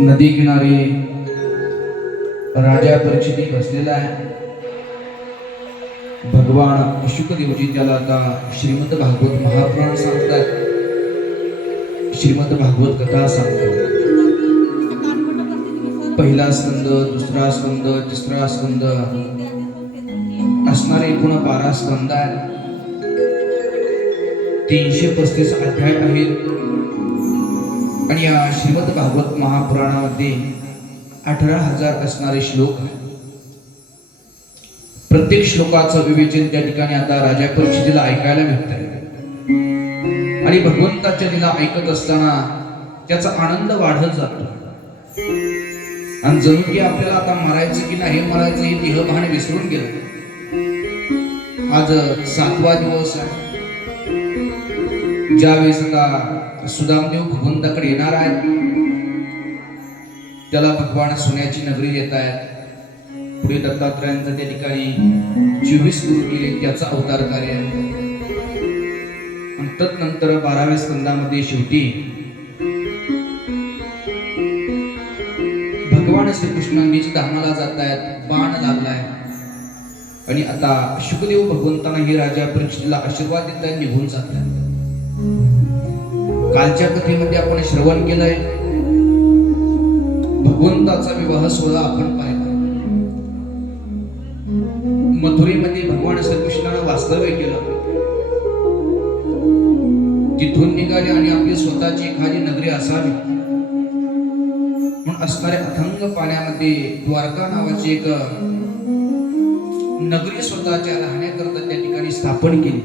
नदी किनारी राजा परिचिती बसलेला आहे. भगवान शुकदेवजी त्याला आता श्रीमद भागवत महापुराण सांगतात. श्रीमद भागवत कथा सांगतात. पहिला स्कंद, दुसरा स्कंद, तिसरा स्कंद असणारे एकूण 12 स्कंद आहेत. 335 अध्याय आहेत. आणि या श्रीमद भागवत महापुराणामध्ये 18,000 असणारे श्लोक आहेत. प्रत्येक श्लोकाचं विवेचन त्या ठिकाणी आता राजा परीक्षितीला ऐकायला मिळत आहे. आणि भगवंताच्या तिला ऐकत असताना त्याचा आनंद वाढत जातो. आणि जणू की आपल्याला आता मरायचं की नाही मरायचं हे देहभान विसरून गेलं. आज 7वा दिवस आहे. ज्यावेळेस आता सुदामदेव भगवंताकडे येणार आहेत, त्याला भगवान सोन्याची नगरी देत आहेत. पुढे दत्तात्रयांचं त्या ठिकाणी 24 गुरु केले, त्याचा अवतार कार्य आहे. आणि तदनंतर 12व्या स्कंदामध्ये शेवटी भगवान श्रीकृष्णांनी धामाला जात आहेत. बाण लागलाय आणि आता शुकदेव भगवंतांना हे राजा परीक्षितीला आशीर्वाद देत आहेत, निघून जात आहेत. कालच्या कथेमध्ये आपण श्रवण केलंय. भगवंताचा विवाह सोहळा आपण पाहिला. मथुरेमध्ये भगवान श्रीकृष्णानं वास्तव्य केलं. तिथून निघाले आणि आपली स्वतःची एखादी नगरी असावी म्हणून असणाऱ्या अथंग पाण्यामध्ये द्वारका नावाची एक नगरी स्वतःच्या राहण्याकरता त्या ठिकाणी स्थापन केली.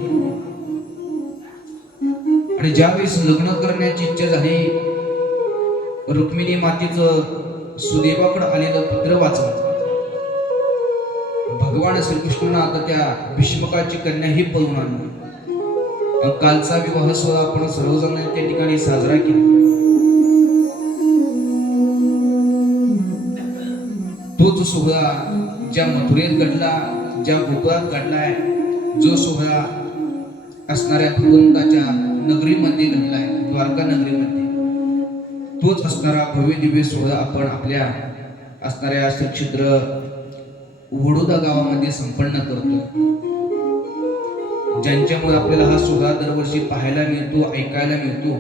आणि ज्यावेळेस लग्न करण्याची इच्छा झाली, रुक्मिणी मातेचं सुदेवाकडे आलेलं पत्र वाचलं. भगवान श्रीकृष्णानं आता त्या भीष्मकाची कन्या ही पळून आणली. कालचा विवाह सोहळा आपण सर्वजण त्या ठिकाणी साजरा केला. तोच सोहळा ज्या मथुरेत घडला, ज्या गोकुळात घडलाय, जो सोहळा असणाऱ्या भगवंताच्या नगरीमध्ये घडलाय, द्वारका नगरीमध्ये, तोच असणारा भव्य दिव्य सोहळा आपण आपल्या असणाऱ्या सक्षिद्र वडोदा गावामध्ये संपन्न करतो. ज्यांच्यामुळे आपल्याला हा सोहळा दरवर्षी पाहायला मिळतो, ऐकायला मिळतो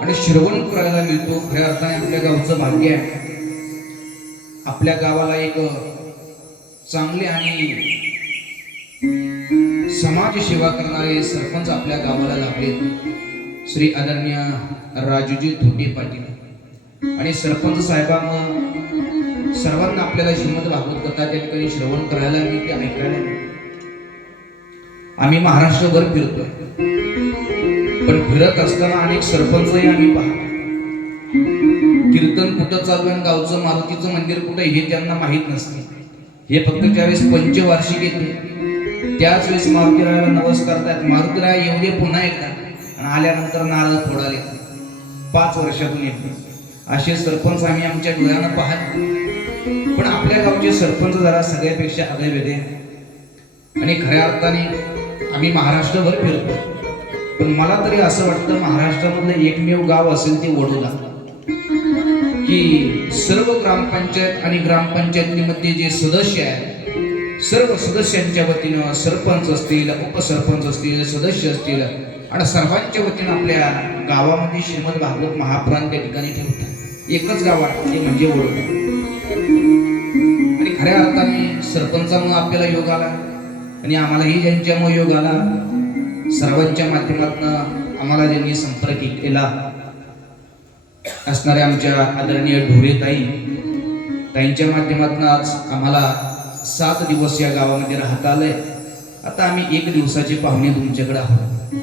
आणि श्रवण करायला मिळतो. खऱ्या अर्थाने आपल्या गावचं भाग्य आहे. आपल्या गावाला एक चांगले आणि समाज सेवा करणारे सरपंच आपल्या गावाला लाभले. श्री आदरणीय राजूजी धोटे पाटील. आणि सरपंच साहेबांना सर्वांना आपल्याला श्रीमद भागवत कथा त्या ठिकाणी श्रवण करायला मिळते, ऐकायला मिळते. आम्ही महाराष्ट्रभर फिरतोय, पण फिरत असताना अनेक सरपंचही आम्ही पाहतो. कीर्तन कुठं चालू आहे, गावचं मारुतीचं मंदिर कुठं हे त्यांना माहीत नसते. हे फक्त ज्यावेळेस पंचवार्षिक येते त्याच वेळेस मारुतीरायाला नमस्कार करतात. मारुतीराया येऊ दे पुन्हा एकदा, आणि आल्यानंतर नारळ फोडाले 5 वर्षातून येते. असे सरपंच आम्ही आमच्या डोळ्यानं पाहतो. पण आपल्या गावचे सरपंच जरा सगळ्यापेक्षा आगळेवेगळे. आणि खऱ्या अर्थाने आम्ही महाराष्ट्रभर फिरतो, पण मला तरी असं वाटतं महाराष्ट्रामधलं एकमेव गाव असेल ते वडोदा. की सर्व ग्रामपंचायत आणि ग्रामपंचायतीमध्ये जे सदस्य आहेत, सर्व सदस्यांच्या वतीनं सरपंच असतील, उपसरपंच असतील, सदस्य असतील, आणि सर्वांच्या वतीनं आपल्या गावामध्ये श्रीमद भागवत महापुराण त्या ठिकाणी ठेवतात. एकच गाव आहे, ते म्हणजे वडोदा. आणि खऱ्या अर्थाने सरपंचामुळे आपल्याला योग आला आणि आम्हालाही ज्यांच्यामुळे योग आला, सर्वांच्या माध्यमातून आम्हाला ज्यांनी संपर्क केला असणाऱ्या आमच्या आदरणीय ढोरेताई, ताईंच्या माध्यमातून आज आम्हाला 7 दिवस या गावामध्ये राहता आलंय. आता आम्ही 1 दिवसाचे पाहुणे तुमच्याकडे आहोत.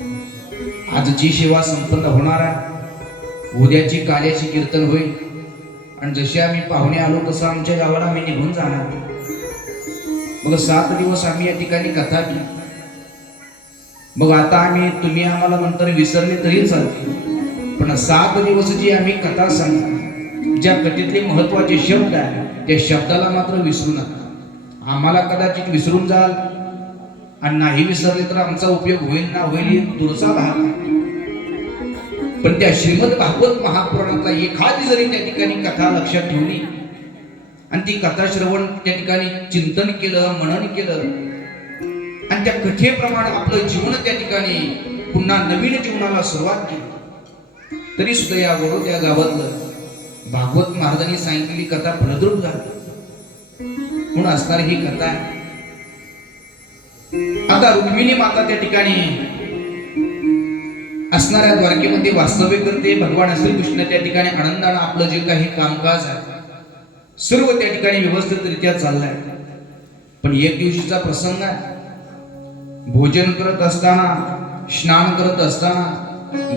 आजची सेवा संपन्न होणार आहे, उद्याची काल्याची कीर्तन होईल. आणि जसे आम्ही पाहुणे आलो तसं आमच्या गावाला आम्ही निघून जाणार. मग 7 दिवस आम्ही या ठिकाणी कथा केली. मग आता आम्ही तुम्ही आम्हाला नंतर विसरले तरी चालते, पण 7 दिवस जी आम्ही कथा सांगतो, ज्या कथेतले महत्वाचे शब्द आहे त्या शब्दाला मात्र विसरू नका. आम्हाला कदाचित विसरून जाल आणि नाही विसरले तर आमचा उपयोग होईल ना होईल दूरचा भाग. पण त्या श्रीमद भागवत महापुराणातला एखादी जरी त्या ठिकाणी कथा लक्षात ठेवली आणि ती कथा श्रवण त्या ठिकाणी चिंतन केलं, मनन केलं आणि त्या कथेप्रमाणे आपलं जीवन त्या ठिकाणी पुन्हा नवीन जीवनाला सुरुवात केली, तरी सुद्धा या वरोद्या गावातलं भागवत महाराजांनी सांगितलेली कथा फलद्रूप झाली म्हणून असणार ही कथा आहे. आता रुक्मिणी माता त्या ठिकाणी असणाऱ्या द्वारकेमध्ये वास्तव्य करते. भगवान श्रीकृष्ण त्या ठिकाणी आनंदाने आपलं जे काही कामकाज आहे सर्व त्या ठिकाणी व्यवस्थितरित्या चाललंय. पण एक दिवशीचा प्रसंग आहे. भोजन करत असताना, स्नान करत असताना,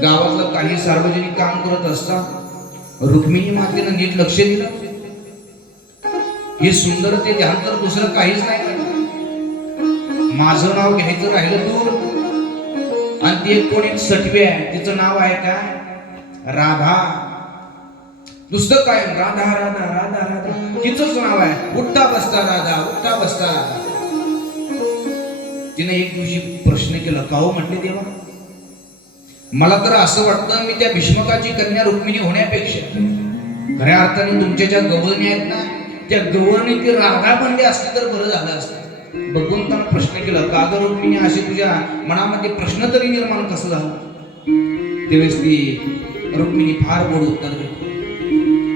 गावातलं काही सार्वजनिक काम करत असताना रुक्मिणी मातेनं नीट लक्ष दिलं. हे सुंदर ते ध्यान तर दुसरं काहीच नाही. माझं नाव घ्यायचं राहिलं दूर आणि ती एक कोणी सटवी आहे, तिचं नाव आहे काय? राधा. नुसतं काय राधा राधा राधा राधा तिचंच नाव आहे. उठता बसता राधा, उठता बसता राधा. तिने एक दिवशी प्रश्न केला, का हो म्हटले देवा, मला तर असं वाटतं मी त्या भीष्मकाची कन्या रुक्मिणी होण्यापेक्षा खऱ्या अर्थाने तुमच्या ज्या गवळणी आहेत ना त्या गवळणी ती राधा बनली असती तर बरं झालं असतं. भगवंतानं प्रश्न केला, का ग रुक्मिणी असे तुझ्या मनामध्ये प्रश्न तरी निर्माण कसं झालं? त्यावेळेस ती रुक्मिणी फार गोड उत्तर देते,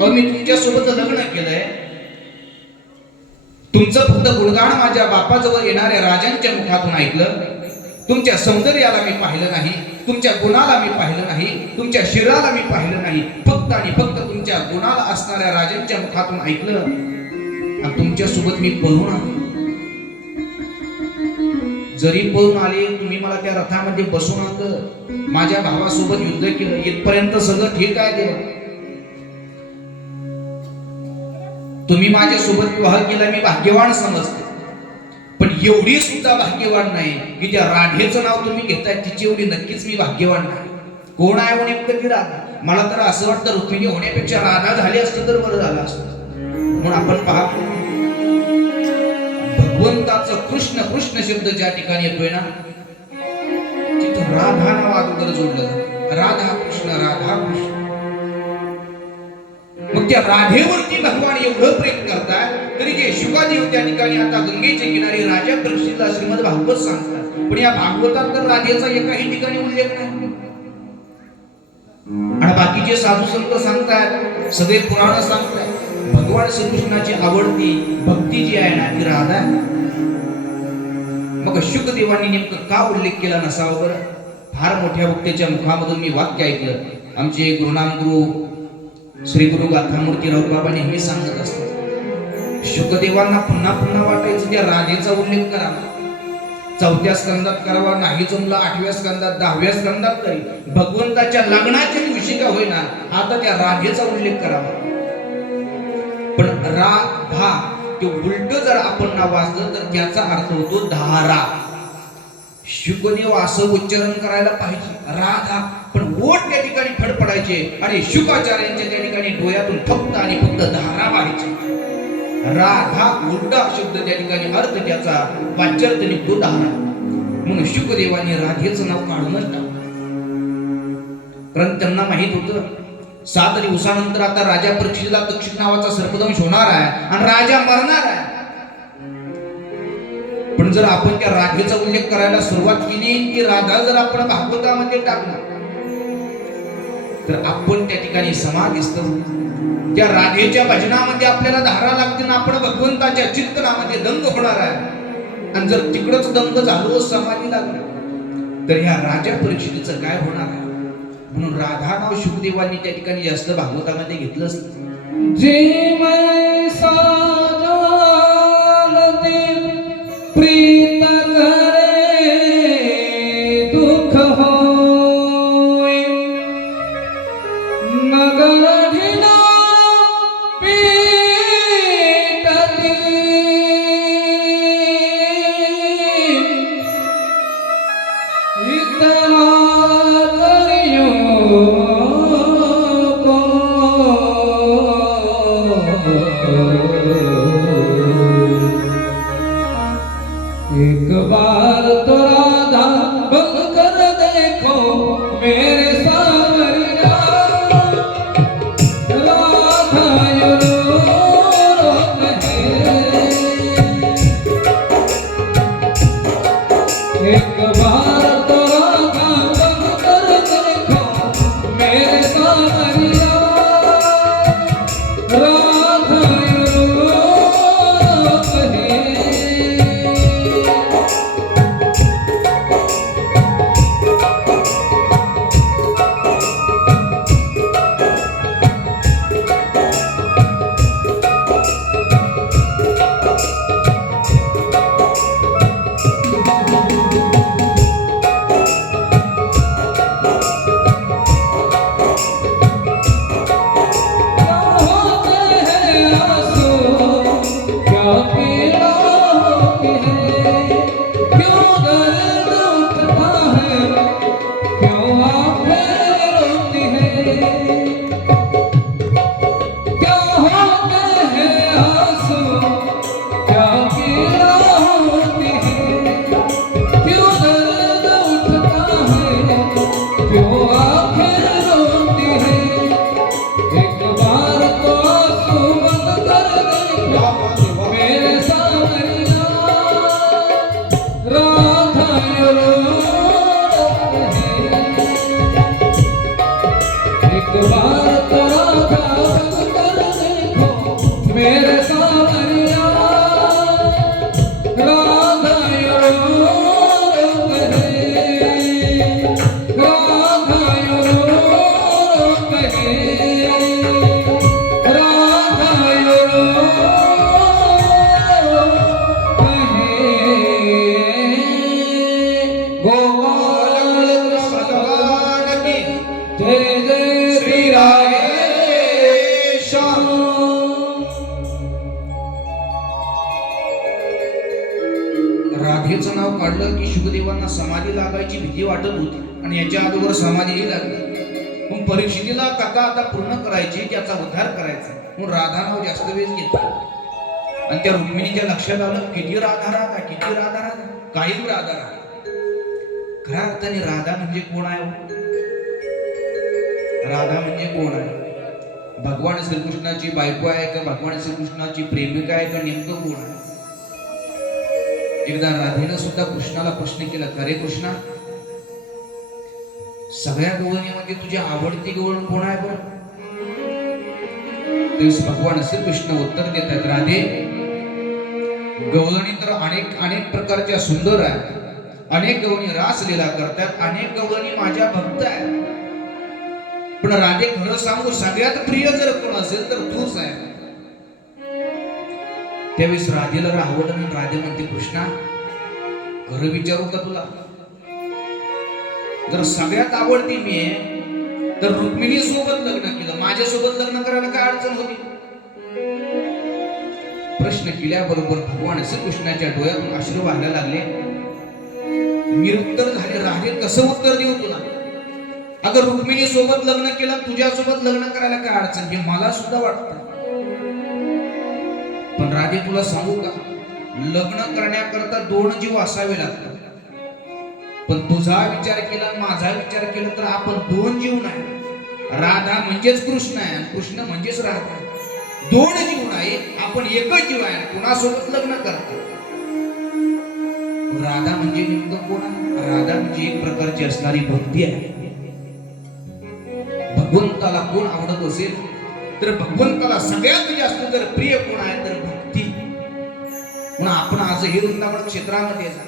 मी तुमच्यासोबत लग्न केलंय, तुमचं फक्त गुणगान माझ्या बापाजवळ येणाऱ्या राजांच्या मुखातून ऐकलं, तुमच्या सौंदर्याला मी पाहिलं नाही, तुमच्या गुणाला मी पाहिलं नाही, तुमच्या शिराला मी पाहिलं नाही, फक्त आणि फक्त तुमच्या गुणाला असणाऱ्या राजांच्या मुखातून ऐकलं आणि तुमच्यासोबत मी पळून आलो. जरी पळून आले तुम्ही मला त्या रथामध्ये बसून आणलं, माझ्या भावासोबत युद्ध केलं, इथपर्यंत सगळं ठीक आहे देवा. तुम्ही माझ्यासोबत विवाह केला मी भाग्यवान समजते, पण एवढी सुद्धा भाग्यवान नाही की त्या राधेचं नाव तुम्ही घेताय तिची एवढी नक्कीच मी भाग्यवान नाही. कोण आहे नेमकं ती राधा? मला तर असं वाटतं रुक्मिणी होण्यापेक्षा राधा झाली असती तर बरं झालं असतं. म्हणून आपण पाहतो भगवंताचं कृष्ण कृष्ण शब्द ज्या ठिकाणी येतोय ना तिथं राधा नाव अगोदर जोडलं जातं. राधा कृष्ण, राधा कृष्ण. मग त्या राधेवरती भगवान एवढं प्रेम करतात तरी जे शुकादेव त्या ठिकाणी आता गंगेच्या किनारी राजा परीक्षितला श्रीमद भागवत सांगतात, पण या भागवतात तर राधेचा एकाही ठिकाणी उल्लेख नाही. आणि बाकीचे साधू संत सांगतात, सगळे पुराण सांगतात भगवान श्रीकृष्णाची आवडती भक्ती जी आहे ना ती राधा आहे. मग शुकदेवांनी नेमकं का उल्लेख केला नसावा बरं? फार मोठ्या वक्त्याच्या मुखामधून मी वाक्य ऐकलं. आमचे गुरुनाम गुरु श्री गुरु गाथामूर्तीराव बाबा नेहमी सांगत असतात, शुकदेवांना पुन्हा पुन्हा वाटायचं त्या राधेचा उल्लेख करावा. 4थ्या स्कंदात करावा, नाही जमला 8व्या स्कंदात, 10व्या स्कंदात, तरी भगवंताच्या लग्नाच्या दिवशी का होईना आता त्या राधेचा उल्लेख करावा. पण राधा ते उलट जर आपण नाव वाचलं तर त्याचा अर्थ होतो धारा. शुकदेव असं उच्चारण करायला पाहिजे राधा, पण ओठ त्या ठिकाणी फडफडायचे आणि शुकाचार्यांच्या त्या ठिकाणी डोळ्यातून फक्त आणि फक्त धारा वाहायची. राधा उलटा शब्द त्या ठिकाणी अर्थ त्याचा वाच्यार्थ निघतो धारा. म्हणून शुकदेवाने राधेचं नाव काढूनच टाकलं. कारण त्यांना माहित होतं 7 दिवसानंतर आता राजा परीक्षितला तक्षक नावाचा सर्पदंश होणार आहे आणि राजा मरणार आहे. पण जर आपण त्या राधेचा उल्लेख करायला सुरुवात केली की राधा जर आपण भागवतामध्ये टाकला तर आपण त्या ठिकाणी समाधिस्थ होतो. त्या राधेच्या भजनामध्ये आपल्याला धारा लागते ना आपण भगवंताच्या चिंतनामध्ये दंग होणार आहे. आणि जर तिकडच दंग झालो समाधी लागलो तर ह्या राजा परीक्षितीचं काय होणार आहे? म्हणून राधा नाव शुकदेवांनी त्या ठिकाणी जास्त भागवतामध्ये घेतलंच. जे मै साजन प्रीत करे दुख होय नगर ढिला पीटती इतना करियो एक बार तो राधा बंद कर देखो मेरे सावरिया मेरे सावरिया राधा राधेचं नाव काढलं की शुकदेवांना समाधी लागायची भीती वाटत होती आणि याच्या अगोदर समाधीही लागली. पण परीक्षितीला कथा आता पूर्ण करायची, त्याचा उद्धार करायचा म्हणून राधा नाव जास्त वेळ घेतला. आणि त्या रुक्मिणीच्या लक्षात आलं किती राधा राधा, किती राधा राधा, कायम राधा राधा. खऱ्या अर्थाने राधा म्हणजे कोण आहे? राधा म्हणजे कोण आहे? भगवान श्रीकृष्णाची बायको आहे का भगवान श्रीकृष्णाची प्रेमिका आहे का नेमकं कोण आहे? एकदा राधेनं सुद्धा कृष्णाला प्रश्न केला, अरे कृष्णा, सगळ्या गवळणीमध्ये तुझी आवडती गवळण कोण आहे बरं? तेव्हा भगवान श्रीकृष्ण उत्तर देतात, राधे, गवळणी तर अनेक प्रकारच्या सुंदर आहेत, अनेक गवळणी रासलीला करतात, अनेक गवळणी माझ्या भक्त आहेत, पण राधे खरं सांगू सगळ्यात प्रिय जर कोण असेल तर तूच आहे. त्यावेळेस राधेला आवडलं आणि राधे म्हणते, कृष्णा, खरं विचारू का तुला? जर सगळ्यात आवडती मी आहे तर रुक्मिणी सोबत लग्न केलं, माझ्यासोबत लग्न करायला काय अडचण होती? प्रश्न केल्याबरोबर भगवान श्रीकृष्णाच्या डोळ्यातून अश्रू वाहायला लागले. निरुत्तर झाले. राधे कसं उत्तर देऊ तुला? अगर रुक्मिणी सोबत लग्न केलं, तुझ्यासोबत लग्न करायला काय अडचण? हे मला सुद्धा वाटतं. पण राधे तुला सांगू का, लग्न करण्याकरता 2 जीव असावे लागतात. पण तुझा विचार केला, माझा विचार केला तर आपण 2 जीव नाही. राधा म्हणजेच कृष्ण आहे आणि कृष्ण म्हणजेच राधा. 2 जीव नाही, आपण एकच जीव आहे. कुणासोबत लग्न करतो? राधा म्हणजे नेमकं कोण आहे? राधा म्हणजे एक प्रकारची असणारी भक्ती आहे. भगवंताला कोण आवडत असेल तर भगवंताला सगळ्यात जास्त जर प्रिय कोण आहे तर भक्ती. म्हणून आपण आज हे वृंदावन क्षेत्रामध्ये जा.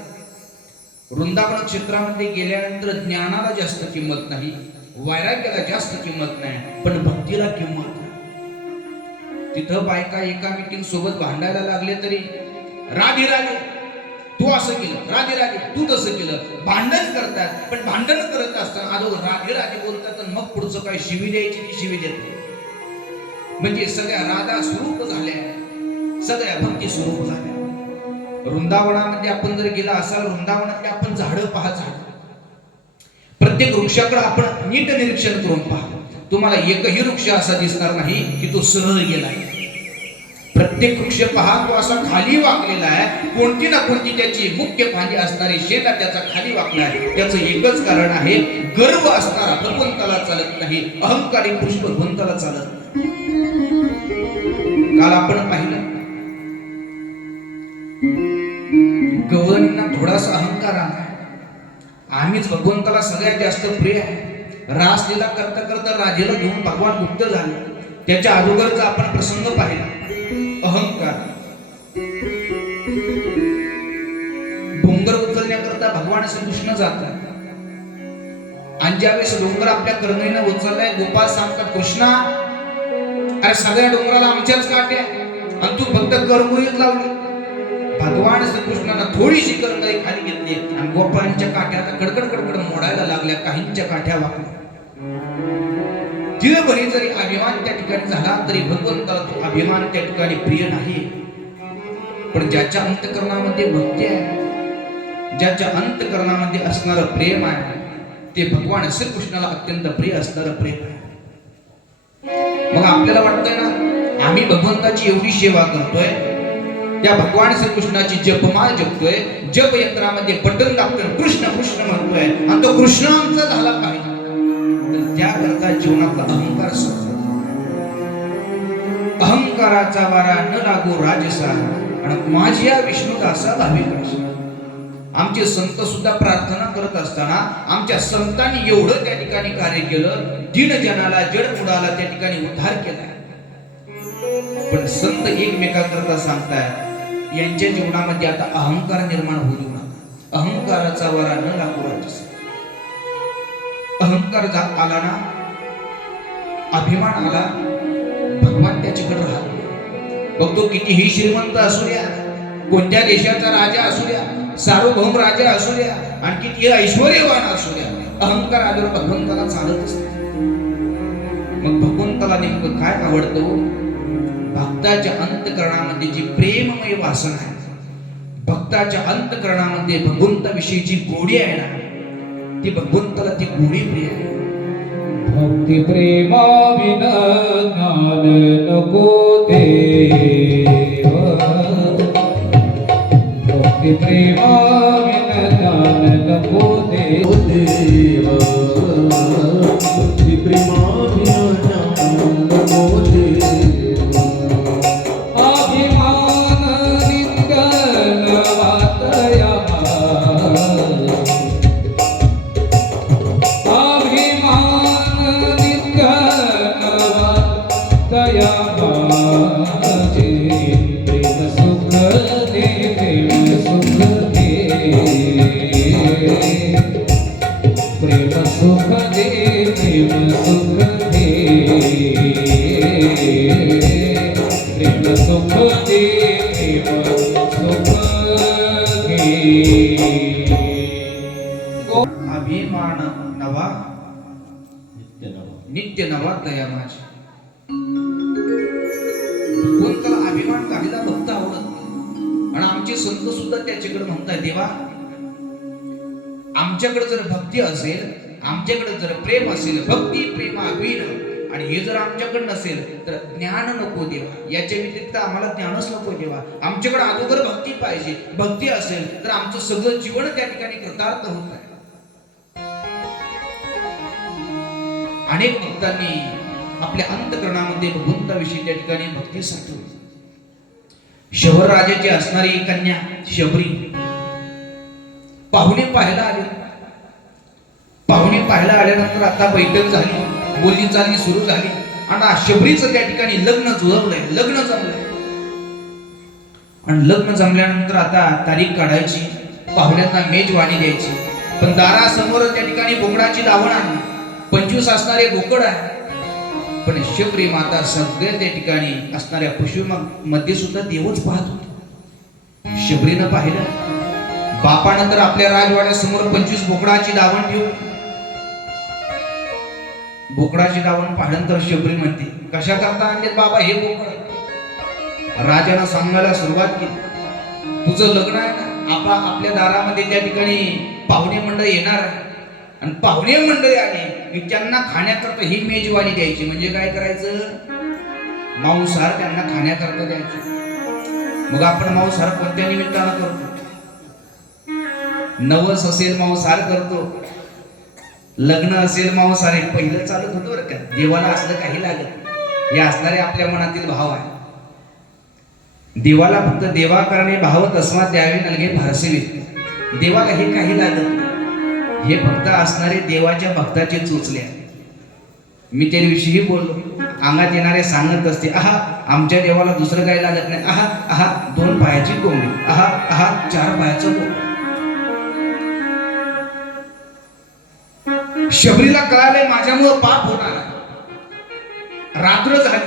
वृंदावन क्षेत्रामध्ये गेल्यानंतर ज्ञानाला जास्त किंमत नाही, वैराग्याला जास्त किंमत नाही, पण भक्तीला किंमत नाही. तिथं बायका एका मीटिंग सोबत भांडायला लागले तरी राधे राधे तू असं केलं, राधे राधे तू तसं केलं, भांडण करतात. पण भांडण करत असताना आदो राधे राधे बोलतात आणि मग पुढचं काय शिवी द्यायची ती शिवी देते. म्हणजे सगळ्या राधा स्वरूप झाल्या, सगळ्या भक्ती स्वरूप झाल्या. वृंदावनामध्ये आपण जर गेला असाल, वृंदावनामध्ये आपण झाडं पहा, झाड प्रत्येक वृक्षाकडे आपण नीट निरीक्षण करून पहा. तुम्हाला एकही वृक्ष असा दिसणार नाही की तो सरळ गेलाय. प्रत्येक वृक्ष पहा तो असा खाली वाकलेला आहे. कोणती ना कोणती त्याची मुख्य फांदी असणारी शेंडा त्याचा खाली वाकला आहे. त्याचं एकच कारण आहे, गर्व असणारा भगवंताला चालत नाही, अहंकारी पुरुष भगवंताला चालत नाही. काल आपण पाहिलं गवळणींना थोडासा अहंकार आहे, आम्हीच भगवंताला सगळ्यात जास्त प्रिय आहे. रासलीला करता करता राजेला घेऊन भगवान गुप्त झाले. त्याच्या अगोदरचा आपण प्रसंग पाहिला. अहंकार. डोंगर उचलण्याकरता भगवान श्रीकृष्ण जातात आणि ज्यावेळेस डोंगर आपल्या करणीने उचललाय, गोपाळ सांगतात कृष्णा अरे सगळ्या डोंगराला आमच्याच काट्या आणि तू फक्त करमुळीच लावली. भगवान श्रीकृष्णानं थोडीशी करंगळी खाली घेतली आणि गोपाळांच्या काठ्या कडकड कडकड मोडायला लागल्या, काहींच्या काठ्या वाकल्या. चिरभरी जरी अभिमान त्या ठिकाणी झाला तरी भगवंताला तो अभिमान त्या ठिकाणी प्रिय नाही. पण ज्याच्या अंतकरणामध्ये भक्ती आहे, ज्याच्या अंतकरणामध्ये असणारं प्रेम आहे, ते भगवान श्रीकृष्णाला अत्यंत प्रिय असणारं प्रेम आहे. मग आपल्याला वाटतंय ना आम्ही भगवंताची एवढी सेवा करतोय, त्या भगवान श्रीकृष्णाची जपमाळ जपतोय, जप यंत्रामध्ये बटन दाबतोय, कृष्ण कृष्ण म्हणतोय आणि तो कृष्ण आमचा झाला पाहिजे, तर त्याकरता जीवनातला अहंकार सोडतो. अहंकाराचा वारा न लागो राजसा आणि माझ्या विष्णुदासा भावी कृष्ण. आमचे संत सुद्धा प्रार्थना करत असताना आमच्या संतांनी एवढं त्या ठिकाणी कार्य केलं, दीन जनाला जड मुडाला त्या ठिकाणी उद्धार केला. पण संत एकमेकांकरता सांगताय यांच्या जीवनामध्ये आता अहंकार निर्माण होऊ देऊ नका. अहंकाराचा वारा न लागू राजसा. अहंकार आला ना, अभिमान आला, भगवान त्याच्याकडे राहतो. मग तो कितीही श्रीमंत असू द्या, कोणत्या देशाचा राजा असू द्या, सार्वभौम राजा असू द्या, आणि किती ऐश्वर्यवान असू द्या, अहंकार आल्यावर भगवंताला चालतच नाही. मग भगवंताला नेमकं काय आवडतं? भक्ताच्या अंतकरणामध्ये जी प्रेममय वासना आहे, भक्ताच्या अंतकरणामध्ये भगवंताविषयीची गोडी आहे ना, ती भगवंताला ती गोडी प्रिय आहे. भक्ती प्रेमा विना ज्ञान नको देव. भक्ती प्रेमा विना ज्ञान नको देव. भक्ती प्रेमा विना ज्ञान नको देव. अभिमान निंदन वातया. अभिमान निंदन वातया माझे. प्रेम सुख दे, प्रेम सुख दे, प्रेम सुख दे, प्रेम सुख दे, प्रेम सुख दे, प्रेम सुख दे. अभिमान नवा नित्य नवा दया माझी. भगवंताला अभिमान काढीला भक्त आवडत नाही. आणि आमचे संत सुद्धा त्याच्याकडे म्हणताय देवा, आमच्याकडे जर भक्ती असेल, आमच्याकडे जर प्रेम असेल, भक्ती प्रेमाविन, आणि हे जर आमच्याकडे नसेल तर ज्ञान नको देवा. याच्या व्यतिरिक्त आम्हाला ज्ञानच नको देवा. आमच्याकडे अगोदर भक्ती पाहिजे. भक्ती असेल तर आमचं सगळं जीवन त्या ठिकाणी कृतार्थ होत आहे. अनेक भक्तांनी आपल्या अंतकरणामध्ये भगवंताविषयी त्या ठिकाणी भक्ती साठवली. शबर राजाची असणारी कन्या शबरी पाहुणे पाहायला आले. पाहुणे पाहायला आल्यानंतर आता बैठक झाली, बोलणी चालणी सुरू झाली आणि शबरीचं त्या ठिकाणी लग्न जुळवलंय, लग्न जमलंय. आणि लग्न जमल्यानंतर आता तारीख काढायची, पाहुण्यांना मेजवानी द्यायची. पण दारासमोर त्या ठिकाणी बोकडाची दावण आणली. 25 असणारे बोकड आहे. पण शबरी माता सगळ्या त्या ठिकाणी असणाऱ्या पशुमध्ये सुद्धा देवच पाहत होते. शबरीनं पाहिलं, बापानं तर आपल्या राजवाड्यासमोर 25 बोकडाची दावण ठेवली. बोकडाची दावण पाहिल्यानंतर शबरी म्हणते, कशा करता आणले बाबा हे बोकड? राजानं सांगायला सुरुवात केली, तुझं लग्न आहे ना, आपल्या दारामध्ये त्या ठिकाणी पाहुणे मंडळ येणार आहे आणि पाहुणे मंडळी आले की त्यांना खाण्याकरता ही मेजवानी द्यायची. म्हणजे काय करायचं? मांसाहार त्यांना खाण्याकरता द्यायचं. मग आपण मांसाहार कोणत्या निमित्तानं करतो? नवस असेल मांसाहार करतो, लग्न असेल मांसाहार. पहिलं चालत होतं बरं का, देवाला असलं काही लागत. हे असणारे आपल्या मनातील भाव आहे. देवाला फक्त देवा करणे भाव तस्मात द्यावे नलगे फारसे व्यक्ती. देवाला हे काही लागत नाही. हे फक्त असणारे देवाच्या भक्ताचे चोचले आहे. मी त्या दिवशीही बोललो, अंगात येणारे सांगत असते, आहा आमच्या देवाला दुसरं काही लागत नाही, आहा आहा 2 पायाची कोंबडी, आहा आहा 4 पायाचं कोंबडी. शबरीला कळाले माझ्यामुळं पाप होणार आहे. रात्र झाली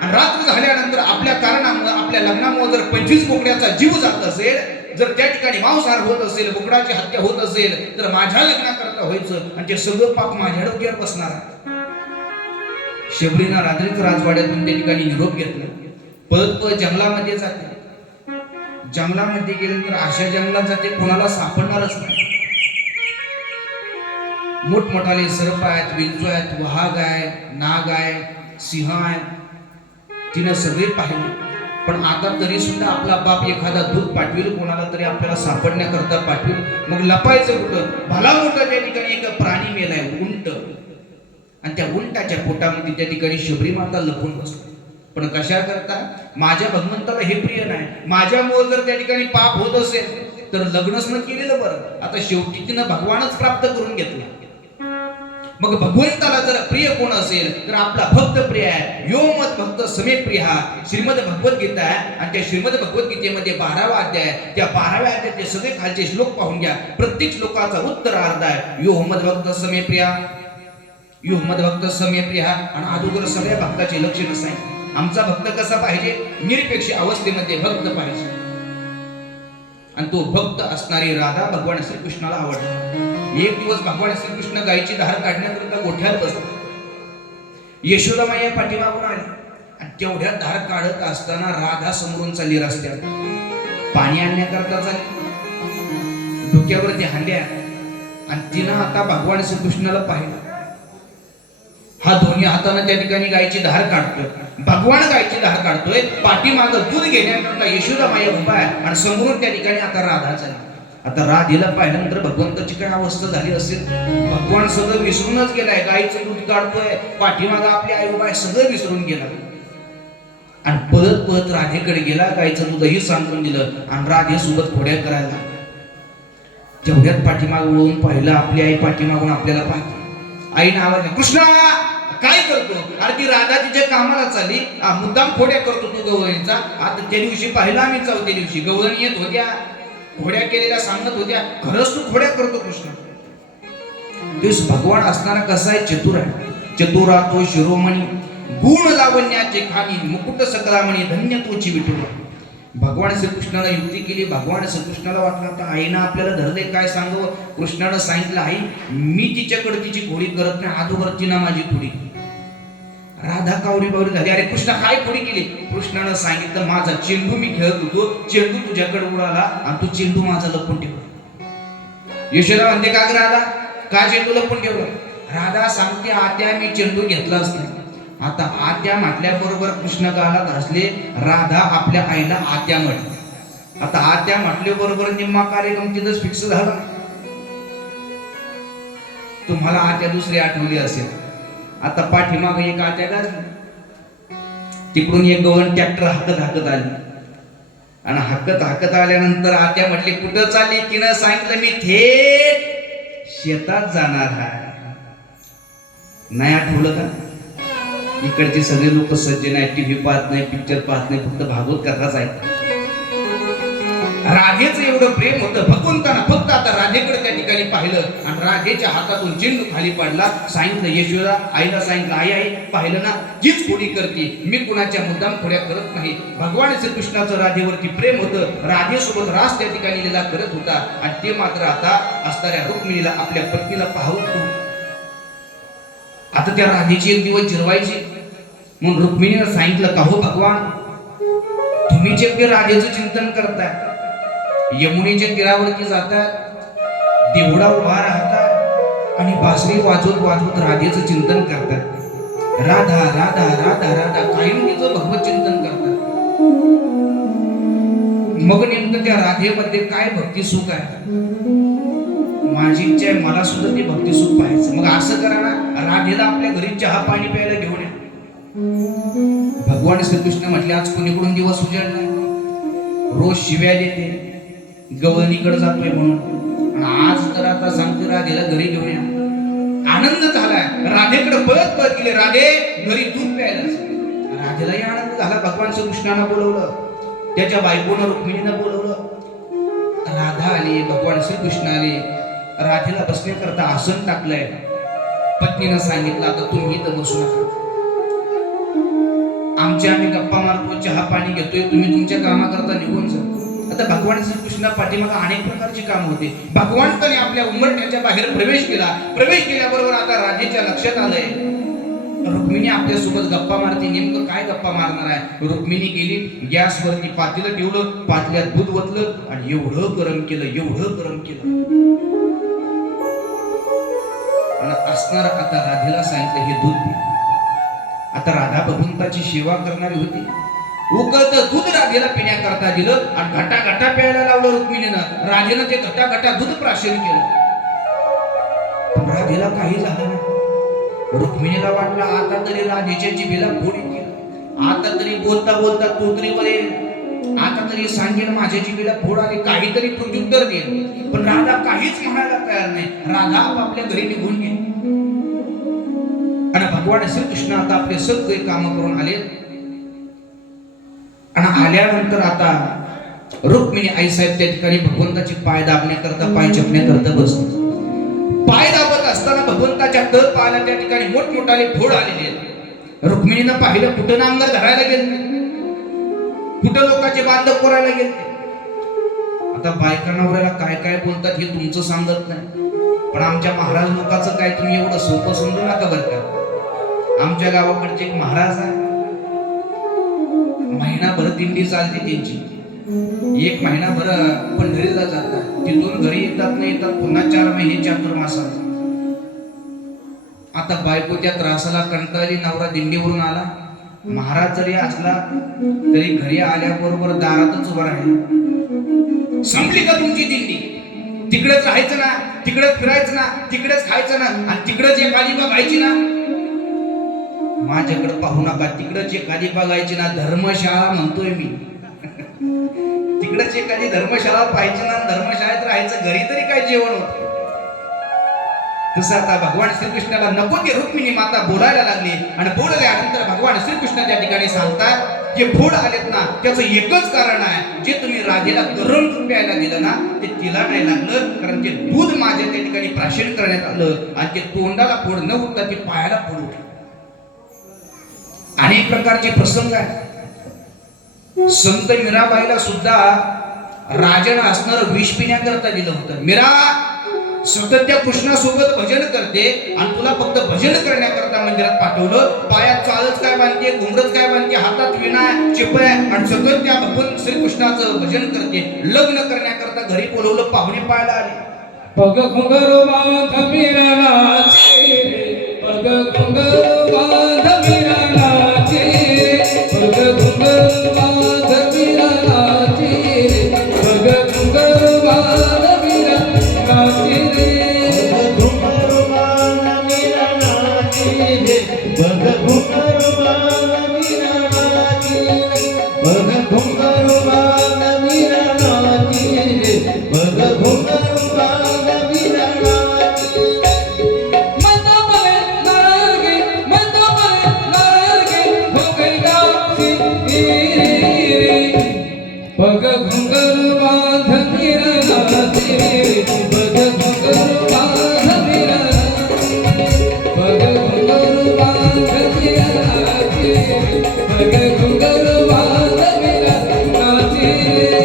आणि रात्र झाल्यानंतर आपल्या कारणामुळे, आपल्या लग्नामुळे जर 25 बोकड्याचा जीव जात असेल, जर त्या ठिकाणी मांसाहार होत असेल, बोकडाची हत्या होत असेल, तर माझ्या लग्नाकरता व्हायचं आणि ते सगळं पाप माझ्या डोक्यावर बसणार आहे. शबरीनं रात्रीच राजवाड्यातून त्या ठिकाणी निरोप घेतला. पळत जंगलामध्ये जाते. जंगलामध्ये गेल्यानंतर अशा जंगलात जाते कोणाला सापडणारच नाही. मोठमोठाले सर्प आहेत, विंचू आहेत, वाघ आहे, नाग आहे, सिंह आहे. तिनं सगळे पाहिले. पण आता तरी सुद्धा आपला बाप एखादा दूध पाठवेल, कोणाला तरी आपल्याला सापडण्याकरता पाठवेल. मग लपायचं कुठं? भला मोठं त्या ठिकाणी एक प्राणी मेलाय, उंट. आणि त्या उंटाच्या पोटामध्ये त्या ठिकाणी शबरी माता लपून बसली. पण कशा करता? माझ्या भगवंताला हे प्रिय नाही. माझ्यामुळे जर त्या ठिकाणी पाप होत असेल तर लग्नच न केलेलं बरं. आता शेवटी तिनं भगवानच प्राप्त करून घेतला. मग भगवंताला जर प्रिय कोण असेल तर आपला भक्त प्रिय आहे. यो मत भक्त समे प्रिय. श्रीमद भगवद्गीता आहे आणि त्या श्रीमद भगवद्गीतेमध्ये 12वा अध्याय, त्या 12व्या अध्यायाचे सगळे खालचे श्लोक पाहून घ्या. प्रत्येक श्लोकाचा उत्तरार्ध आहे यो मत भक्त समे प्रिया, यो मत भक्त समे प्रिया. आणि अगोदर सगळ्या भक्ताचे लक्षण सांगितले. आमचा भक्त कसा पाहिजे? निरपेक्ष अवस्थेमध्ये भक्त पाहिजे. आणि तो भक्त असणारी राधा भगवान श्रीकृष्णाला आवडते. एक दिवस भगवान श्रीकृष्ण गायीची धार काढण्याकरिता गोठ्यात बसले. यशोदामाई पाठीमागून आली आणि तेवढ्या धार काढत असताना राधा समोरून चालली रस्त्यात. पाणी आणण्याकरता चालली. डोक्यावरती हांड्या आणि तिनं आता भगवान श्रीकृष्णाला पाहिलं. हा दोन्ही हाताने त्या ठिकाणी गायीची धार काढतोय. भगवान गायीची धार काढतोय. पाठीमागं दूध घेण्याकरता यशोदामाई उभा आहे आणि समोरून त्या ठिकाणी आता राधा चालली. आता राधेला पाहिल्यानंतर भगवंताची काय अवस्था झाली असेल? भगवान सगळं विसरूनच गेलाय. गायीचं दूध काढतोय, पाठीमागं आपली आई उभा आहे, सगळं विसरून गेला. आणि पळत पळत राधेकडे गेला. गायीचं दूधही सांगून दिलं आणि राधेसोबत खोड्या करायला. तेवढ्यात पाठीमाग वळून पाहिलं, आपली आई पाठीमागून आपल्याला पाहते. आई नावाने कृष्णा काय करतो? अरे ती राधा तिच्या कामाला चालली, मुद्दाम खोड्या करतो तू गवळणीचा. आता त्या दिवशी पाहिलं आम्ही, चौथ्या दिवशी गवळणी येत होत्या, खोड्या केलेल्या सांगत होत्या. खरंच तू खोड्या करतो कृष्ण? दिवस भगवान असणारा कसा आहे? चतुर आहे. चतुरा तो शिरोमणी, गुण लावण्याचे खाणी, मुकुट सकलामणी, धन्य तोची विठुर. भगवान श्रीकृष्णाला युक्ती केली. भगवान श्रीकृष्णाला वाटलं आता आईनं आपल्याला धरले, काय सांगावं? कृष्णानं सांगितलं, आई मी तिच्याकडे तिची खोडी करत नाही, अगोदर तिनं माझी खोडी. राधा कावरी बावरी झाली. अरे कृष्णा काय खोडी केली? कृष्णानं सांगितलं, माझा चेंडू मी खेळत होतो, चेंडू तुझ्याकडे उडाला आणि तू चेंडू माझा लपून ठेवला. यशोदा म्हणते, का ग राधा, का चेंडू लपून ठेवला? राधा सांगते, आत्या मी चेंडू घेतलाच नाही. आता आत्या म्हटल्याबरोबर कृष्ण गाला घासले. राधा आपल्या आईला आत्या म्हटली. आता आत्या म्हटल्याबरोबर निम्मा कार्यक्रम तिथंच फिक्स झाला. तुम्हाला आत्या दुसरी आठवली असेल. आता पाठीमाग एक आत्या गाजली. तिकडून एक गवळण ट्रॅक्टर हाकत हाकत आली आणि हाकत हाकत आल्यानंतर आत्या म्हटली, कुठं चालली? तिनं सांगितलं, मी थेट शेतात जाणार आहे. नाही आठवलं का? इकडचे सगळे लोक सज्जन आहेत, टीव्ही पाहत नाही, पिक्चर पाहत नाही, फक्त भागवत कथाच आहेत. राधेचं एवढं प्रेम होतं भगवंताना. फक्त आता राधेकडे त्या ठिकाणी पाहिलं आणि राधेच्या हातातून चेंडू खाली पडला. सांगितलं यशोदा आईला, सांगितलं, आई आई पाहिलं ना, तीच खोडी करते, मी कुणाच्या मुद्दाम खोड्या करत नाही. भगवान श्रीकृष्णाचं राधेवरती प्रेम होतं. राधेसोबत रास त्या ठिकाणी लीला करत होता आणि ते मात्र आता असणाऱ्या रुक्मिणीला, आपल्या पत्नीला पाहत. आता त्या राधेची एक दिवस जिरवायची म्हणून रुक्मिणीनं सांगितलं, का हो भगवान, तुम्ही जे राधेचं चिंतन करताय, यमुनेच्या तीरावरती जातात, देवडा उभा राहतात आणि बासरी वाजवत वाजवत राधेचं चिंतन करतात. राधा राधा राधा राधा कायम तिचं भगवत चिंतन करतात. मग नेमकं त्या राधेमध्ये काय भक्ती सुख आहे? माझी इच्छा आहे मला सुद्धा ते भक्ती सुख पाहायचं. मग असं करा ना, राधेला आपल्या घरी चहा पाणी प्यायला घेऊन या. भगवान श्रीकृष्ण म्हटले, आज कोणीकडून दिवस उजाडला, रोज शिव्या देते, गवळणीकडे जातोय म्हणून, आणि आज तर आता सांगते राधेला घरी घेऊन या. आनंद झालाय. राधेकडे पळत पळत गेले. राधे घरी दूध प्यायला. राधेलाही आनंद झाला. भगवान श्रीकृष्णानं बोलवलं, त्याच्या बायकोनं रुक्मिणीनं बोलवलं. राधा आली, भगवान श्रीकृष्ण आले. राधेला बसण्याकरता आसन टाकलंय. पत्नीनं सांगितलं, आता तुम्ही इथं बसू नका, आम्ही गप्पा मारतो, चहा पाणी घेतोय, तुम्ही तुमच्या कामाकरता निघून जा. आता भगवान श्रीकृष्णा पाठीमागे अनेक प्रकारची काम होते. भगवंताने आपल्या उंबरठ्याच्या बाहेर प्रवेश केला. प्रवेश केल्याबरोबर आता राधेच्या लक्षात आलंय, रुक्मिणी आपल्या सोबत गप्पा मारते. नेमकं काय गप्पा मारणार आहे? रुक्मिणी गेली, गॅसवरती पातेलं ठेवलं, पातेल्यात दूध ओतलं आणि एवढं गरम केलं, एवढं गरम केलं. आणि असणार आता राधेला सांगितलं, हे दूध पी. आता राधा भगवंताची सेवा करणारी होती. उकळत दूध राधेला पिण्याकरता दिलं आणि घटा घटा प्यायला लावलं रुक्मिणीनं. राधेनं ते घटा घटा दूध प्राशन केलं. पण राधेला काही झालं नाही. रुक्मिणीला वाटलं, आता तरी राधेच्या जिभेला फोड येईल, आता तरी बोलता बोलता तोतरीवर येईल, आता तरी सांगेल माझ्या जिभेला फोड आली, काहीतरी प्रत्युत्तर देईल. पण राधा काहीच म्हणायला तयार नाही. राधा आपापल्या घरी निघून गेली. आणि भगवान श्रीकृष्ण आता आपले सगळे काम करून आले. आणि आल्यानंतर आता रुक्मिणी आई साहेब त्या ठिकाणी भगवंताची पाय दाबण्याकरता, पाय चपण्याकरता बसली. पाय दाबत असताना भगवंताच्या तळ पायाला त्या ठिकाणी मोठमोठाले फोड आलेले आहेत. रुक्मिणीनं पाहिलं, कुठं नांगर धरायला गेले, कुठं लोकांचे बांधव कोरायला गेले. आता बायकांना काय काय बोलतात हे तुमचं सांगत नाही, पण आमच्या महाराज लोकांचं काय तुम्ही एवढं सोपं समजू नका बरं का. आमच्या गावाकडचे एक महाराज आहे, महिनाभर दिंडी चालते त्यांची. एक महिनाभर पंढरीला जातात, तिथून घरी येतात नाही येतात पुन्हा 4 महिने चातुर्मासात. आता बायको त्या त्रासाला कंटाळली, नवरा दिंडीवरून आला. महाराज जरी असला तरी घरी आल्याबरोबर दारातच उभा राहील. संपली का तुमची दिंडी? तिकडेच राहायचं ना, तिकडेच फिरायचं ना, तिकडेच खायचं ना, आणि तिकडेच एखादी बघायची ना. माझ्याकडे पाहू नका, तिकडेच एखादी बघायची ना. धर्मशाळा म्हणतोय मी. तिकडेच एखादी धर्मशाळा पाहिजे ना, धर्मशाळेत राहायचं, घरी तरी काय जेवण होत. तसं आता भगवान श्रीकृष्णाला नको ते रुक्मिणी माता बोलायला लागली. आणि बोलल्यानंतर भगवान श्रीकृष्ण त्या ठिकाणी सांगतात, जे फोड आलेत ना त्याचं एकच कारण आहे, जे तुम्ही राधेला गरम दूध प्यायला दिलं ना ते तिला नाही लागलं, कारण ते दूध माझ्या त्या ठिकाणी प्राशन करण्यात आलं आणि ते तोंडाला फोड न उठता ते पायाला फोड उठलं. अनेक प्रकारचे प्रसंग आहेत. संत मीराबाईला सुद्धा राजानं असणारं विष पिण्याकरता दिलं होतं. मीरा सतत त्या कृष्णासोबत भजन करते आणि तुला फक्त भजन करण्याकरता मंदिरात पाठवलं. पायात चालच काय बांधते, घुंगरच काय बांधते, हातात विणा चिपळ्या, आणि सतत त्या भगवान श्रीकृष्णाचं भजन करते. लग्न करण्याकरता घरी बोलवलं, पाहुणे पाहायला आले. पग घुंगरू बांध मीरा नाचे, पग घुंगरू बांध मीरा नाचे, पग घुंगरू बांध मीरा नाचे, पग घुंगरू बांध मीरा नाचे रे. घुंगरू बांध मीरा नाचे, पग घुंगरू बांध मीरा नाचे, पग घुंगरू बांध मीरा नाचे, पग घुंगरू बांध मीरा नाचे. मतो मले नारगे, मतो मले नारगे, हो गई गाची रे. पग घुंगरू बांध मीरा नाचे, पग घुंगरू बांध मीरा नाचे, पग घुंगरू बांध मीरा नाचे, पग घुंगरू बांध मीरा नाचे रे.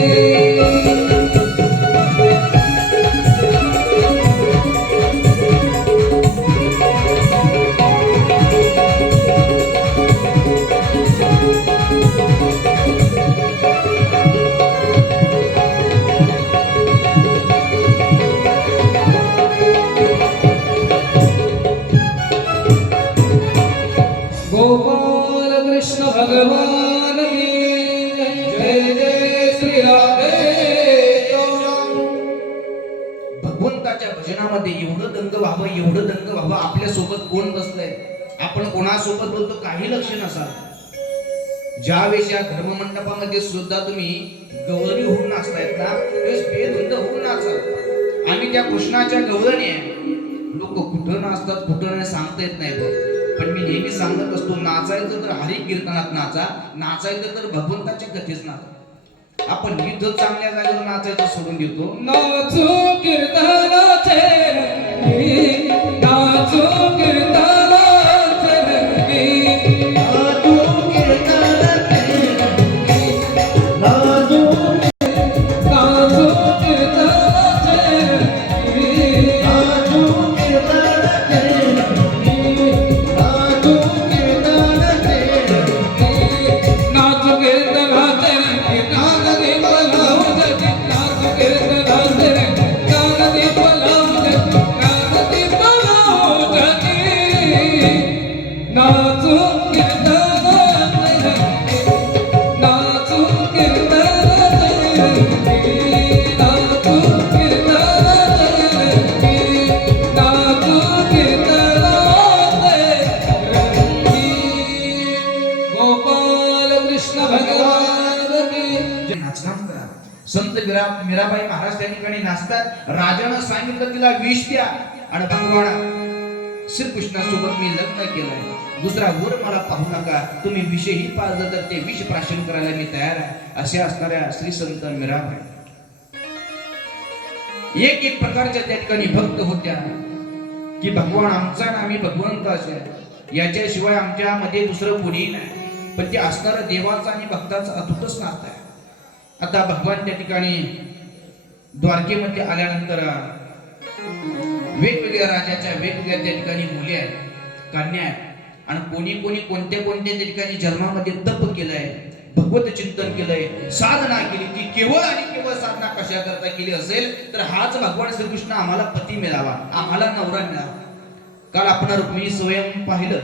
गोपाल कृष्ण भगवान की जय जय श्री राधे. भगवंताच्या भजनामध्ये एवढं दंग व्हावं, एवढं दंग व्हावं. आपल्या सोबत कोण बसलंय, आपण कोणासोबत बोलतो काही लक्ष नसा. ज्यावेळेस या धर्ममंडपामध्ये सुद्धा तुम्ही गवळणी होऊन नाचतायत ना, त्यावेळेस बेधुंद होऊन नाचा. आम्ही त्या कृष्णाच्या गवळणी आहे, लोक कुठं नाचतात कुठं नाही सांगता येत नाही बघ. पण मी नेहमी सांगत असतो, नाचायचं तर हरी कीर्तनात नाचा, नाचायचं तर भगवंताच्या कथेच नाचा. आपण इथं चांगल्या जागेवर नाचायचं सोडून देतो. नाचो कीर्तनाचे रंगी, नाचो कीर्तनाचे रंगी, नाचो कीर्तनाचे रंगी, नाचो नाचो कीर्तनाचे रंगी, नाचो कीर्तनाचे रंगी, नाचो कीर्तनाचे रंगी. नाचो कीर्तनाचे रंगी, नागदीप लावू जगी, नाचो कीर्तनाचे रंगी, नागदीप लावू जगी, नागदीप लावू जगी. नाचो कीर्तनाचे रंगी, नाचो कीर्तनाचे रंगी, नाचो कीर्तनाचे रंगी, नाचो कीर्तनाचे रंगी. गोपाल कृष्ण भगवान की नाचगान करा. संत मीराबाई महाराज त्या ठिकाणी नाचतात. राजानं सांगितलं तिला विष द्या आणि भगवान श्रीकृष्णासोबत मी लग्न केलंय, दुसरा वर मला पाहू नका, तुम्ही विषही पाळलं तर ते विष प्राशन करायला मी तयार आहे, असे असणाऱ्या श्री संत मीराबाई एक एक प्रकारच्या त्या ठिकाणी भक्त होत्या की भगवान आमचा आणि आम्ही भगवंताचे, याच्याशिवाय आमच्या मध्ये दुसरं कोणी नाही. पण ते असणारं देवाचं आणि भक्ताचं अतूटच नातं आहे. आता भगवान त्या ठिकाणी द्वारकेमध्ये आल्यानंतर वेगवेगळ्या राजाच्या वेगवेगळ्या त्या ठिकाणी मुली आहेत, कन्या आहेत, आणि कोणी कोणी कोणत्या कोणत्या त्या ठिकाणी जन्मामध्ये तप केलंय, भगवत चिंतन केलंय, साधना केली. ती केवळ आणि केवळ साधना कशा करता केली असेल तर हाच भगवान श्रीकृष्ण आम्हाला पती मिळावा, आम्हाला नवरा मिळावा. काल आपण रुक्मिणी स्वयं पाहिलं,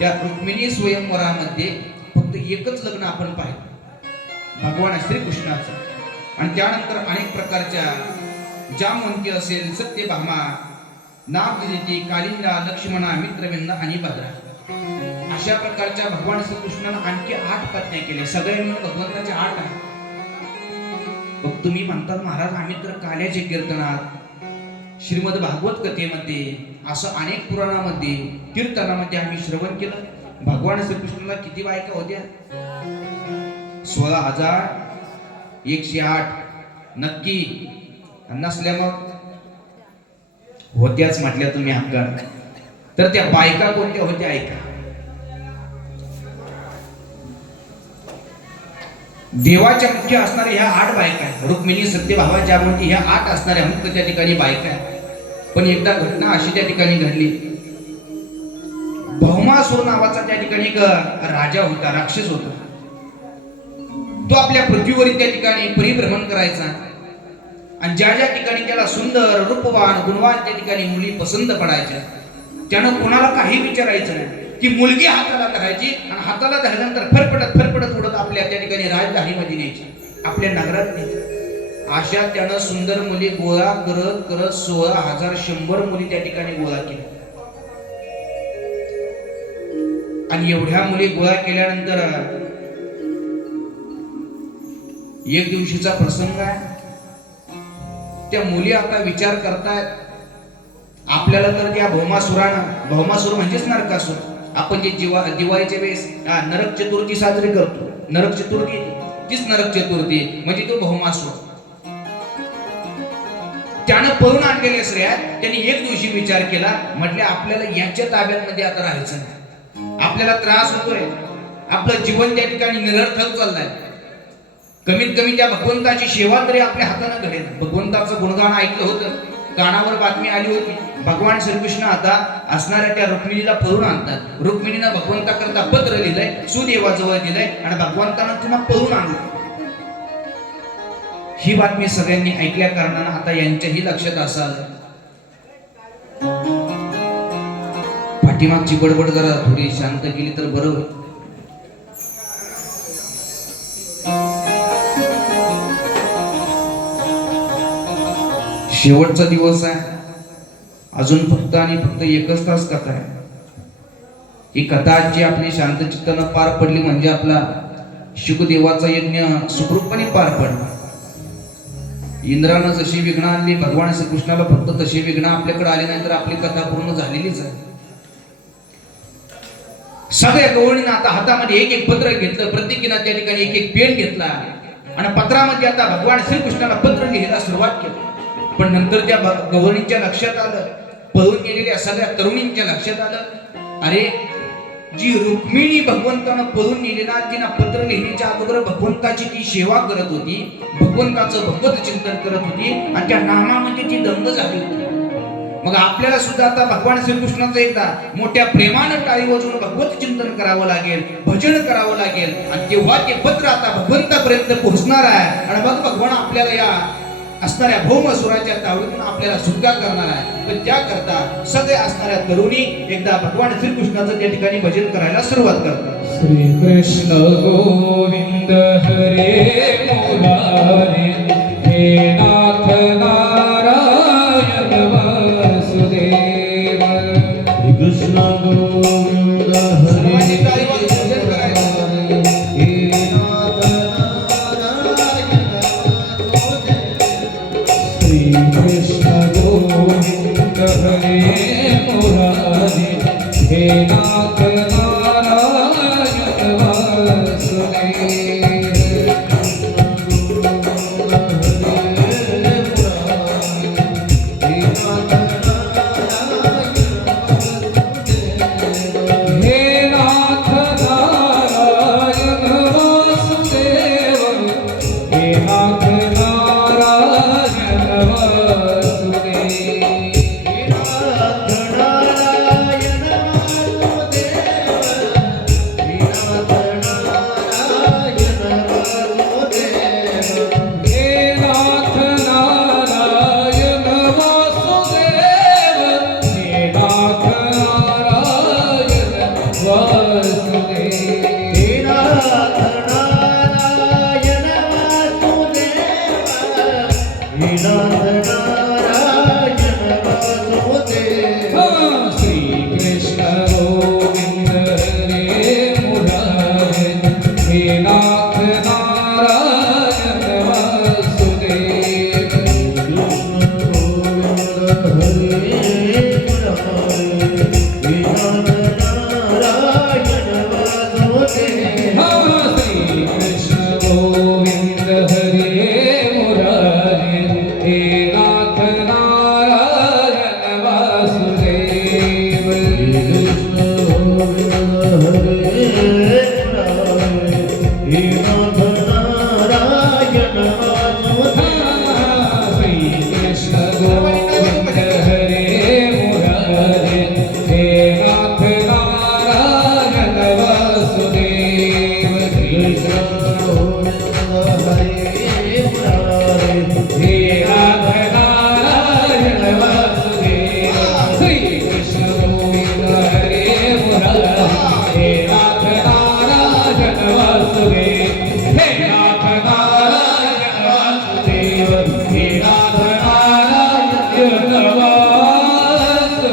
त्या रुक्मिणी स्वयंवरामध्ये फक्त एकच लग्न आपण पाहिलं, भगवान श्रीकृष्णाचं. आणि त्यानंतर अनेक प्रकारच्या जामवंती असेल, सत्यभामा, नागदिती, कालिंदा, लक्ष्मणा, मित्रविंद आणि भद्रा, अशा प्रकारच्या भगवान श्रीकृष्णानं आणखी 8 पत्न्या केल्या. सगळे मिळून भगवंताचे 8 आहे. मग तुम्ही म्हणतात महाराज आम्ही तर काल्याचे कीर्तनात, श्रीमद भागवत कथेमध्ये, असं अनेक पुराणामध्ये, कीर्तनामध्ये आम्ही श्रवण केलं. भगवान श्रीकृष्णाला किती बायका होत्या? 16,108 नक्की. नसल्या मग होत्याच म्हटल्या तुम्ही हक्कान. तर त्या बायका कोणत्या होत्या ऐका. देवाच्या मुख्य असणाऱ्या ह्या 8 बायका आहेत. रुक्मिणी, सत्यभामा, जामवंती ह्या 8 असणाऱ्या मुख्य त्या ठिकाणी बायका आहेत. पण एकदा घटना अशी त्या ठिकाणी घडली. भौमासूर नावाचा त्या ठिकाणी एक राजा होता, राक्षस होता. तो आपल्या पृथ्वीवर त्या ठिकाणी परिभ्रमण करायचा आणि ज्या ज्या ठिकाणी त्याला सुंदर, रूपवान, गुणवान त्या ठिकाणी मुली पसंत पडायच्या, त्यानं कोणाला काही विचारायचं नाही. ती मुलगी हाताला धरायची आणि हाताला धरल्यानंतर फरफडत उडत आपल्या त्या ठिकाणी राजधानीमध्ये न्यायची, आपल्या नगरात न्यायची. अशा त्यानं सुंदर मुली गोळा करत करत 16,100 मुली त्या ठिकाणी गोळा केल्या. आणि एवढ्या मुली गोळा केल्यानंतर एक दिवशीचा प्रसंग आहे. त्या मुली आता विचार करतायत, आपल्याला तर त्या भौमासुरानं, भौमासुर म्हणजेच नरकासुर, आपण जे दिवाळीच्या वेळेस नरक चतुर्थी साजरी करतो, नरक चतुर्थी तीच नरक चतुर्थी म्हणजे तो भौमासुर. त्यानं पळून आणलेल्या स्त्रिया त्यांनी एक दिवशी विचार केला, म्हटले आपल्याला याच्या ताब्यामध्ये आता राहायचं नाही, आपल्याला त्रास होतोय, आपलं जीवन त्या ठिकाणी निरर्थक चाललंय. कमीत कमी त्या भगवंताची सेवा तरी आपल्या हाताने घडेल. भगवंताचं गुणगान ऐकलं होतं, कानावर बातमी आली होती, भगवान श्रीकृष्ण आता असणाऱ्या त्या रुक्मिणीला पळून आणतात. रुक्मिणीनं भगवंताकरता पत्र लिहिलंय, सुदेवाजवळ दिलंय आणि भगवंतानं तिला पळून आणलं. ही बातमी सगळ्यांनी ऐकल्या कारणानं आता यांच्याही लक्षात असं आलं, पाठीमागची बडबड जरा थोडी शांत केली तर बरं होईल. शेवटचा दिवस आहे, अजून फक्त आणि फक्त 1 तास कथा आहे. ही कथा आजची आपली शांत चित्तानं पार पडली म्हणजे आपला शुकदेवाचा यज्ञ सुखरूपपणे पार पडला. इंद्रानं जशी विघ्न आणली भगवान श्रीकृष्णाला फक्त तशी विघ्न आपल्याकडे आली नाही तर आपली कथा पूर्ण झालेलीच आहे. सगळ्या गवळीनं आता हातामध्ये एक एक पत्र घेतलं, प्रत्येकीनं त्या ठिकाणी एक एक पेन घेतला आणि पत्रामध्ये आता भगवान श्रीकृष्णाला पत्र लिहायला सुरुवात केली. पण नंतर त्या गवळींच्या लक्षात आलं, पळून गेलेल्या सगळ्या तरुणींच्या लक्षात आलं, अरे जी रुक्मिणी भगवंतानं पळून नेलेला तिनं पत्र लिहिण्याच्या अगोदर भगवंताची ती सेवा करत होती, भगवंताचं भगवत चिंतन करत होती आणि त्या नामामध्ये ती दंग झाली होती. मग आपल्याला सुद्धा आता भगवान श्रीकृष्णाचं एकदा मोठ्या प्रेमानं टाळी वाजवून भगवत चिंतन करावं लागेल, भजन करावं लागेल आणि तेव्हा ते पत्र आता भगवंतापर्यंत पोहोचणार आहे आणि मग भगवान आपल्याला या असणाऱ्या भौमासुराच्या तावडीतून आपल्याला सुटका करणार आहे. पण त्याकरता सगळे असणाऱ्या तरुणी एकदा भगवान श्रीकृष्णाचं त्या ठिकाणी भजन करायला सुरुवात करतात. श्री कृष्ण गोविंद हरे मुरारी हे नाथ नारायण वासुदेव. कृष्ण गोविंद सर्वांनी हरे टाळी वाजवून भजन करायचं. हे नाथ नारायण श्री कृष्ण गोविंद हरे मुरारी हे नाथ नारायण वासुदेव. हे नाथ नारायण वासुदेव. हे नाथ नारायण वासुदेव. हे नाथ नारायण वासुदेव. हे नाथ नारायण वासुदेव. श्री कृष्ण गोविंद हरे मुरारी हे नाथ नारायण वासुदेव. श्री कृष्ण गोविंद हरे मुरारी हे नाथ नारायण वासुदेव. श्री कृष्ण गोविंद हरे मुरारी हे नाथ नारायण वासुदेव. हे नाथ नारायण वासुदेव. श्री कृष्ण गोविंद हरे मुरारी हे नाथ नारायण वासुदेव. हे नाथ नारायण वासुदेव. हे नाथ नारायण वासुदेव.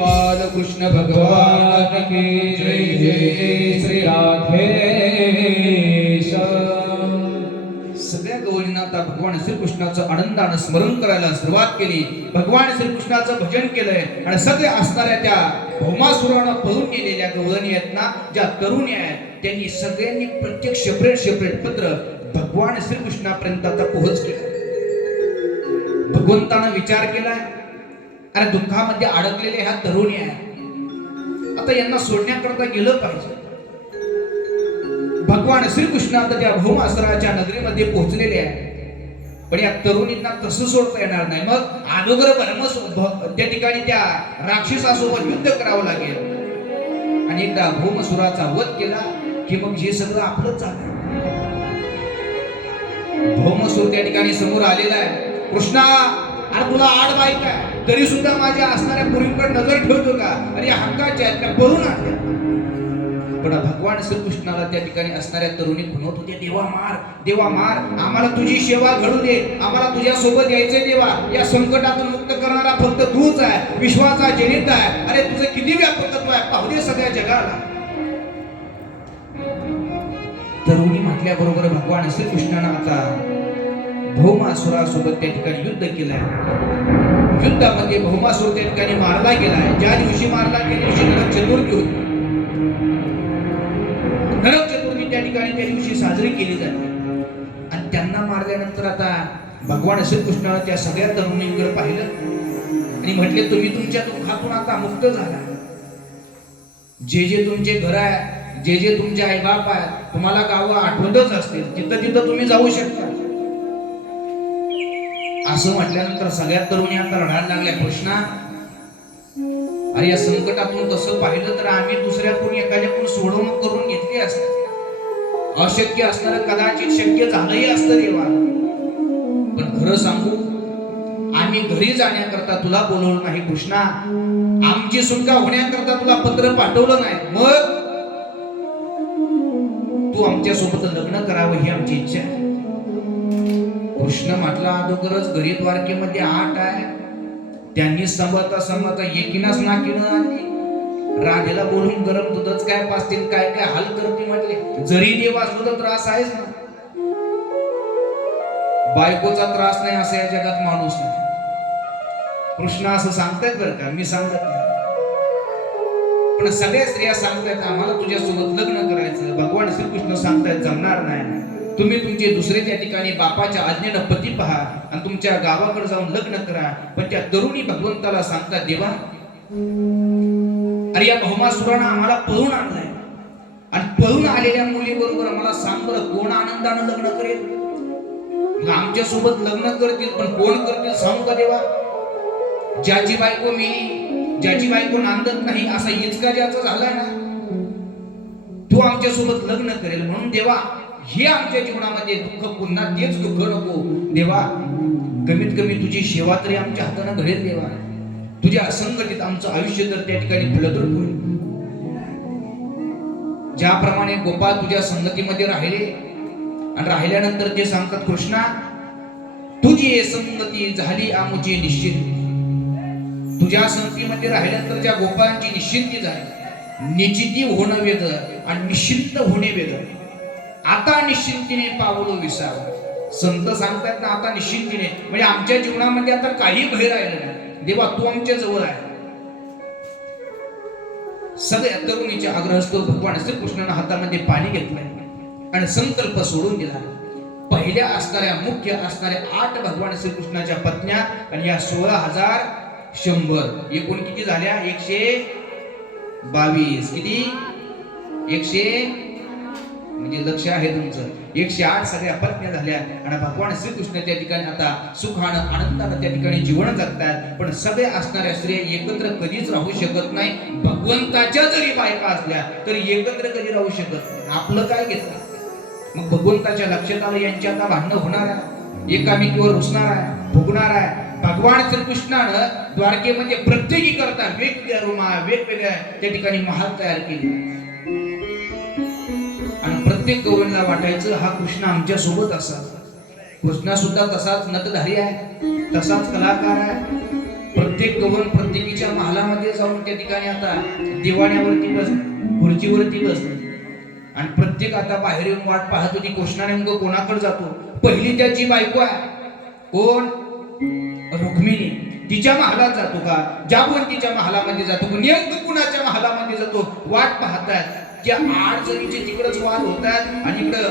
बालकृष्ण भगवान की जय. जय श्री राधेश. सगळ्या गवळींना आता भगवान श्रीकृष्णाचं आनंदानं स्मरण करायला सुरुवात केली, भगवान श्रीकृष्णाचं भजन केलंय आणि सगळे असणाऱ्या त्या भौमासुरानं पळून गेलेल्या गवळणी आहेत ना, ज्या तरुणी आहेत त्यांनी सगळ्यांनी प्रत्येक सेपरेट पत्र भगवान श्रीकृष्णापर्यंत आता पोहोच केलं. भगवंतानं विचार केलाय, अरे दुःखामध्ये अडकलेल्या ह्या तरुणी आहेत, आता यांना सोडण्याकरता गेलं पाहिजे. भगवान श्रीकृष्ण आता त्या भौमासुराच्या नगरीमध्ये पोहोचलेले आहे, पण या तरुणींना तसं सोडता येणार नाही. मग अगोदर त्या ठिकाणी त्या राक्षसासोबत युद्ध करावं लागेल आणि एकदा भौमासुराचा वध केला की मग हे सगळं आपलंच झालं. भौमासुर त्या ठिकाणी समोर आलेला आहे. कृष्णा, अरे तुला आड बाईक आहे तरी सुद्धा माझ्या असणाऱ्या पूर्वीकडे नजर ठेवतो का? अरे हक्काच्या आहेत का? पळून आणल्या. पण भगवान श्रीकृष्णाला त्या ठिकाणी असणाऱ्या तरुणी म्हणत होते, देवा मार, देवा मार, आम्हाला तुझी सेवा घडू दे, आम्हाला तुझ्या सोबत यायचे देवा. या संकटातून मुक्त करणारा फक्त तूच आहे, विश्वाचा जनित आहे. अरे तुझं किती व्यापकत्व आहे, पाहू दे सगळ्या जगाला. तरुणी म्हटल्याबरोबर भगवान श्रीकृष्णानं आता भौमासुरासोबत त्या ठिकाणी युद्ध केलंय. युद्धामध्ये भौमासुर त्या ठिकाणी मारला गेलाय. ज्या दिवशी मारला त्या दिवशी नरक चतुर्थी होती. नरक चतुर्थी त्या ठिकाणी त्या दिवशी साजरी केली जाते. आणि त्यांना मारल्यानंतर आता भगवान श्रीकृष्णाने त्या सगळ्या तरुणींकडे पाहिलं आणि म्हटले, तुम्ही तुमच्या दुःखातून आता मुक्त झाला. जे जे तुमचे घर आहे, जे जे तुमचे आई बाप आहे, तुम्हाला गाव आठवतच असतील, तिथं तिथं तुम्ही जाऊ शकता. असं म्हटल्यानंतर सगळ्या तरुणी आता रडायला लागल्या, कृष्णा अरे या संकटातून तसं पाहिलं तर आम्ही दुसऱ्याकडून एखाद्याकडून सोडवणूक करून घेतली असते. अशक्य असणारं कदाचित शक्य झालंही असतं देवा. पण खरं सांगू, आम्ही घरी जाण्याकरता तुला बोलवलं नाही कृष्णा. आमची सुटका होण्याकरता तुला पत्र पाठवलं नाही. मग तू आमच्या सोबत लग्न करावं ही आमची इच्छा आहे. कृष्ण म्हटला, अगोदरच घरी द्वारकेमध्ये 8 आहे. त्यांनी समता एकीनाच नाकीनं आणली. राधेला बोलून गरम दूधच काय पाचतील, काय काय हाल करते म्हटले. जरी देव असलो तर त्रास आहेच ना. बायकोचा त्रास नाही असं या जगात माणूस नाही. कृष्ण असं सांगतायत बरं का, मी सांगत नाही. पण सगळ्या स्त्रिया सांगतायत आम्हाला तुझ्यासोबत लग्न करायचं. भगवान श्रीकृष्ण सांगतायत जमणार नाही. तुम्ही तुमचे दुसरे त्या ठिकाणी बापाच्या आज्ञेनं पती पहा आणि तुमच्या गावाकडे जाऊन लग्न करा. पण त्या तरुणी भगवंताला सांगतात, देवा अरे या भौमासुरानं आम्हाला पळून आणलंय आणि पळून आलेल्या मुलीबरोबर आम्हाला सांग बरं, कोण आनंदानं लग्न करेल? आमच्या सोबत लग्न करतील, पण कोण करतील सांगू का देवा? ज्याची बायको मेली, ज्याची बायको नांदत नाही, असा इचका ज्याचा झालाय ना, तू आमच्या सोबत लग्न करेल. म्हणून देवा हे आमच्या जीवनामध्ये दुःख, पुन्हा तेच दुःख नको देवा. कमीत कमी तुझी सेवा तरी आमच्या हाताने घडेल देवा. तुझ्या असंगतीत आमचं आयुष्य तर त्या ठिकाणी फलद्रूप होईल. ज्याप्रमाणे गोपाळ तुझ्या संगतीमध्ये राहिले आणि राहिल्यानंतर ते सांगतात, कृष्णा तुझी संगती झाली आमची निश्चित. तुझ्या संगतीमध्ये राहिल्यानंतर ज्या गोपाळांची निश्चिंती झाली. निश्चिती होणं वेगळं आणि निश्चिंत होणे वेगळं. आता निश्चिंतीने पावलं विसावं. संत सांगतात ना, आता निश्चिंतीने, म्हणजे आमच्या जीवनामध्ये आता काही भय राहिलं नाही. देवा तू आमच्या जवळ आहे. सगळ्या तरुणीच्या आग्रहस्तव भगवान श्रीकृष्णानं हातामध्ये पाणी घेतलंय आणि संकल्प सोडून दिला. पहिल्या असणाऱ्या मुख्य असणाऱ्या 8 भगवान श्रीकृष्णाच्या पत्न्या आणि या 16,100 एकूण किती झाल्या? 122. किती? 100 म्हणजे लक्ष आहे तुमचं. 108 सगळ्या पत्न्या झाल्या आणि भगवान श्रीकृष्ण त्या ठिकाणी आता सुखानं आनंदानं त्या ठिकाणी जीवन जगतात. पण सगळ्या असणाऱ्या स्त्रिया एकत्र कधीच राहू शकत नाही. भगवंताच्या जरी बायका असल्या तरी एकत्र कधी राहू शकत नाही. आपलं काय घेतलं? मग भगवंताच्या लक्षात आलं यांची आता भांडणं होणार आहे, एकामेकीवर रुसणार आहे, फुगणार आहे. भगवान श्रीकृष्णानं द्वारकेमध्ये प्रत्येकी करता वेगवेगळ्या रूमा, वेगवेगळ्या त्या ठिकाणी महाल तयार केले आणि प्रत्येक गौरीला वाटायचं हा कृष्ण आमच्या सोबत असा. कृष्णा सुद्धा तसाच नटधारी आहे, तसाच कलाकार आहे. प्रत्येक गौर प्रत्येकीच्या महालामध्ये जाऊन त्या ठिकाणी आता दिवाण्यावरती बसले, खुर्चीवरती बसले आणि प्रत्येक आता बाहेर येऊन वाट पाहत होती कृष्णा नेमकं कोणाकडे जातो. पहिली त्याची बायको आहे कोण? रुक्मिणी. तिच्या महालात जातो का? जागवंतीच्या महालामध्ये जातो का? नेमकं कुणाच्या महालामध्ये जातो? वाट पाहतात. त्या 8 जणीचे तिकडच वाद होतात आणि इकडं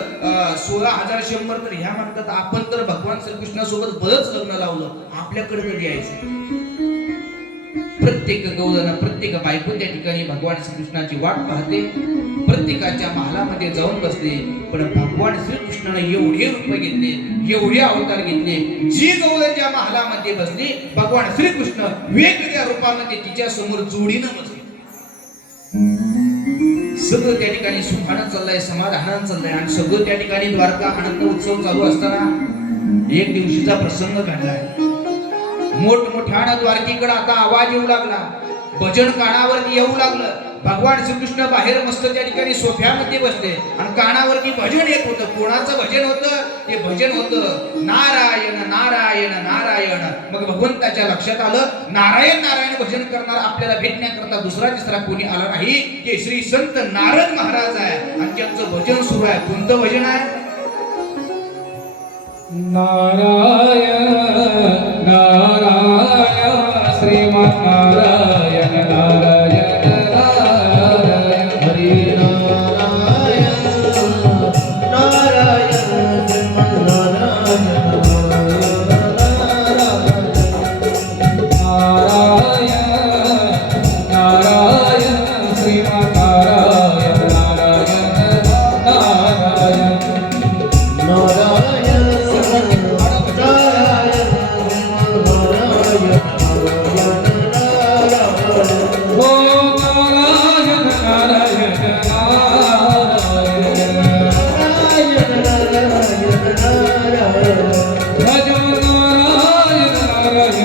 16,100 तर ह्या म्हणतात आपण तर भगवान श्रीकृष्णासोबत बरंच लग्न लावलं, आपल्याकडे कधी यायचं? प्रत्येक गौरनं प्रत्येक बायको त्या ठिकाणी भगवान श्रीकृष्णाची वाट पाहते, प्रत्येकाच्या महालामध्ये जाऊन बसले. पण भगवान श्रीकृष्णाने एवढे रूप घेतले, एवढे अवतार घेतले. जी गौर ज्या महालामध्ये बसली, भगवान श्रीकृष्ण वेगवेगळ्या रूपामध्ये तिच्या समोर जोडीनं बसले. सगळं त्या ठिकाणी सुखानं चाललंय, समाधानानं चाललंय आणि सगळं त्या ठिकाणी द्वारका आनंद उत्सव चालू असताना एक दिवशीचा प्रसंग घडलाय. मोठमोठ्यानं द्वारकेकडे आता आवाज येऊ लागला, भजन कानावरती येऊ लागलं. भगवान श्रीकृष्ण बाहेर मस्त त्या ठिकाणी सोफ्यामध्ये बसले आणि कानावरती भजन येत होतं. कोणाचं भजन होतं? ते भजन होतं नारायण नारायण नारायण. मग भगवंताच्या लक्षात आलं, नारायण नारायण भजन करणार आपल्याला भेटण्याकरता दुसरा तिसरा कोणी आला नाही. ते श्री संत नारद महाराज आहे आणि त्यांचं भजन सुरू आहे. कोणतं भजन आहे? नारायण नारायण श्रीमन्नारायण नारायण नारायण हरी नारायण नारायण श्रीमन्नारायण नारायण नारायण श्रीमन्नारायण नारायण नारायण नारायण ओ नारायण नारायण नारायण भज नारायण नारायण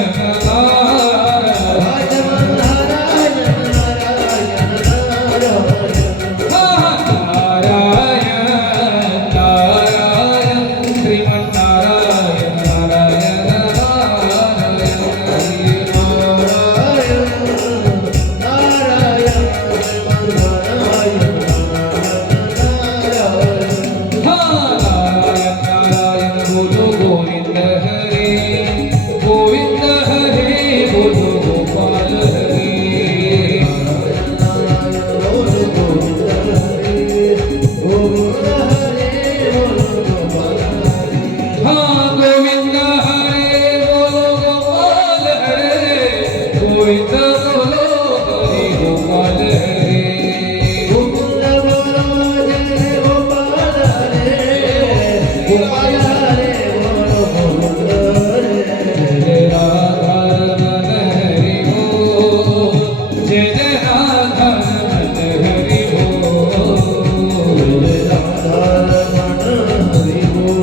नारायण नारायण श्रीमन्नारायण नारायण नारायण नारायण बोलो गोविंद हरे गोविंद हरे बोलो गोपाल हरे गोविंद हरे बोलो गोपाल हरे गोविंद बोलो हरे गोपाल हरे जय राधा रमण हरि बोल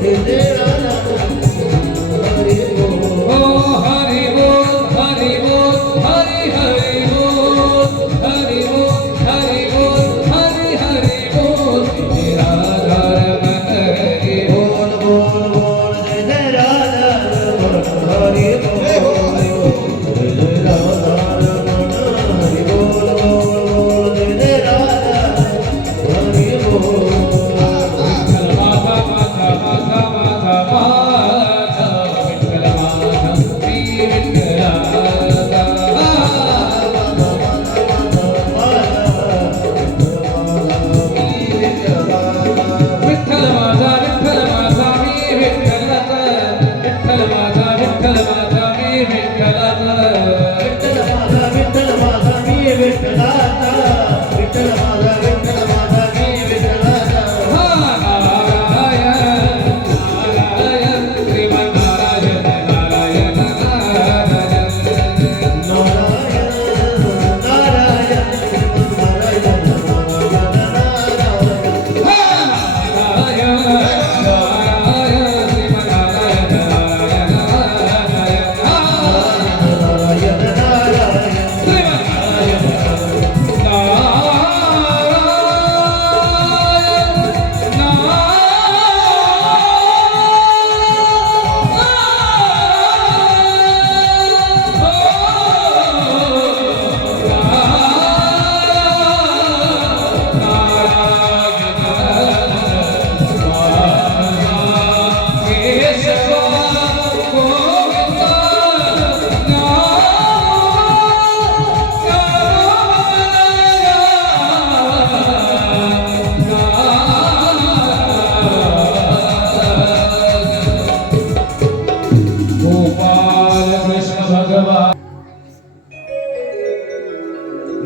जय जय राधा रमण हरि बोल ओ हरि बोल हरि बोल हरि हरि बोल हरि बोल हरि बोल हरि हरि बोल जय राधा रमण हरि बोल विठ्ठल माता माता माता माता माता विठ्ठल माता श्री विठ्ठला विठ्ठल माझा मी विठ्ठलाचा विठ्ठल माझा मी विठ्ठलाचा नारायण नारायण श्रीमन्नारायण नारायण नारायण नारायण नारायण श्रीमन्नारायण नारायण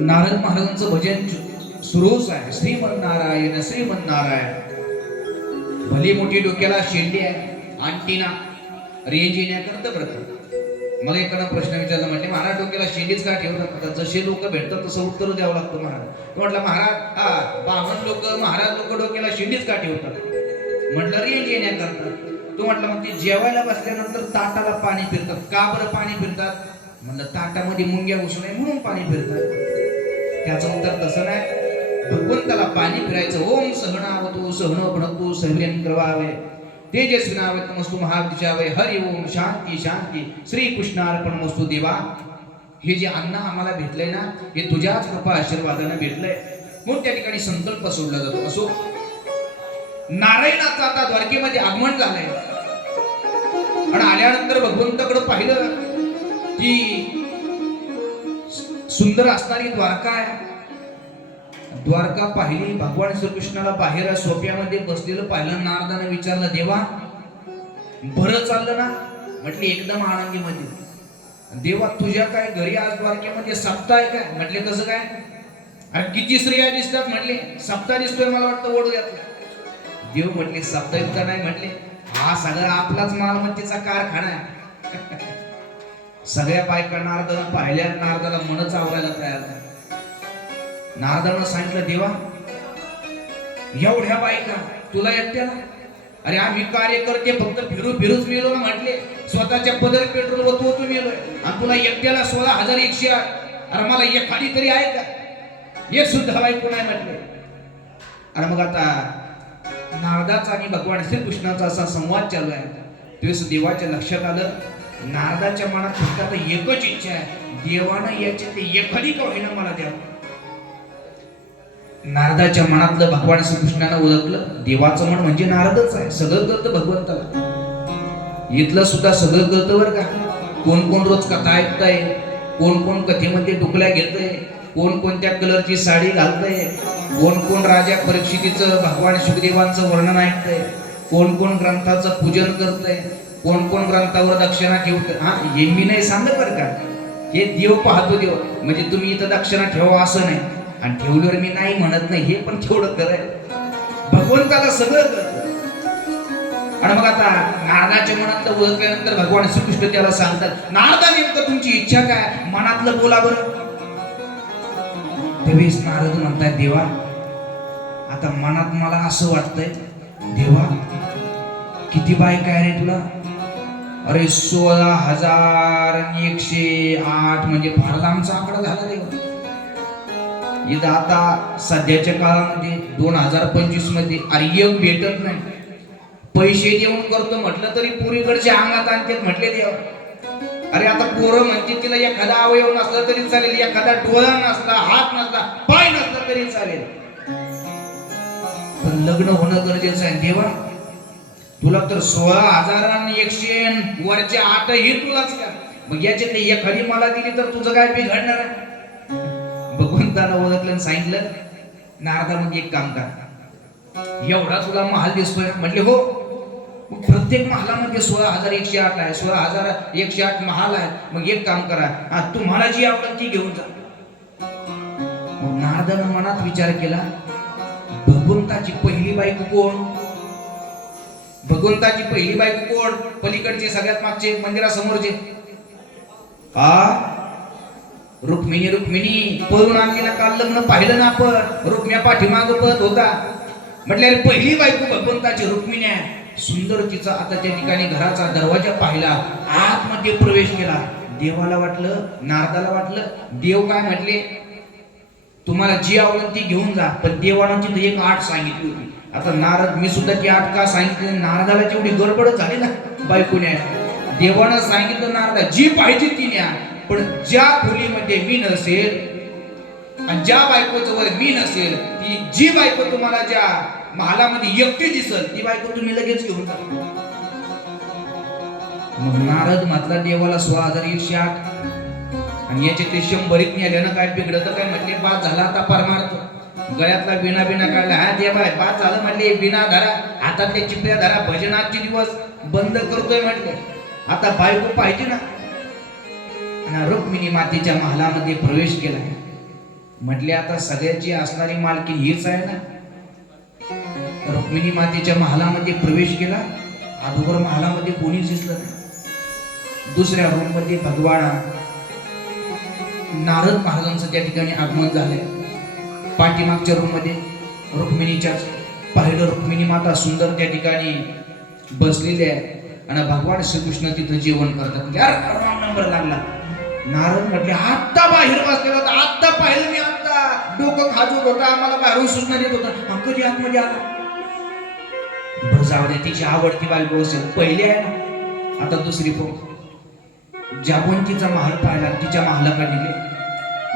नारद महाराजांचं भजन सुरूच आहे. श्रीमन्नारायण श्रीमन्नारायण. भली मोठी डोक्याला शेंडी आहे, अंटिना रेंज येण्याकरता करतात. मला एकानं प्रश्न विचारला, म्हणजे महाराज डोक्याला शेंडीच का ठेवतात? आता जसे लोक भेटतात तसं उत्तर द्यावं लागतं महाराज. म्हटलं महाराज बामण लोक महाराज लोक डोक्याला शेंडीच का ठेवतात? म्हटलं रेंज येण्याकरता. तो म्हटलं मग ते जेवायला बसल्यानंतर ताटाला पाणी फिरतात का बरं पाणी फिरतात? म्हणलं ताटामध्ये मुंग्या घुसू नये म्हणून पाणी फिरतात. त्याचं उत्तर तसं नाही. भगवंताला पाणी फिरायचं. ओम सहनावतु सहनो भुनक्तु सहवीर्यं करवावे तेजस्वी नावतमस्तु महाविद्यावे. हरि ओम शांती शांती. श्री कृष्णार्पणमस्तु देवा. हे जे अन्न आम्हाला भेटलंय ना, हे तुझ्याच कृपा आशीर्वादाने भेटलंय. मग त्या ठिकाणी संकल्प सोडला जातो. असो नारायणाचं आता द्वारकेमध्ये आगमन झालंय आणि आल्यानंतर भगवंताकडे पाहिलं की सुंदर असणारी द्वारका आहे. द्वारका पाहिली, भगवान श्रीकृष्णाला बाहेर सोप्यामध्ये बसलेलं पाहिलं. नारदाने विचारलं, देवा बरं चाललं ना? म्हटले एकदम आनंदीमध्ये. देवा तुझ्या काय घरी आज द्वारकेमध्ये सप्ताह आहे काय? म्हटले कसं काय? आणि किती स्त्रिया दिसतात? म्हटले सप्ताह दिसतोय मला वाटतं ओढ्यातला. देव म्हटले सप्ताह इतका नाही. म्हटले हा सगळा आपलाच मालमत्तेचा कारखाना आहे. सगळ्या बायका नारदानं पाहिल्या, नारदाला मनच आवरायला तयार नाही. नारदानं सांगितलं, देवा एवढ्या बायका तुला एकट्याला? अरे आम्ही कार्यकर्ते फक्त फिरूच मेलो ना. म्हटले स्वतःच्या पदर पेट्रोल वतू मेलोय आणि तुला एकट्याला 16,108. अरे मला एखादी तरी आहे का? एक सुद्धा बायको नाही. म्हटले अरे मग आता नारदाचा आणि भगवान श्रीकृष्णाचा असा संवाद चालू आहे. तेव्हा देवाच्या लक्षात आलं, नारदाच्या मनात फक्त आता एकच इच्छा आहे, देवानं याचे ते एखादी का होईना मला द्यावं. नारदाच्या मनातलं भगवान श्रीकृष्णानं ओळखलं. देवाचं मन म्हणजे नारदच आहे. सगळं कळतं भगवंताला. इथलं सुद्धा सगळं कळतं बरं का. कोण कोण रोज कथा ऐकताय, कोण कोण कथेमध्ये डुकल्या घेतय, कोण कोणत्या कलरची साडी घालतय, कोण कोण राजा परीक्षितीचं भगवान शुकदेवांचं वर्णन ऐकतंय, कोण कोण ग्रंथाचं पूजन करतंय, कोण कोण ग्रंथावर दक्षिणा ठेवतंय. हा हे मी नाही सांगत बरं का. हे देव पाहतो. देव म्हणजे तुम्ही इथं दक्षिणा ठेवा असं नाही, आणि ठेवल्यावर मी नाही म्हणत नाही, हे पण तेवढं कराय. भगवंताला सगळं कळतं. आणि मग आता नारदाच्या मनातलं ओळखल्यानंतर भगवान श्रीकृष्ण त्याला सांगतात, नारदा नेमकं तुमची इच्छा काय? मनातलं बोला बरं. त्यावेळेस नारद म्हणताय, देवा आता मनात मला असं वाटतंय, देवा किती बायका आहे रे तुला? अरे 16,108 म्हणजे फार लांबचा आकडा झाला देवा. इथं आता सध्याच्या काळामध्ये 2025 मध्ये अरे एक भेटत नाही. पैसे देऊन करतो म्हटलं तरी पुरीकडचे अंगात आणतात. म्हटले देवा अरे आता पोरं म्हणते तिला एखादा अवयव नसला तरी चालेल, एखादा डोळा नसला, हात नसला, पाय नसला तरी चालेल, पण लग्न होणं गरजेचं आहे. देवा तुला तर 16,100 वरच्या 8 ही तुलाच का? मग याच्यातली एखादी मला दिली तर तुझं काय बिघडणार आहे? भगवंताला ओळखलं आणि सांगितलं, नारदा मग एक काम कर, एवढा तुला महाल दिसतोय? म्हटले हो. मग प्रत्येक महालामध्ये 16,108 आहे, 16,108 महाल आहे. मग एक काम करा, तुम्हाला जी आवडेल ती घेऊन जा. मग नारदानं मनात विचार केला, भगवंताची पहिली बायको कोण? भगवंताची पहिली बायको कोण? पलीकडचे सगळ्यात मागचे मंदिरासमोरचे रुक्मिणी पळून आणली ना. काल लग्न पाहिलं ना आपण, रुक्म्या पाठीमाग पळत होता. म्हटलं अरे पहिली बायको भगवंताची रुक्मिणी आहे. सुंदर तिचा आता त्या ठिकाणी घराचा दरवाजा पाहिला, आतमध्ये प्रवेश केला. देवाला वाटलं, नारदाला वाटलं, देव काय म्हटले, तुम्हाला जी आवडेल ती घेऊन जा. पण देवानं तिथे एक 8 सांगितली होती. आता नारद मी सुद्धा ती 8 का सांगितली? नारदाला जेवढी गडबड झाली ना बायकोने, देवानं सांगितलं नारदा जी पाहिजे ती न्या, पण ज्या खोलीमध्ये मी नसेल आणि ज्या बायकोचं वर मी नसेल, ती जी बायको तुम्हाला ज्या महालामध्ये एकटी दिसल ती बायको तुम्ही लगेच घेऊन जा. मग नारद म्हटला देवाला 16,108 आणि याचे ते 100 नेल्यानं काय बिघडतं काय? म्हटले बाद झाला आता परमार्थ. गळ्यातला बिना काढला, हा देवा बाद झालं. म्हटले बिना धरा, हातातल्या चिपऱ्या धरा, भजनाचे दिवस बंद करतोय. म्हटले आता बायको पाहिजे ना. आणि रुक्मिणी मातेच्या महालामध्ये प्रवेश केला. म्हटले आता सगळ्याची असणारी मालकी हीच आहे ना. रुक्मिणी मातेच्या महालामध्ये प्रवेश केला. अगोदर महालामध्ये कोणीच दिसलं नाही. दुसऱ्या रूम मध्ये भगवान नारद महाराजांचं त्या ठिकाणी आगमन झालंय. पाठीमागच्या रूम मध्ये रुक्मिणीच्या पाहिलं, रुक्मिणी माता सुंदर त्या ठिकाणी बसलेली आहे आणि भगवान श्रीकृष्ण तिथं जेवण करतात. यार रॉंग नंबर लागला. नारद म्हटले आत्ता बाहेर बसलेला होता, आत्ता पाहिलं मी, आत्ता डोकं खाजून होता, आम्हाला बाहेरून सूचना देत होता, कधी आतमध्ये आला. बरं जाऊ दे, तिची आवडती बायको असेल, पहिली आहे ना. आता दुसरी फोन जाबवंतीचा महाल पाहिला, तिच्या महालाकडे गेले.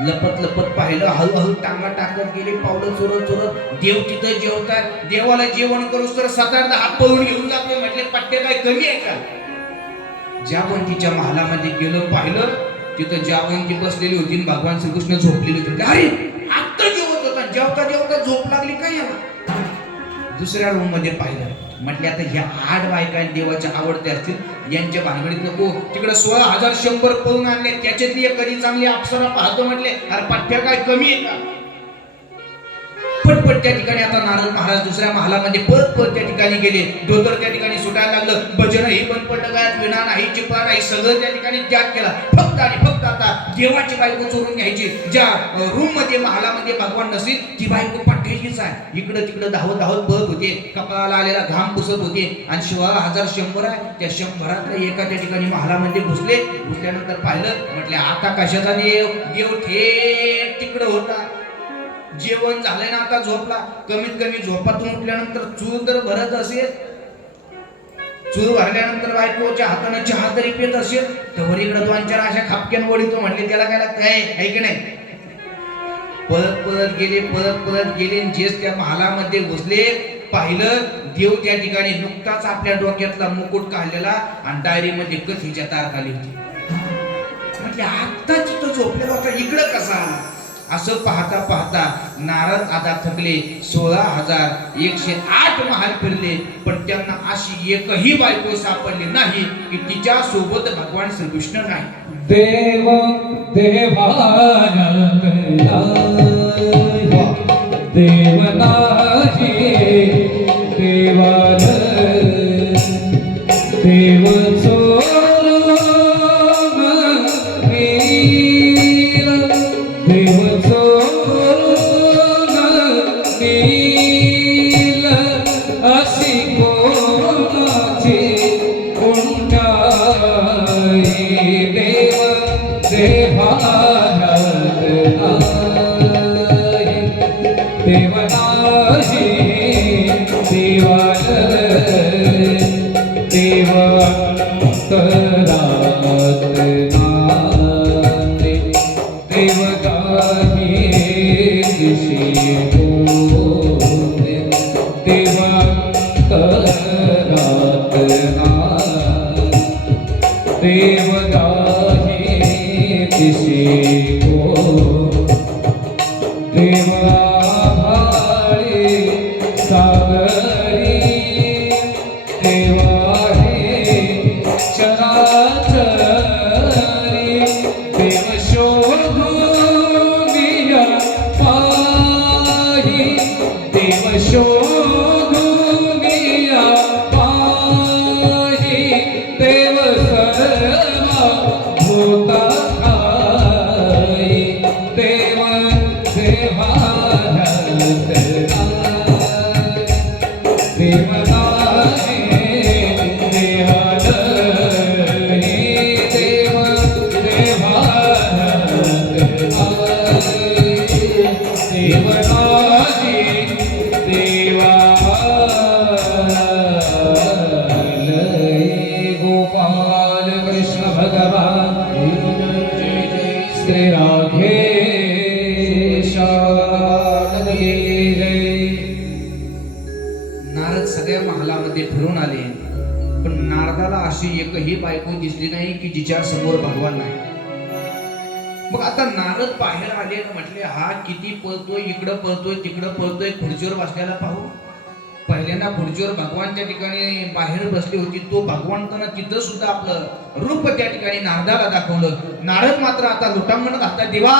लपत लपत पाहिलं, हळूहळू टांगा टाकत गेले, पावलं चोरत चोरत देव तिथं जेवतात. देवाला जेवण करूस तर 7-8 हात पळून घेऊन जातोय. म्हटले पट्टे काय कमी आहे का? जावंतीच्या महालामध्ये गेलं, पाहिलं तिथं जावंती बसलेली होती आणि भगवान श्रीकृष्ण झोपलेले होते. अरे आत्ता जेवत होता, जेवता जेवता झोप लागली काय याला? दुसऱ्या रूम मध्ये पाहिलं, म्हटले आता ह्या 8 बायका देवाच्या आवडते असतील, यांच्या भानगडीत नको. तिकडे 16,100 पळून आणले, त्याच्यातली एक कधी चांगली अप्सरा पाहतो. म्हटले अरे पठ्ठ्या काय कमी आहे का? पटपट त्या ठिकाणी आता नारद महाराज दुसऱ्या महालामध्ये परत परत त्या ठिकाणी गेले. धोतर त्या ठिकाणी सुटायला लागलं, भजनही बंद पडलं, काय विना नाही, चिपळा नाही, सगळं त्या ठिकाणी त्याग केला. फक्त आणि फक्त आता देवाची बायको चोरून घ्यायची. ज्या रूम मध्ये महालामध्ये भगवान नसतील ती बायको पठ्ठ्याचीच आहे. इकडं तिकडं धावत धावत पळत होते, कपाळाला आलेला घाम पुसत होते आणि 16,100 आहे. त्या 100 एका त्या ठिकाणी महालामध्ये घुसले. घुसल्यानंतर पाहिलं, म्हटले आता कशाचा देव? देव थेट तिकडं होता. जेवण झालंय ना, आता झोपला. कमीत कमी झोपातून उठल्यानंतर चूल तर भरत असेल, चूल भरल्यानंतर बायकोच्या हाताने चहा तरी पित असेल, तर इकडे 2-4 अशा खापक्यान वडीतो. म्हटले त्याला काय लागतं आहे की नाही? परत परत गेले, परत परत गेले, जेच त्या महालामध्ये घुसले, पाहिलं देव त्या ठिकाणी नुकताच आपल्या डोक्यातला मुकुट काढलेला आणि डायरीमध्ये कथीच्या तार खाली होती. म्हटले आता तिथं झोपलेला होता, इकडं कसा? असं पाहता पाहता नारद आता थकले. 16,108 महाल फिरले, पण त्यांना अशी एकही बायको सापडली नाही की तिच्या सोबत भगवान श्रीकृष्ण नाही. देव देवानंद देव नाही देवान देव चोरून नील देव चोरून नील अशी कोणाची उंटाई देव देवानंद देव नाही देवान देव अंतरात नांदे देव गाही दिशी बोले देव अंतरात नांदे देव गाही दिशी देवा भाळी सागरी देवा हे चराचरी देव शोधूनिया पाही देव शोधूनिया पाही देव सर्व भूता देव देवानंद देव नाही देवान देव देवानंद देव नाही देवान. गोपाल कृष्ण भगवान श्री राधे नारद सगळ्या महालामध्ये फिरून आले, पण नारदाला अशी एकही बायको दिसली नाही की जिच्या समोर भगवान नाही. मग आता नारद बाहेर आले, म्हटले हा किती पळतोय, इकडं पळतोय तिकडं पळतोय, खुर्चीवर बसल्याला पाहू. पहिल्यांदा खुर्चीवर भगवान त्या ठिकाणी बाहेर बसले होते, तो भगवंतानं तिथं सुद्धा आपलं रूप त्या ठिकाणी नारदाला दाखवलं. नारद मात्र आता लुटांगण घालता, देवा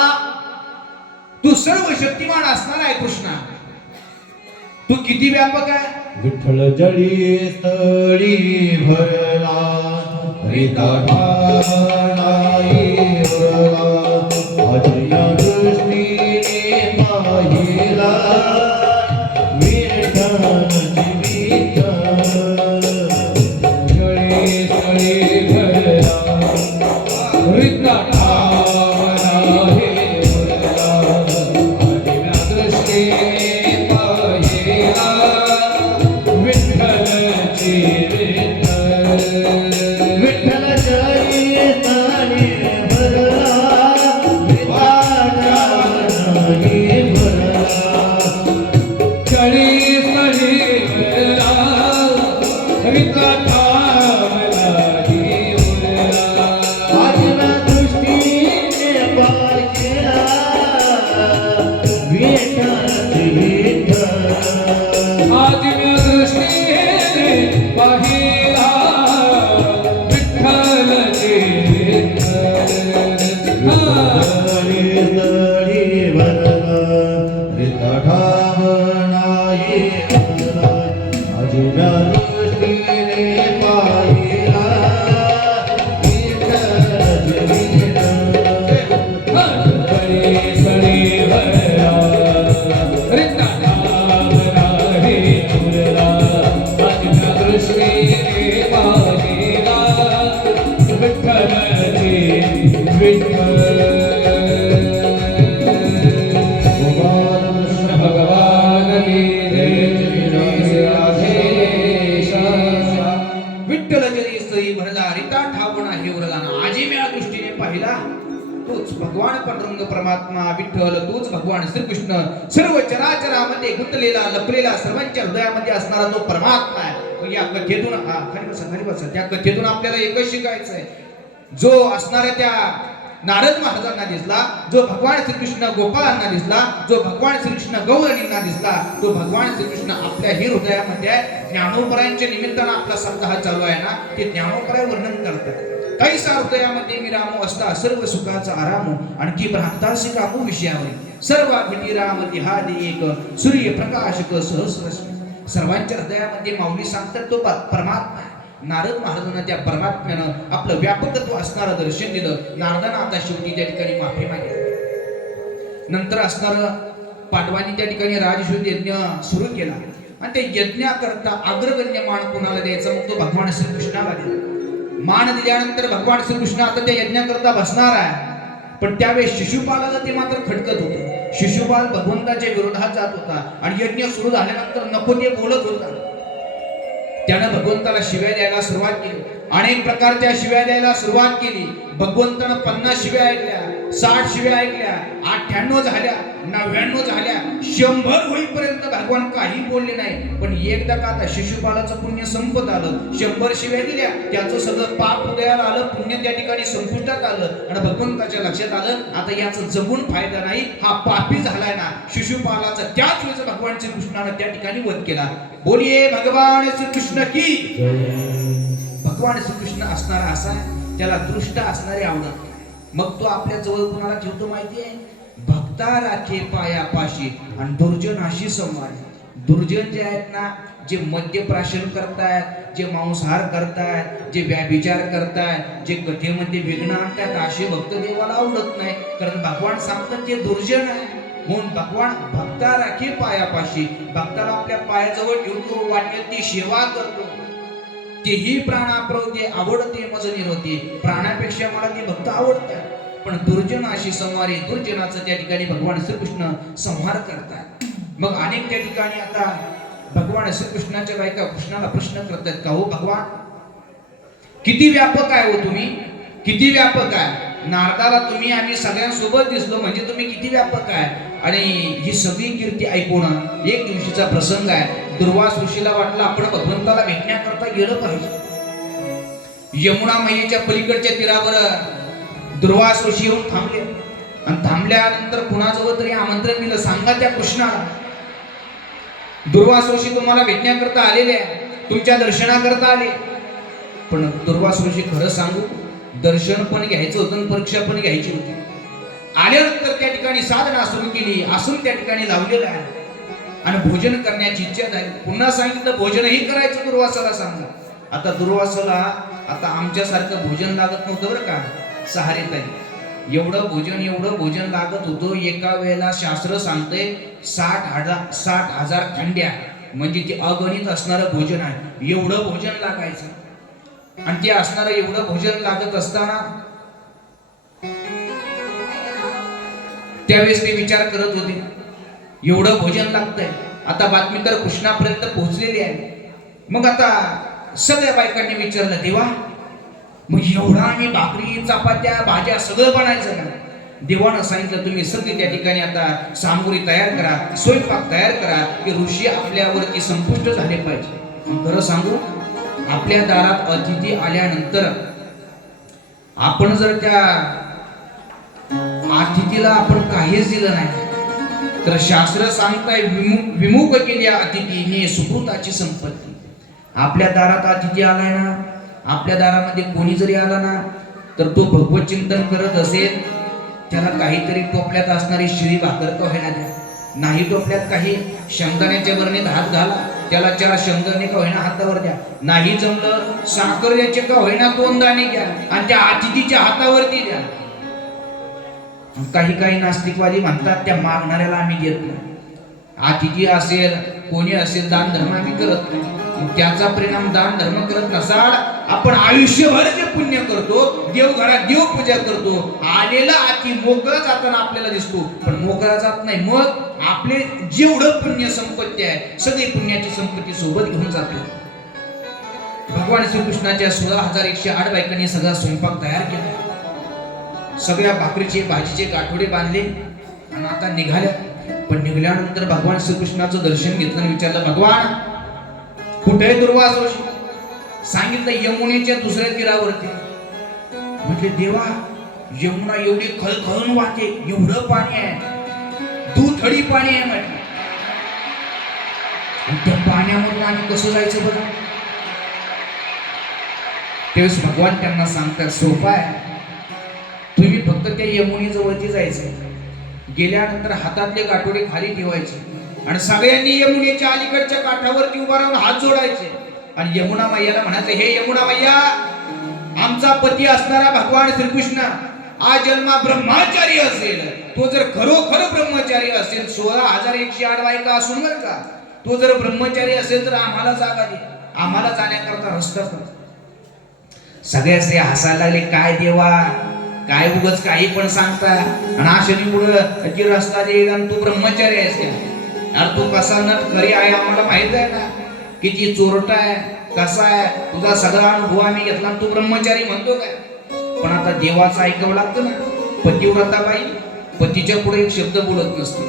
तू सर्व शक्तिमान असणार आहे कृष्णा, तू किती व्यापक आहे. विठ्ठल जळी स्थळी भरला हरिता ठाणाई वरला अजया दृष्टीने पाहिला विठ्ठल विठ्ठल जळे जळे भरला हरिता ठाणा हे भरला अजया दृष्टीने पाहिला विठ्ठलची विठ्ठल विठ्ठल जळी स्थळी स्थळी स्थळी वरला रिता ठावला उरला आजव्या दृष्टीने पाहिला विठ्ठल विठ्ठल आदिव्य दृष्टीने पाहिला विठ्ठलचे स्थळी स्थळी वरला रिता ठावणाई उरला आजव्या दृष्टीने पाहिला विठ्ठल विठ्ठल स्थळी स्थळी वरला रिता ठावला उरला आदिव्य दृष्टीने पाहिला विठ्ठलचे भगवान की जय राधेश विठ्ठल जरी स्थळी भरला रिता ठावणा हे उरला ना आजीम्या दृष्टीने पाहिला तोच भगवान पांडुरंग परमात्मा विठ्ठल तोच भगवान श्रीकृष्ण सर्व चराचरामध्ये गुंतलेला लपलेला सर्वांच्या हृदयामध्ये असणारा तो परमात्मा आहे. मग या कथेतून खाली बसा त्या कथेतून आपल्याला एकच शिकायचं आहे. जो असणाऱ्या त्या नारद महाराजांना दिसला, जो भगवान श्रीकृष्ण गोपाळांना दिसला, जो भगवान श्रीकृष्ण गौरणींना दिसला, तो भगवान श्रीकृष्ण आपल्या ही हृदयामध्ये आहे. ज्ञानोपरायांच्या निमित्तानं आपला सप्ताह चालू आहे ना, ते ज्ञानोपराय वर्णन करतात. कैसा हृदयामध्ये मी रामो असता सर्व सुखाचा आरामो आणखी भ्रांतासी कामो विषयावरी सर्व घटी राम तिहादी एक सूर्य प्रकाशक सहस्रश्मी. सर्वांच्या हृदयामध्ये माऊली सांगतात तो परमात्मा आहे. नारद महाराजांना त्या परमात्म्यानं आपलं व्यापकत्व असणारं दर्शन दिलं. नारदांना आता शेवटी त्या ठिकाणी माफी मागितली. नंतर असणारं पांडवांनी त्या ठिकाणी राजसूय यज्ञ सुरू केला आणि ते यज्ञाकरता अग्रगण्य मान कोणाला द्यायचा, मग तो भगवान श्रीकृष्णाला दिला. मान दिल्यानंतर भगवान श्रीकृष्ण आता त्या यज्ञाकरता बसणार आहे. पण त्यावेळेस शिशुपालाला ते मात्र खटकत होतं. शिशुपाल भगवंताच्या विरोधात जात होता आणि यज्ञ सुरू झाल्यानंतर नको ते बोलत होता. त्यानं भगवंताला शिव्या द्यायला सुरुवात केली. अनेक प्रकारच्या शिव्या द्यायला सुरुवात केली. भगवंतानं 50 शिव्या ऐकल्या, 60 शिव्या ऐकल्या, 98 झाल्या, 99 झाल्या, 100 होईपर्यंत भगवान काही बोलले नाही. पण एकदा का आता शिशुपालाचं पुण्य संपत आलं, 100 शिव्या दिल्या, त्याचं सगळं पाप उदयाला आलं, पुण्य त्या ठिकाणी संपुष्टात आलं आणि भगवंताच्या लक्षात आलं आता याचं जगून फायदा नाही, हा पापी झालाय ना. शिशुपालाचा त्याच वेळेस भगवान श्रीकृष्णानं त्या ठिकाणी वध केला. बोलिये भगवान श्रीकृष्ण की. भगवान श्रीकृष्ण असणारा असा आहे, त्याला दृष्ट असणारे आवडत. मग तो आपल्या जवळ कुणाला ठेवतो माहिती आहे? भक्ता राखे पायापाशी आणि दुर्जनाशी संवाद. दुर्जन जे आहेत ना, जे मद्यप्राशन करतायत, जे मांसाहार करतायत, जे व्याभिचार करतायत, जे कथेमध्ये विघ्न आणतात, असे भक्त देवाला आवडत नाही. कारण भगवान सांगतात ते दुर्जन आहे. म्हणून भगवान भक्ता राखे पायापाशी, भक्ताला आपल्या पायाजवळ ठेवतो, वाटेल ती सेवा करतो. तेही प्राणाप्रवते आवडते मज निरोते. प्राणापेक्षा मला ते भक्त आवडतात. पण दुर्जनाशी संवारी, दुर्जनाचं त्या ठिकाणी भगवान श्रीकृष्ण संहार करतात. मग अनेक त्या ठिकाणी आता भगवान श्रीकृष्णाच्या बायका कृष्णाला प्रश्न करतात का हो भगवान, किती व्यापक आहे हो तुम्ही, किती व्यापक आहे. नारदाला तुम्ही आम्ही सगळ्यांसोबत दिसलो म्हणजे तुम्ही किती व्यापक आहे. आणि ही सगळी कीर्ती ऐकून एक दिवशीचा प्रसंग आहे. दुर्वास ऋषीला वाटलं आपण भगवंताला भेटण्याकरता गेलं पाहिजे. यमुना मैयेच्या पलीकडच्या तीरावर दुर्वास ऋषी येऊन थांबले आणि थांबल्यानंतर कुणाजवळ तरी आमंत्रण दिलं, सांगा त्या कृष्णाला दुर्वास ऋषी तुम्हाला भेटण्याकरता आलेले आहे, तुमच्या दर्शनाकरता आले. पण दुर्वास ऋषी खरं सांगू, दर्शन पण घ्यायचं होतं आणि परीक्षा पण घ्यायची होती. आल्यानंतर त्या ठिकाणी साधना सुरू केली, आसन त्या ठिकाणी लावलेलं आहे आणि भोजन करण्याची इच्छा झाली. पुन्हा सांगितलं भोजनही करायचं दुर्वासाला सांगा. आता दुर्वासाला आता आमच्यासारखं भोजन लागत नव्हतं बरं का सहारेताई. एवढं भोजन लागत होतं. एका वेळेला शास्त्र सांगते 60,000 खंड्या, म्हणजे ते अगणित असणारं भोजन आहे. एवढं भोजन लागायचं. आणि ते असणारं एवढं भोजन लागत असताना त्यावेळेस ते विचार करत होते एवढं भोजन लागतंय. आता बातमी तर कृष्णापर्यंत पोहोचलेली आहे. मग आता सगळ्या बायकांनी विचारलं देवा, मग एवढा आम्ही भाकरी चपात्या भाज्या सगळं बनायचं ना. देवानं सांगितलं तुम्ही सगळी त्या ठिकाणी आता सामुग्री तयार करा, स्वयंपाक तयार करा, की ऋषी आपल्यावरती संपुष्ट झाले पाहिजे. खरं सांगू, आपल्या दारात अतिथी आल्यानंतर आपण जर त्या अतिथीला आपण काहीच दिलं नाही तर शास्त्र सांगताय विमुख केल्या अतिथीने सुकृताची संपत्ती. आपल्या दारात अतिथी आलाय ना, आपल्या दारामध्ये कोणी जरी आला ना तर तो भगवत चिंतन करत असेल, त्याला काहीतरी टोपल्यात असणारी शिळी भाकर का होईना द्या, नाही टोपल्यात काही शेंगदाण्याच्या बरणीत हात घाला, त्याला 4 शेंगदाणे का होईना हातावर द्या, नाही जमलं साखरेचे का होईना 2 दाणे घ्या आणि त्या अतिथीच्या हातावरती द्या. काही नास्तिकवादी म्हणतात त्या मागणाऱ्याला आम्ही देत नाही. अतिथी असेल कोणी असेल दान धर्म आम्ही करत नाही. त्याचा परिणाम दान धर्म करत नसाल, आपण आयुष्यभर जे पुण्य करतो, देवघरात देव पूजा करतो, आलेला अति मोकळा जाताना आपल्याला दिसतो, पण मोकळा जात नाही. मग आपले जेवढं पुण्य संपत्ती आहे सगळी पुण्याची संपत्ती सोबत घेऊन जातो. भगवान श्रीकृष्णाच्या 16,108 बायकांनी सगळा स्वयंपाक तयार केला. सगळ्या भाकरीचे भाजीचे गाठोडे बांधले आणि आता निघाल्या. पण निघाल्यानंतर भगवान श्रीकृष्णाचं दर्शन घेतलं आणि विचारलं, भगवान कुठे दुर्वास ऋषी? सांगितलं यमुनेच्या दुसऱ्या तीरावरती. म्हटले देवा, यमुना एवढी खळखळून वाहते, एवढं पाणी आहे, दुथडी पाणी आहे म्हटलं, त्या पाण्यामधून आम्ही कसं जायचं बघा. तेव्हा भगवान त्यांना सांगतात, सोपा आहे, तुम्ही फक्त त्या यमुनेजवळती जायचं, गेल्यानंतर हातातले गाठोडे खाली ठेवायचे आणि सगळ्यांनी यमुनेच्या अलीकडच्या काठावरती उभा राहून हात जोडायचे आणि यमुना मैयाला म्हणायचं, हे यमुना मैया, आमचा पती असणारा भगवान श्रीकृष्ण आज जन्मा ब्रह्मचारी असेल, तो जर खरोखर ब्रह्मचारी असेल, 16,108 बायका असून बरं का, तो जर ब्रह्मचारी असेल तर आम्हाला जागा दे, आम्हाला जाण्याकरता रस्ता कर. सगळे स्त्रिया हसायला लागले, काय देवा, काय उगच काही पण सांगता आणि आशनी पुढं की रस्ता देईल आणि तू ब्रह्मचारी आहेस. यार तू कसा नट खरी आहे आम्हाला माहित आहे ना, किती चोरटा आहे, कसा आहे, तुझा सगळा अनुभव आम्ही घेतला आणि तू ब्रह्मचारी म्हणतो काय. पण आता देवाचं ऐकावं लागतं ना. पतिव्रता बाई पतीच्या पुढे एक शब्द बोलत नसते.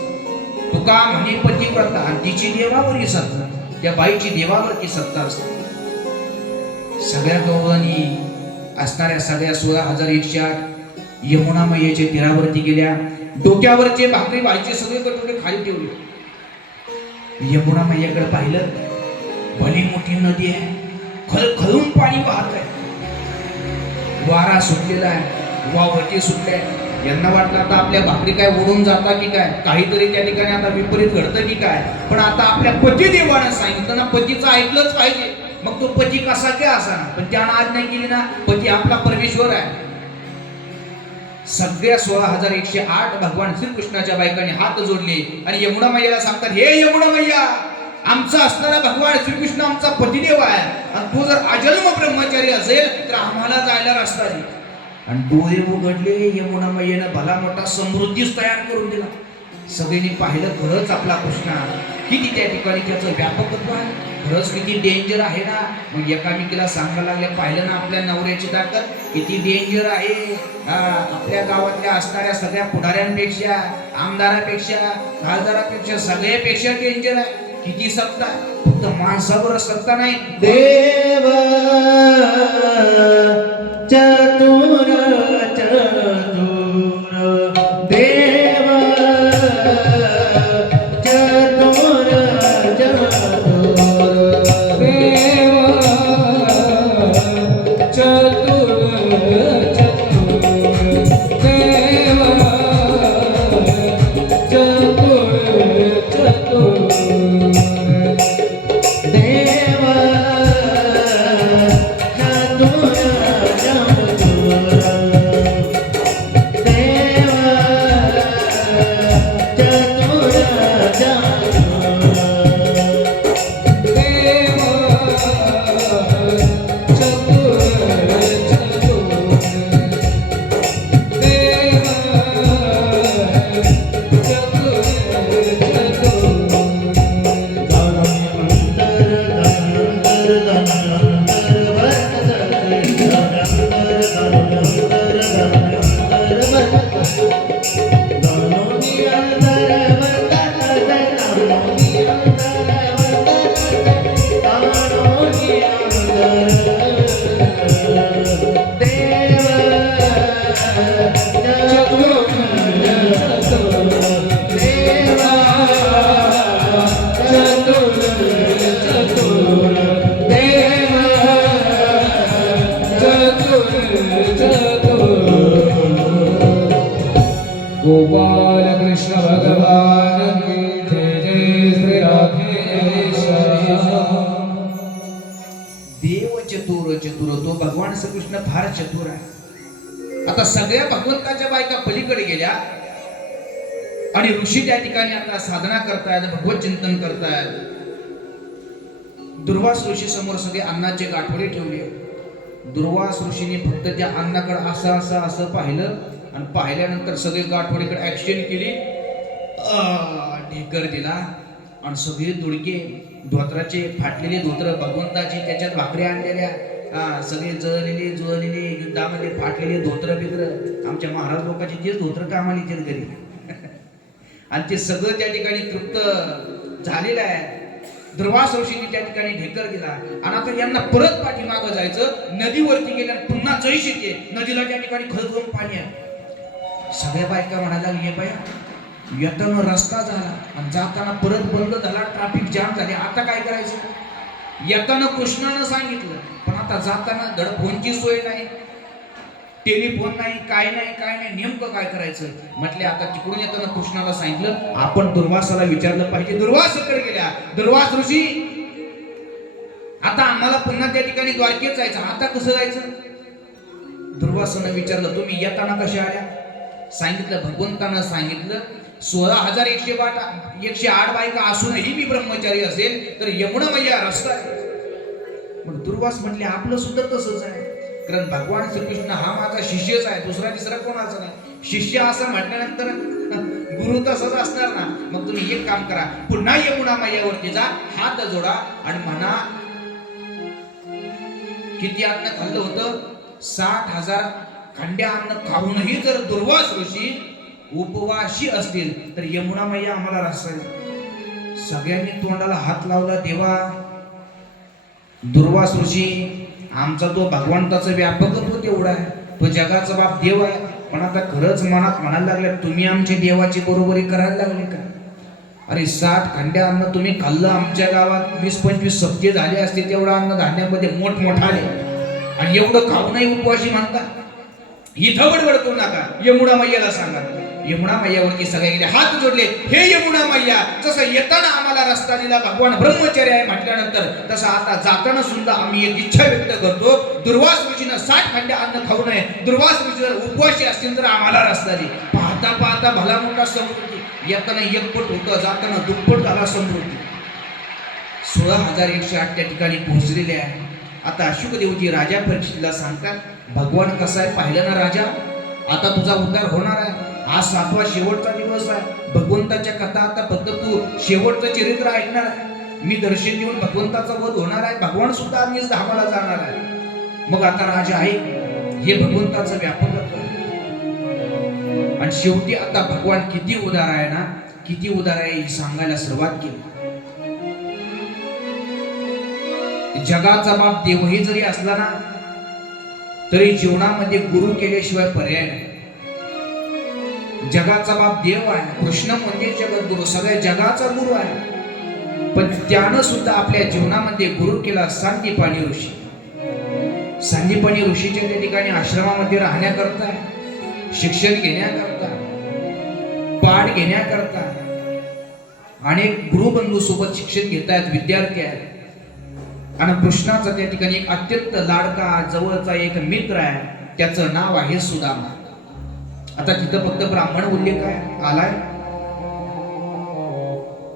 तू का म्हणे पतिव्रता आणि तिची देवावरची सत्ता, त्या बाईची देवावरची सत्ता असते. सगळ्या गवळणी असणाऱ्या सगळ्या 16,108 यमुना मैयेच्या तीरावरती गेल्या. डोक्यावरचे भाकरी भाजीचे सगळे कटोरे खाली ठेवले. यमुना मैयाकडे पाहिलं, भली मोठी नदी आहे, खळखळून पाणी वाहत आहे, वारा सुटलेला आहे, वावरटी सुटले. यांना वाटलं आता आपल्या भाकरी काय ओढून जाता की काय, काहीतरी त्या ठिकाणी आता विपरीत घडतं की काय. पण आता आपल्या पतिदेवानं सांगितलं ना, पतीचं ऐकलंच पाहिजे. मग तो पती कसा काय असा, पण त्यानं आज नाही केली ना, पती आपला परमेश्वर आहे. सगळ्या 16,108 भगवान श्रीकृष्णाच्या बायकांनी हात जोडले आणि यमुना मैयाला सांगतात, हे यमुना मैया, आमचा असणारा भगवान श्रीकृष्ण आमचा पतिदेव आहे आणि तो जर अजन्म ब्रह्मचारी असेल तर आम्हाला जायला रस्ता दे. आणि डोळे उघडले, यमुना मैयानं भला मोठा समृद्धीच तयार करून दिला. सगळ्यांनी पाहिलं, खरंच आपला कृष्ण किती त्या ठिकाणी त्याचं व्यापकत्व आहे, खरंच किती डेंजर आहे ना. मग एकामेकीला सांगायला लागले, पाहिलं ना आपल्या नवऱ्याची ताकद किती डेंजर आहे. आपल्या गावातल्या असणाऱ्या सगळ्या पुढाऱ्यांपेक्षा, आमदारापेक्षा, खासदारापेक्षा सगळ्यापेक्षा डेंजर आहे. किती सत्ता आहे, फक्त माणसावर सत्ता नाही. देव चतुर चतुर देव चतुर चतुर देव चतुर चतुर, तो भगवान श्रीकृष्ण फार चतुर आहे. आता सगळ्या भगवंताच्या बायका पलीकडे गेल्या आणि ऋषी त्या ठिकाणी आता साधना करतायत, भगवत चिंतन करतायत. दुर्वास ऋषी समोर सगळे अन्नाचे गाठोडे ठेवले. दुर्वास ऋषीने फक्त त्या अन्नाकडे असं पाहिलं आणि पाहिल्यानंतर सगळे गाठोडेकडे ऍक्शन केली, ढेकर दिला आणि सगळे दुडके धोत्राचे फाटलेले धोत्र भगवंताचे, त्याच्यात भाकरी आणलेल्या, सगळे जुळलेले युद्धामध्ये फाटलेले धोत्र बिग्र, आमच्या महाराज लोकांचे तेच धोत्र कामाला येतील घरी. आणि ते सगळं त्या ठिकाणी तृप्त झालेलं आहे. दुर्वास ऋषीने त्या ठिकाणी ढेकर दिला आणि आता यांना परत पाठीमागं जायचं. नदीवरती गेल्या पुन्हा जैश येते. नदीला त्या ठिकाणी खळखळून पाणी आहे. सगळ्या बायका म्हणायला, ये बाया, येताना रस्ता झाला आणि जाताना परत बंद झाला, ट्रॅफिक जाम झाले, आता काय करायचं? येताना कृष्णानं सांगितलं, पण आता जाताना धड फोनची सोय नाही, टेलिफोन नाही, काय नाही, नेमकं काय करायचं? म्हटले आता तिकडून येताना कृष्णाला सांगितलं, आपण दुर्वासाला विचारलं पाहिजे. दुर्वासाकडे गेल्या. दुर्वास ऋषी, आता आम्हाला पुन्हा त्या ठिकाणी द्वारकेत जायचं, आता कसं जायचं? दुर्वासानं विचारलं, तुम्ही येताना कशा आल्या? सांगितलं, भगवंतानं सांगितलं, 16,108 बायका असूनही मी ब्रह्मचारी असेल तर यमुना मैया रस्ता आहे. मग दुर्वास म्हटले, आपलं सुद्धा तसंच आहे, कारण भगवान श्रीकृष्ण हा माझा शिष्यच आहे, दुसरा तिसरा कोणाचा नाही. शिष्य असं म्हटल्यानंतर गुरु तसंच असणार ना. मग तुम्ही एक काम करा, पुन्हा यमुना मैयावरती जा, हात जोडा आणि म्हणा, किती अन्न खाल्लं होतं? 60,000 खंड्या अन्न खाऊनही जर दुर्वास ऋषी उपवाशी असतील तर यमुना मैया आम्हाला रस्ता. सगळ्यांनी तोंडाला हात लावला. देवा, दुर्वास ऋषी, आमचा तो भगवंताचा व्यापकत्व तेवढा आहे, तो जगाचा बाप देव आहे, पण आता खरंच मनात म्हणायला लागले, तुम्ही आमच्या देवाची बरोबरी करायला लागले का? अरे 60 खंड्या अन्न तुम्ही खाल्लं, आमच्या गावात 20-25 सप्ते झाले असते तेवढं अन्न धान्यामध्ये मोठमोठाले, आणि एवढं खाऊनही उपवाशी म्हणता. इथं बडबड करू नका, यमुना मैयाला सांगा. यमुना मैयावरती सगळे गेले, हात जोडले. हे यमुना मैया, जसं येताना आम्हाला रस्ता दिला, भगवान ब्रह्मचारी आहे म्हटल्यानंतर, तसं आता जाताना सुद्धा आम्ही एक इच्छा व्यक्त करतो, दुर्वास ऋषीनं 60 खंड्या अन्न खाऊ नये, दुर्वास ऋषी जर उपवासी असतील तर आम्हाला रस्ता दे. पाहता पाहता भला मोठा समृद्धी, येताना एकपट होतं, जाताना दुप्पट झाला समृद्धी. 16,108 त्या ठिकाणी पोहोचलेले आहे. आता अशुकदेवजी राजा परीक्षितला सांगतात, भगवान कसा आहे पाहिलं ना राजा, आता तुझा उद्धार होणार आहे. आज 7वा शेवटचा दिवस आहे. भगवंताच्या कथा आता फक्त तू शेवटचं चरित्र ऐकणार आहे. मी दर्शन देऊन भगवंताचा वध होणार आहे. भगवान सुद्धा मीच धामाला जाणार आहे. मग आता राजा आहे, हे भगवंताचं व्यापकत्व आहे. आणि शेवटी आता भगवान किती उदार आहे ना, किती उदार आहे हे सांगायला सुरुवात केली. जगाचा बाप देवही जरी असला ना, तरी जीवनामध्ये गुरु केल्याशिवाय पर्याय नाही. जगाचा बाप देव आहे, कृष्ण म्हणजे जगद्गुरु, सगळ्या जगाचा गुरु आहे. पण त्यानं सुद्धा आपल्या जीवनामध्ये गुरु केला सांदीपानी ऋषी. सांदीपानी ऋषीच्या त्या ठिकाणी आश्रमामध्ये राहण्याकरता, शिक्षण घेण्याकरता, पाठ घेण्याकरता अनेक गुरुबंधू सोबत शिक्षण घेत आहेत, विद्यार्थी आहेत. आणि कृष्णाचा त्या ठिकाणी एक अत्यंत लाडका जवळचा एक मित्र आहे, त्याचं नाव आहे सुदामा. आता तिथं फक्त ब्राह्मण उल्लेख आहे आलाय.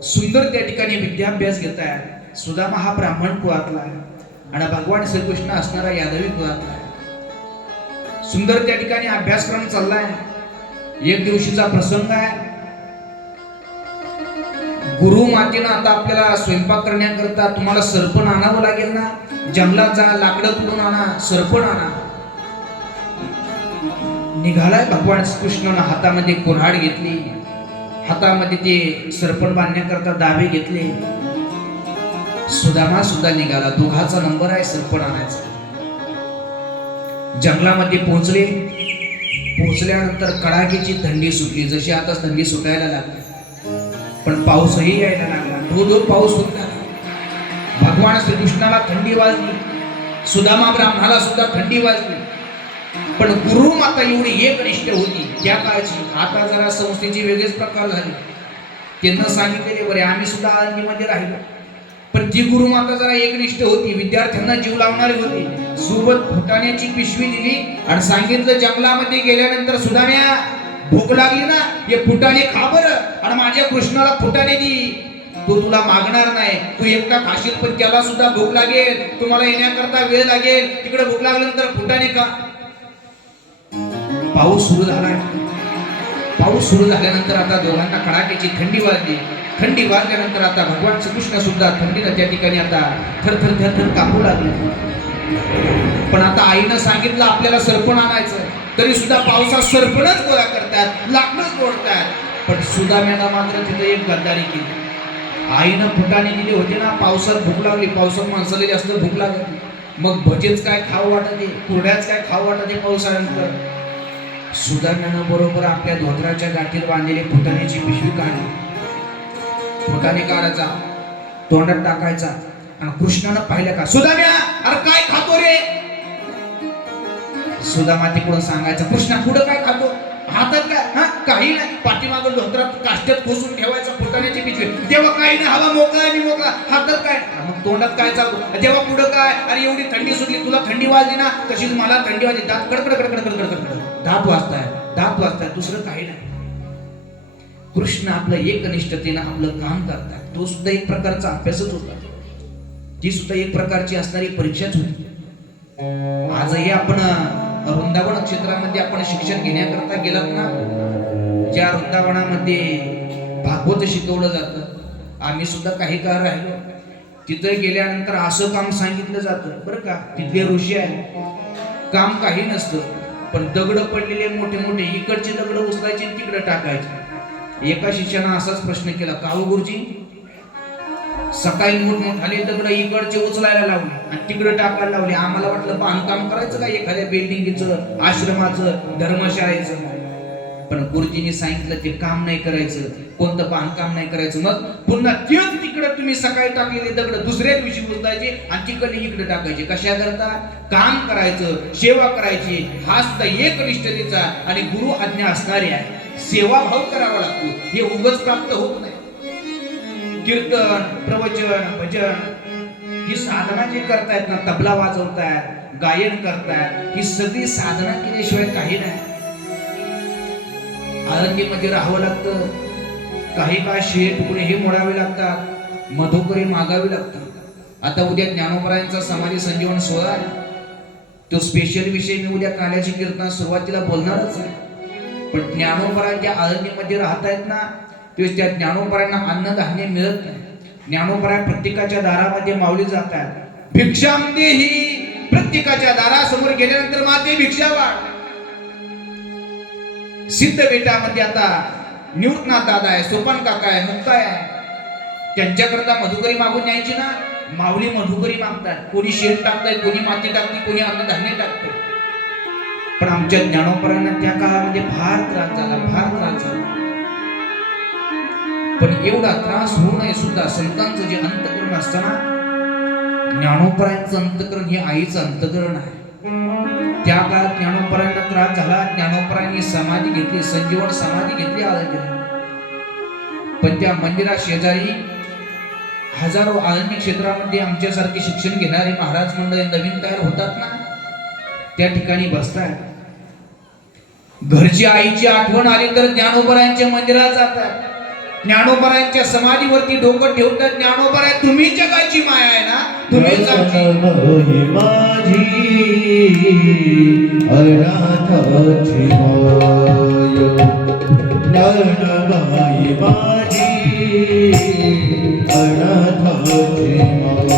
सुंदर त्या ठिकाणी विद्याभ्यास घेत आहे. सुदामा हा ब्राह्मण कुळातला आहे आणि भगवान श्रीकृष्ण असणारा यादवी कुळातला आहे. सुंदर त्या ठिकाणी अभ्यासक्रम चाललाय. एक दिवशीचा प्रसंग आहे. गुरु मातेनं आता आपल्याला स्वयंपाक करण्याकरता तुम्हाला सरपण आणावं लागेल ना, जंगलात जा, लाकडं तुडून आणा, सरपण आणा. निघालाय भगवान कृष्णानं हातामध्ये कुऱ्हाड घेतली, हातामध्ये ते सरपण बांधण्याकरता दावे घेतले. सुदामा सुद्धा निघाला, दोघाचा नंबर आहे सरपण आणायचा. जंगलामध्ये पोहोचले. पोहोचल्यानंतर कडाक्याची थंडी सुटली, जशी आता थंडी सुटायला लागली, पण पाऊसही यायला लागला. धो पाऊस सुटला. भगवान श्रीकृष्णाला थंडी वाजली, सुदामा ब्राह्मणाला सुद्धा थंडी वाजली. पण गुरु माता एवढी एकनिष्ठ होती त्या काळची. आता जरा संस्थेचे वेगळेच प्रकार झाले. त्यांना सांगितलेले बरे, आम्ही सुद्धा आळंदीमध्ये राहिलो, पण पण ती गुरुमाता जरा एकनिष्ठ होती, विद्यार्थ्यांना जीव लावणारी होती. सोबत फुटाण्याची पिशवी दिली आणि सांगितलं जंगलामध्ये गेल्यानंतर सुदाम्या भूक लागली ना, हे फुटाणे खा बरं आणि माझ्या कृष्णाला फुटाणे दी. तो तुला मागणार नाही, तू एकटा खाशील पण त्याला सुद्धा भूक लागेल, तुम्हाला येण्याकरता वेळ लागेल, तिकडे भूक लागल्यानंतर फुटाणे खा. पाऊस सुरू झाला. पाऊस सुरू झाल्यानंतर आता दोघांना कडाक्याची थंडी वाजली. थंडी वाजल्यानंतर आता भगवान श्रीकृष्ण सुद्धा थंडीला त्या ठिकाणी आता थरथर थरथर कापू लागले. पण आता आईनं सांगितलं आपल्याला सरपण आणायचं, तरी सुद्धा पावसात सरपणच गोळा करतात, लाकडच तोडतात. पण सुदाम्यानं मात्र तिथे एक गद्दारी केली. आईनं फुटाणे दिले होते ना, पावसात भूक लागली, पावसात माणसाला जास्त भूक लागली, मग भजेच काय खाऊ वाटते, कुरड्याच काय खाऊ वाटते पावसाळ्यानंतर. सुदाम्यानं बरोबर आपल्या धोत्राच्या गाठीत बांधलेली फुटाण्याची पिशवी काढली. फुटाणे काढायचा, तोंडात टाकायचा आणि कृष्णानं पाहिलं का, सुदाम्या अरे काय खातो रे. सुदामा तिकडून सांगायचा, कृष्णा पुढं काय खातो, हातात काय, हा काही नाही, पाठीमागं धोत्रात काष्ट्यात खोसून ठेवायचा फुटाण्याची पिशवी. तेव्हा काही नाही, हवा मोकळा आणि मोकळा, हातात काय, मग तोंडात काय चालू, तेव्हा पुढं काय, अरे एवढी थंडी सुटली, तुला थंडी वाजली ना, तशीच मला थंडी वाजली, दात कडकड कडकड कडकड कडकड, दात वाजताय, दुसरं काही नाही. कृष्ण आपलं एकनिष्ठतेनं आपलं काम करतात. तो सुद्धा एक प्रकारचा अभ्यासच होता, ती सुद्धा एक प्रकारची असणारी परीक्षाच होती. आजही आपण वृंदावन क्षेत्रामध्ये आपण शिक्षण घेण्याकरता गेलात ना, ज्या वृंदावनामध्ये भागवत शिकवलं जातं, आम्ही सुद्धा काही काळ राहिलो. तिथे गेल्यानंतर असं काम सांगितलं जातं बरं का, तिथले ऋषी आहे, काम काही नसतं, पण दगड पडलेले मोठे मोठे, इकडचे दगड उचलायचे तिकडे टाकायचे. एका शिष्यानं असाच प्रश्न केला, का हो गुरुजी, सकाळी मोठमोठाले दगड इकडचे उचलायला लावले आणि तिकडे टाकायला लावले, आम्हाला वाटलं बांधकाम करायचं का एखाद्या बिल्डिंगचं, आश्रमाचं, धर्मशाळेचं. पण गुरुजींनी सांगितलं ते काम नाही करायचं, कोणतं बांधकाम नाही करायचं. मग पुन्हा तेच तिकडे तुम्ही सकाळी टाकलेले दगड दुसऱ्या दिवशी उचलायचे आणि तिकडे इकडे टाकायचे. कशा करता, काम करायचं, सेवा करायची, हा सुद्धा एक निष्ठतेचा आणि गुरु आज्ञा असणारी आहे. सेवा भाव करावा लागतो, हे उगाच प्राप्त होत नाही. कीर्तन, प्रवचन, भजन ही साधना जे करतायत ना, तबला वाजवतायत, गायन करतायत, ही सगळी साधना केल्याशिवाय काही नाही. आळंदीमध्ये राहावं लागतं, काही काळ शिळे तुकडे हे मोडावे लागतात, मधुकरी मागावी लागतात. आता उद्या ज्ञानोबरायांचा समाधी संजीवन सोहळा आहे, तो स्पेशल विषय मी उद्या काल्याची कीर्तन सुरुवातीला बोलणारच आहे. पण ज्ञानोबरांच्या आळंदीमध्ये राहतायत ना, त्या ज्ञानोबरांना अन्नधान्य मिळत नाही. ज्ञानोबरा प्रत्येकाच्या दारामध्ये माऊली जातात, भिक्षामध्ये ही प्रत्येकाच्या दारासमोर गेल्यानंतर माते भिक्षा वाढ. सिद्ध बेटामध्ये आता निवृत्तनाथ दादा आहे, सोपान काका आहे, मुक्ताय आहे, त्यांच्याकरता मधुकरी मागून न्यायची ना, माऊली मधुकरी मागतात. कोणी शेत टाकताय, कोणी माती टाकते, कोणी अन्नधान्य टाकते. पण आमच्या ज्ञानोबरांना त्या काळामध्ये फार त्रास झाला. पण एवढा त्रास होऊ नये सुद्धा संतांचं जे अंतकरण असतं ना, ज्ञानोबरांचं अंतकरण हे आईचं अंतकरण आहे. त्या काळात ज्ञानोबरांना त्रास झाला, ज्ञानोबरांनी समाधी घेतली, संजीवन समाधी घेतली आळंदीला. पण त्या मंदिरा शेजारी हजारो आळंदी क्षेत्रामध्ये आमच्यासारखे शिक्षण घेणारे महाराज मंडळ नवीन तयार होतात ना, त्या ठिकाणी बसतात. घरची आईची आठवण आली तर ज्ञानोबरांच्या मंदिरात जातात, ज्ञानोबरांच्या समाधीवरती डोकं ठेवतात. ज्ञानोबरा तुम्ही जगाची माया आहे ना, तुम्हीच आमची. माझी अनाथाची माय, ज्ञानबाई माझी अनाथाची माय.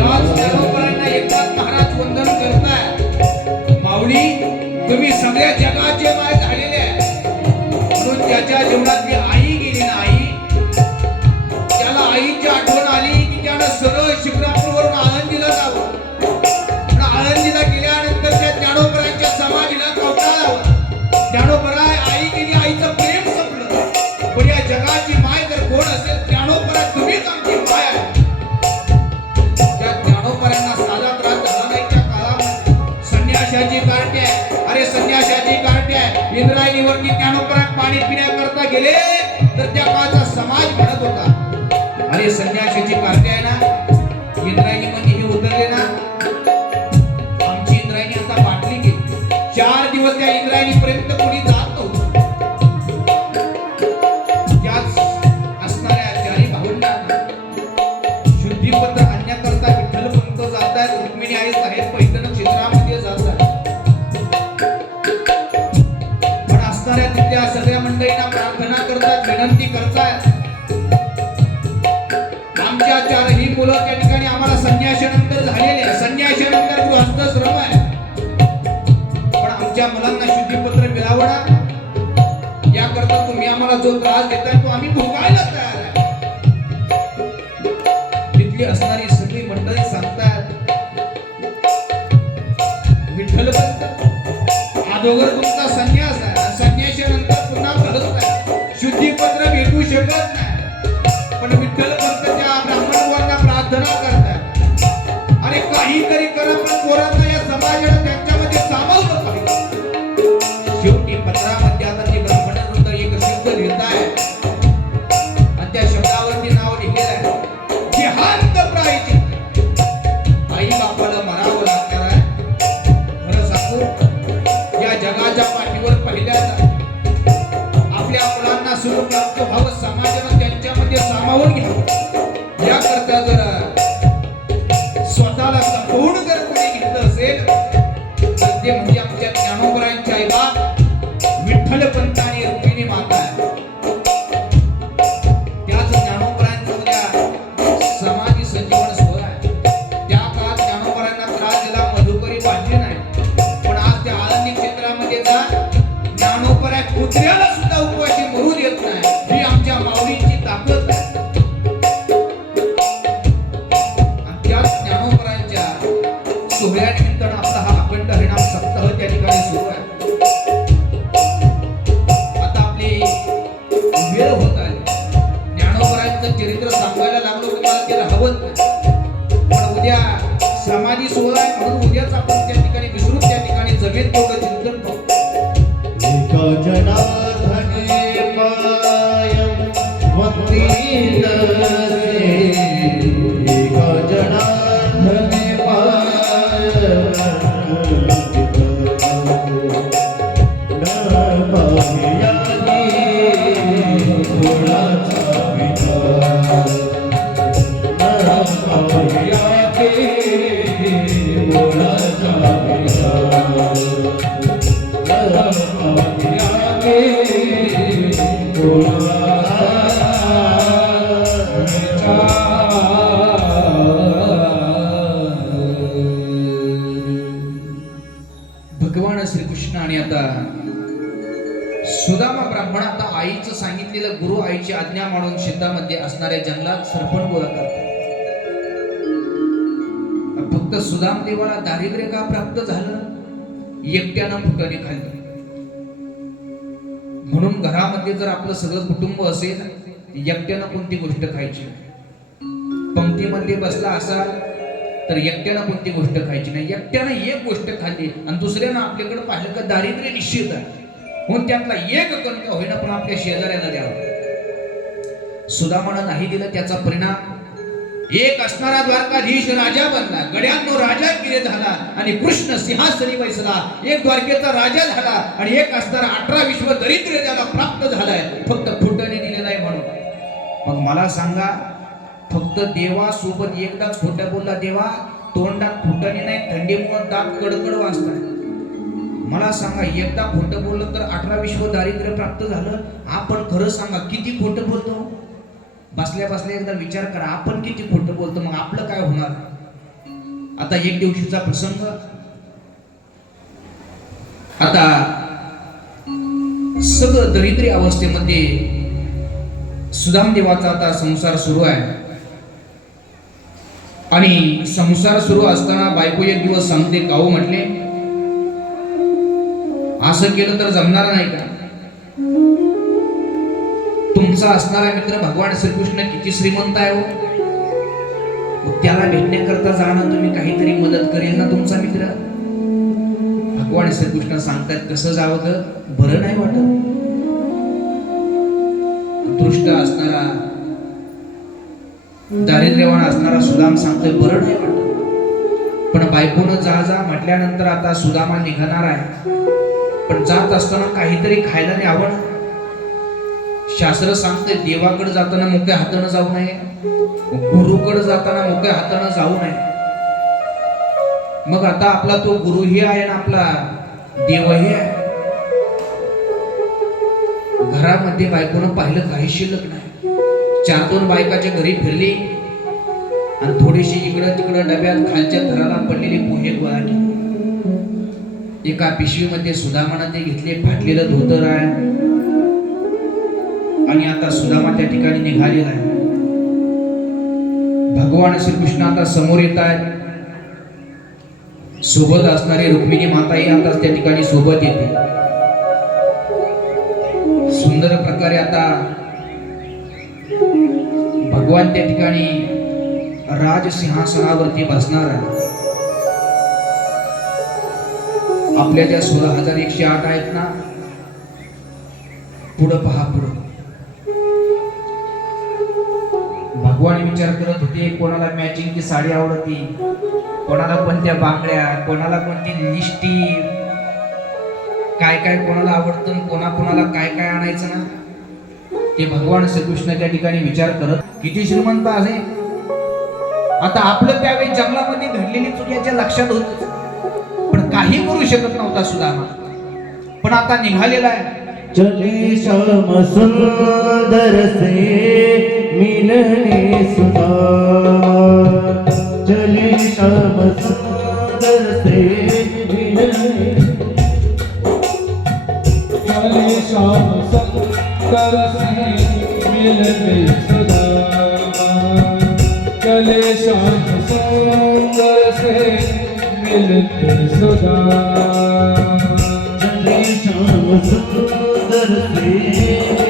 याच ज्ञानोबरांना एकनाथ महाराज वंदन करताय. माऊली, तुम्ही सगळ्या जगाचे माय झालेले आहे. म्हणून त्याच्या जीवनातली आई गेली ना, आई, त्याला आईची आठवण आली की त्यानं सरळ शिक्रापूरवरून आळंदीला जावं. पण आळंदीला गेल्यानंतर त्या ज्ञानोबरांच्या समाधीला कवटाळा लावला. ज्ञानोबरा, आई गेली, आईचं प्रेम संपलं. पण या जगाची माय जर कोण असेल, ज्ञानोबरा तुम्हीच आमची माय आहे. त्या ज्ञानोबरांना साधा त्रास झाला नाही त्या काळामध्ये. संन्याशाची कार्टी आहे, अरे संन्याशाची कार्टी आहे. इंद्रायणीवरती ज्ञानोबरा पाणी पिण्याकरता गेले तर त्या काळचा समाज म्हणत होता, अरे संन्याशाची कार्टी आहे ना, इंद्रायणीमध्ये हे उतरले ना, आमची इंद्रायणी आता बाटली गेली. 4 दिवस त्या इंद्रायणीपर्यंत कोणी जात नव्हतं. त्याच असणाऱ्या चारी भावंडांना शुद्धीपत्र आणण्याकरता विठ्ठलपंत जात आहेत, रुक्मिणी आई साहेब पैठण क्षेत्रामध्ये जात आहेत. पण असणाऱ्या तिथल्या सगळ्या मंडळींना प्रार्थना करतात, विनंती करतात, आमच्या 4ही मुलं त्या ठिकाणी आम्हाला संन्यासानंतर झालेले आहे, संन्यासानंतर गृहस्थाश्रम आहे, पण आमच्या मुलांना शुद्धीपत्र मिळावं ना, याकरता तुम्ही आम्हाला जो त्रास देताय तो आम्ही भोगायला तयार आहे. तिथली असणारी सगळी मंडळी सांगतात, विठ्ठलपंत, अगोदर तुमचा संन्यास आहे, संन्यासानंतर पुन्हा गृहस्थ आहे, शुद्धीपत्र भेटू शकत नाही. पण विठ्ठलपंत त्या ब्राह्मणांना प्रार्थना करतात, अरे काहीतरी करा, पण पोरांना या समाजाला त्यांच्यामध्ये सामावलं पाहिजे. शेवटी पत्रामध्ये आता ते ब्राह्मण वृंद एक शब्द लिहित आहे आणि त्या शब्दावरती नाव लिहिलेलं आहे, जिहांत प्रायचित्त. आई बापाला मरावं लागणार आहे. खरं सांगू, या जगाच्या पाठीवर पहिल्यांदा आपल्या मुलांना सुख प्राप्त व्हावं, समाजानं त्यांच्यामध्ये सामावून घ्यावं, याकरता जर स्वतःला संपवून जर कोणी घेतलं असेल तर ते म्हणजे आमच्या ज्ञानोबरांचे आईबाप विठ्ठलपंत आणि रुक्मिणी माता आहे. त्याच ज्ञानोबरांचं उद्या समाधी संजीवन सोहळा आहे. त्या काळात ज्ञानोबरांना त्रास दिला, मधुकरी वाढली नाही, पण आज त्या आळंदी क्षेत्रामध्ये जा, ज्ञानोबरा कुत्र्याला सुद्धा उपवाशी मरू देत नाही. ही आमच्या माऊलींची ताकद आहे. आणि त्याच ज्ञानोबरांच्या सोहळ्यानिमित्त आपला हा अखंड हरिनाम सप्ताह त्या ठिकाणी सुरू आहे. आता आपली वेळ होत आली. ज्ञानोबरांचं चरित्र सांगायला लागलो की मला ते राहवत नाही, पण उद्या समाधी सोहळा आहे म्हणून उद्याच आपण त्या ठिकाणी विसरून त्या ठिकाणी जमेल तेवढं चिंतन करू. एक जनार्दने पायं वंदितसे, एक जनार्दने पायं वंदितसे, न पाहियानी गुणाचा विचार, न पाहियानी गुणाचा विचार, भगवान श्रीकृष्ण आणि आता सुदामा ब्राह्मण आता आईचं सांगितलेलं गुरु आईची आज्ञा म्हणून शेतामध्ये असणाऱ्या जंगलात सरपण गोळा करतात. फक्त सुदाम देवाला दारिद्र्य का प्राप्त झालं? एकट्यानं फुटाने खाल्लं. म्हणून घरामध्ये जर आपलं सगळं कुटुंब असेल, एकट्यानं कोणती गोष्ट खायची, पंक्तीमध्ये बसला असाल तर एकट्यानं कोणती गोष्ट खायची नाही. एकट्यानं एक गोष्ट खाल्ली आणि दुसऱ्यानं आपल्याकडे पाहिलं का दारिद्र्य निश्चित आहे, म्हणून त्यातला एक कणक होईना पण आपल्या शेजाऱ्याला द्यावा. सुदामानं नाही दिलं, त्याचा परिणाम एक असणारा द्वारकाधीश राजा बनला, गड्यांनो राजा किरे झाला आणि कृष्ण सिंहासनी बैसला. एक द्वारकेचा राजा झाला आणि एक असणारा 18 विश्व दरिद्र त्याला प्राप्त झालाय, फक्त फुटाने दिलेला आहे म्हणून. मग मला सांगा, फक्त देवासोबत एकदाच खोटं बोलला देवा, तोंडात फुटाने नाही, थंडीमुळे दात कडकड वाजतात. मला सांगा, एकदा खोटं बोललं तर 18 विश्व दारिद्र्य प्राप्त झालं. आपण खरं सांगा, किती खोटं बोलतो? बसल्या बसल्या एकदा विचार करा, आपण किती खोटं बोलतो, मग आपलं काय होणार? आता एक दिवशीचा प्रसंग. आता सगळं दरिद्री अवस्थेमध्ये सुदाम देवाचा आता संसार सुरू आहे आणि संसार सुरू असताना बायको एक दिवस सांगते, काऊ म्हटले, असं केलं तर जमणार नाही का? तुमचा असणारा मित्र भगवान श्रीकृष्ण किती श्रीमंत आहे हो, त्याला भेटण्याकरता जाणं तुम्ही काहीतरी मदत करेल ना तुमचा मित्र. भगवान श्रीकृष्ण सांगतात, कसं जावं तर बरं नाही वाटत. दृष्ट असणारा दारिद्र्यवान असणारा सुदाम सांगतोय, बरं नाही वाटत. पण बायकोनं जा जा म्हटल्यानंतर आता सुदामा निघणार आहे, पण जात असताना काहीतरी खायला न्यावं. शास्त्र सांगते, देवाकडे जाताना मोकळ्या हातानं जाऊ नये, गुरुकडे जाताना मोकळ्या हातानं जाऊ नये. मग आता आपला तो गुरुही आहे ना आपला देवही आहे. घरामध्ये बायकोनं पाहिलं काही शिल्लक नाही. 4-2 बायकाच्या घरी फिरली आणि थोडीशी इकडं तिकडं डब्यात खालच्या थराला पडलेली पोहे गोळा केली. एका पिशवीमध्ये सुदामानं ते घेतले, फाटलेलं धोतर आहे आणि आता सुदामा त्या ठिकाणी निघालेला आहे. भगवान श्रीकृष्ण आता समोर येत आहेत. सोबत असणारी रुक्मिणी माताही आता त्या ठिकाणी सोबत येते. सुंदर प्रकारे आता भगवान त्या ठिकाणी राजसिंहासनावरती बसणार आहे. आपल्या ज्या 16,108 आहेत ना, पुढं पहा, पुढं. भगवान विचार करत होते, कोणाला मॅचिंगची साडी आवडती, कोणाला कोणत्या बांगड्या, कोणाला कोणती लिपस्टिक, काय काय कोणाला आवडतं, कोणाला काय काय आणायचं ना, ते भगवान श्रीकृष्ण त्या ठिकाणी विचार करत. किती श्रीमंत आहे. आता आपलं त्यावेळी जंगलामध्ये घडलेली चूक याच्या लक्षात होत, पण काही करू शकत नव्हता सुदामा. पण आता निघालेला आहे. चले श्याम सुंदर से मिलने सुदामा, चले श्याम सुंदर से मिलने, चले श्याम सुंदर से मिलने सुदामा, चले श्याम सुंदर से मिलने सुदामा, चले श्याम सुंदर से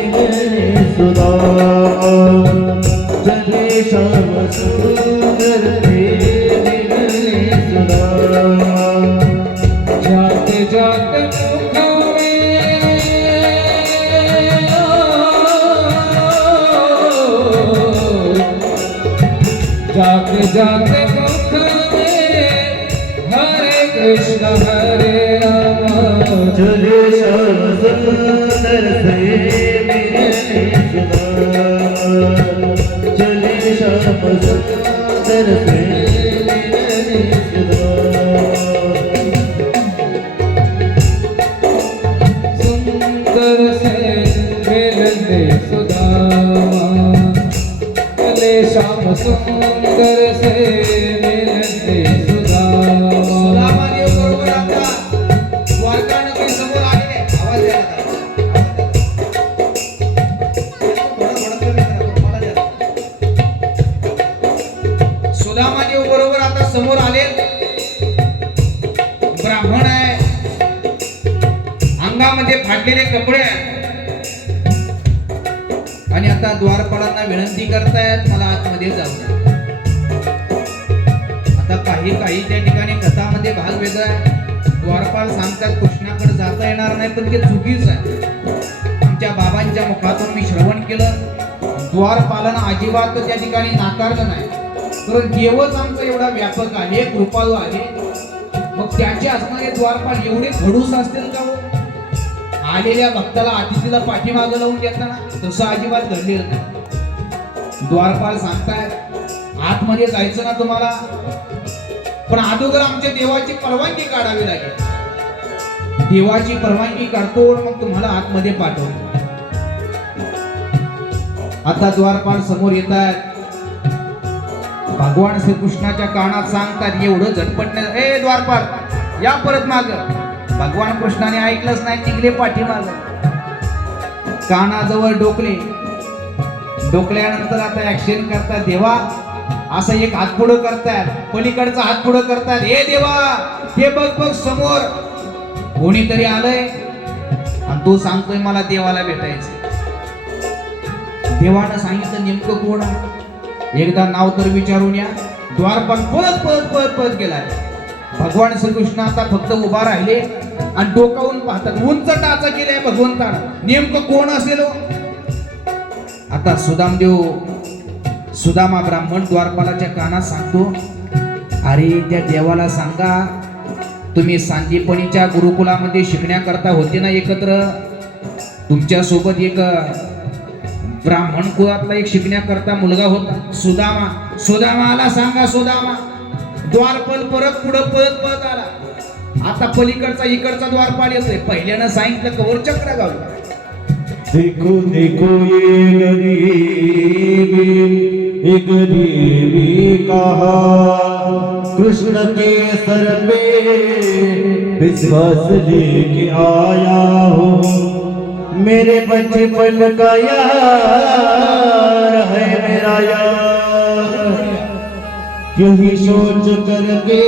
मिलने सुदामा, चले श्याम सुंदर से मिलने सुदामा, जाते जाते मुख में, जाते जाते मुख में, हरे कृष्ण हरे राम, चले श्याम सुंदर से मिलने सुदामा, चले श्याम सुंदर से मिलने सुदामा, सुंदर से मिलने सुदामा, चले श्याम सुंदर से मिलने सुदामा. सुदामा देव बरोबर आता द्वारका नगरी समोर आलेले. आवाज द्या आता. सुदामा देव बरोबर आता समोर आले. ब्राह्मण आहे, अंगामध्ये फाटलेले कपडे आहेत आणि आता द्वारपालांना विनंती करतायत, मला आतमध्ये जाऊ द्या. आता काही काही त्या ठिकाणी कथामध्ये भाग वेगळा आहे. द्वारपाल सांगतात कृष्णाकडे जाता येणार नाही, पण ते चुकीचं आहे. आमच्या बाबांच्या मुखातून मी श्रवण केलं, द्वारपालन अजिबात त्या ठिकाणी नाकारलं नाही. कारण देवच आमचा एवढा व्यापक आहे, कृपाळू आहे, मग त्याचे असणारे द्वारपाल एवढे खडूस असतील का हो? आलेल्या भक्ताला अतिथीला पाठीमागं लावून देताना तसं अजिबात घडलेलं नाही. द्वारपाल सांगतायत आतमध्ये जायचं ना तुम्हाला, पण अगोदर आमच्या देवाची परवानगी काढावी लागेल. देवाची परवानगी काढतो मग तुम्हाला आतमध्ये पाठवतो. आता द्वारपाल समोर येत आहेत. भगवान श्रीकृष्णाच्या कानात सांगतात एवढं झटपट नाही, ए द्वारपाल या परत माग. भगवान कृष्णाने ऐकलंच नाही, निघले पाठीमाग. कानाजवळ डोकले. डोकल्यानंतर आता ऍक्शन करतात. देवा असं एक हात पुढं करतायत, पलीकडचा हात पुढं करतात. हे देवा ते बघ बघ समोर कोणीतरी आलंय आणि तू सांगतोय मला देवाला भेटायचं. देवानं सांगितलं नेमकं कोण आहे? एकदा नाव तर विचारून या. द्वारपाल पळत पळत पळत पळत गेलाय. भगवान श्रीकृष्ण आता फक्त उभा राहिले आणि डोकावून पाहतात. उंच टाचा केलाय भगवंतानं, नेमकं कोण असेल? आता सुदामा ब्राह्मण द्वारपालाच्या कानात सांगतो, अरे त्या देवाला सांगा तुम्ही सांदीपणीच्या गुरुकुलामध्ये शिकण्याकरता होते ना एकत्र, तुमच्या सोबत एक ब्राह्मण कुळातला एक शिकण्याकरता मुलगा होता सुदामाला सांगा. सुदामा द्वारपाल परत पुढं पळत पळत आला. आता पलीकडचा इकडचा द्वारपाल येतोय. पहिल्यानं सांगितलं कवर चक्र गावलं. देखो देखो ये गरीबी कहा कृष्ण के सर पे विश्वास लेके आया हो, मेरे बचपन का यार है मेरा यार, यही सोच करके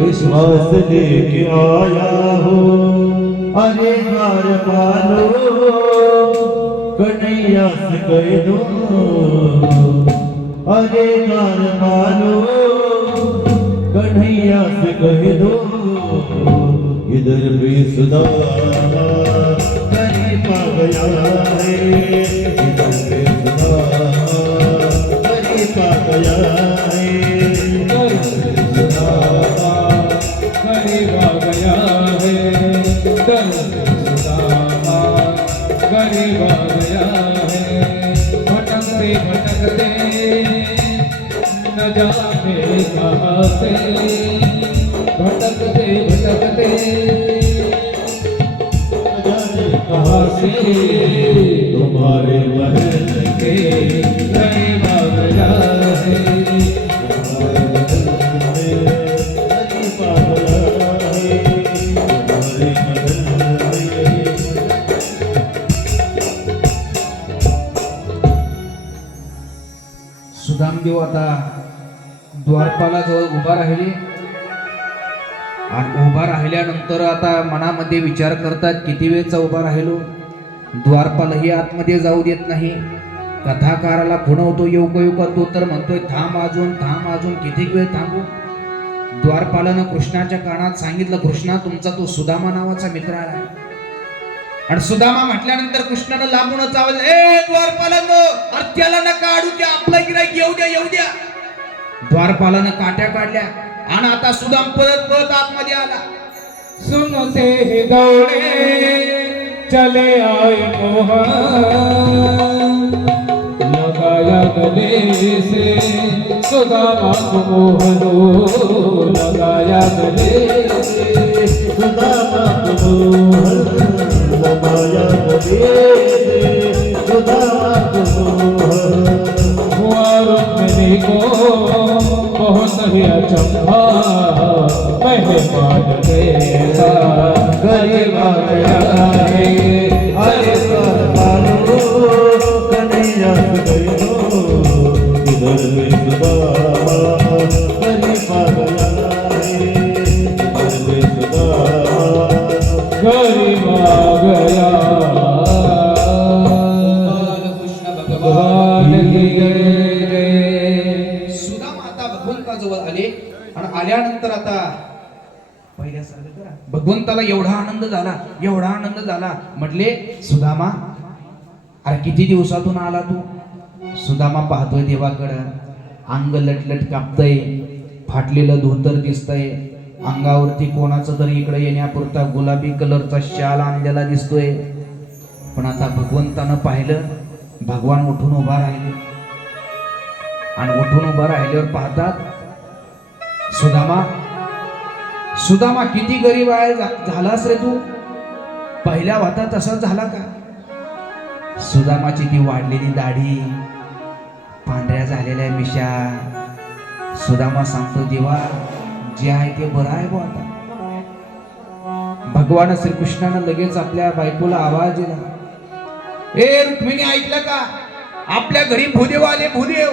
विश्वास लेके आया हो। अरे हार पालो कन्हैया से कह दो, अरे हार पालो कन्हैया से कह दो, इधर भी सुदामा गरीब आ गया है, इधर भी सुदामा गरीब आ गया है, सुदामा गरीब आ गया है, सुदामा गरीब आ गया है। भटकते भटकते न जाने कहाँ से, भटकते भटकते न जाने कहाँ से तुम्हारे महल के गरीब आ गया है, गरीब आ गया है, तुम्हारे महल में। सुदामदेव आता द्वारपालाजवळ उभा राहिले आणि उभा राहिल्यानंतर आता मनामध्ये विचार करतात किती वेळचा उभा राहिलो. द्वारपालही आतमध्ये जाऊ देत नाही. कथाकाराला खुणवतो येऊ तो तर म्हणतोय थांब अजून किती वेळ थांबू. द्वारपालानं कृष्णाच्या कानात सांगितलं, कृष्णा तुमचा तो सुदामा नावाचा मित्र आहे. आणि सुदामा म्हटल्यानंतर कृष्णानं लांबूनच आवाज, ए द्वारपालांनो अरे त्याला नका काढू, त्या आपला गिराईक येऊ द्या. द्वारपालानं काट्या काढल्या आणि आता सुदाम पळत पळत आतमध्ये आला. सुनते ही दौड़े चले आए मोहन, लगाया गले से सुदामा को मोहन, लगाया गले से सुदामा को मोहन, लगाया गले से सुदामा को मोहन। हुआ रुक्मिणी को बहुत ही अचंभा, मेहमान तेरा गरीब आ गया है, अरे पालो कन्हैया से कह दो, इधर भी सुदामा गरीब आ गया है, इधर भी सुदामा गरीब आ गया। कृष्ण भगवान की जय जय। सुदामा आता भगवंताजवळ आले आणि आल्यानंतर आता पहिल्यासारखं करा. भगवंताला एवढा आनंद झाला म्हटले सुदामा अरे किती दिवसातून आला तू. सुदामा पाहतोय देवाकडं, अंग लटलट कापतय, फाटलेलं धोतर दिसतंय, अंगावरती कोणाचं तरी इकडे येण्यापुरता गुलाबी कलरचा शाल आणलेला दिसतोय. पण आता भगवंतानं पाहिलं, भगवान उठून उभा राहिले आणि उठून उभा राहिल्यावर पाहतात सुदामा किती गरीब आहे झालास रे तू. पहिल्या होता तसाच झाला का. सुदामाची ती वाढलेली दाढी, पांढऱ्या झालेल्या मिशा. सुदामा सांगतो देवा जे आहे ते बरं आहे बुवा. आता भगवान श्रीकृष्णानं लगेच आपल्या बायकोला आवाज दिला, ए रुक्मिणी ऐकलं का, आपल्या घरी भूदेव आले, भूदेव.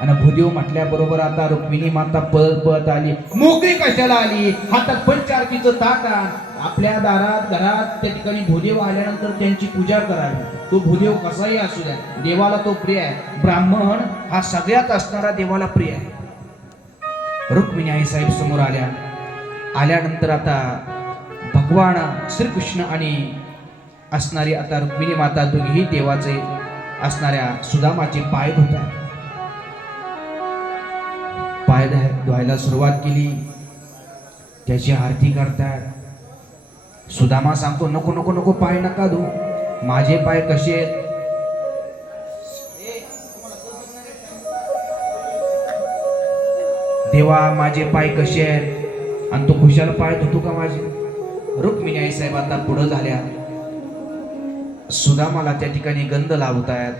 आणि भूदेव म्हटल्याबरोबर आता रुक्मिणी माता पळत पळत आली. मोकळी कशाला आली, हातात पंचारतीचं ताट आण. आपल्या दारात घरात त्या ठिकाणी भूदेव आल्यानंतर त्यांची पूजा करावी. तो भूदेव कसाही असू द्या, देवाला तो प्रिय आहे. ब्राह्मण हा सगळ्यात असणारा देवाला प्रिय आहे. रुक्मिणी आई साहेब समोर आल्यानंतर आता भगवान श्रीकृष्ण आणि असणारी आता रुक्मिणी माता दोघेही देवाचे असणाऱ्या सुदामाचे पाय धुतात. पाय धुवायला सुरुवात केली, त्याची आरती करतात. सुदामा सांगतो नको नको नको, पाय नका धु, माझे पाय कसे आहेत. देवा माझे पाय कसे आहेत आणि तो खुशाल पाय धुतो का माझे. रुक्मिणी आई साहेब आता पुढं झाल्या, सुदामाला त्या ठिकाणी गंध लावतायत.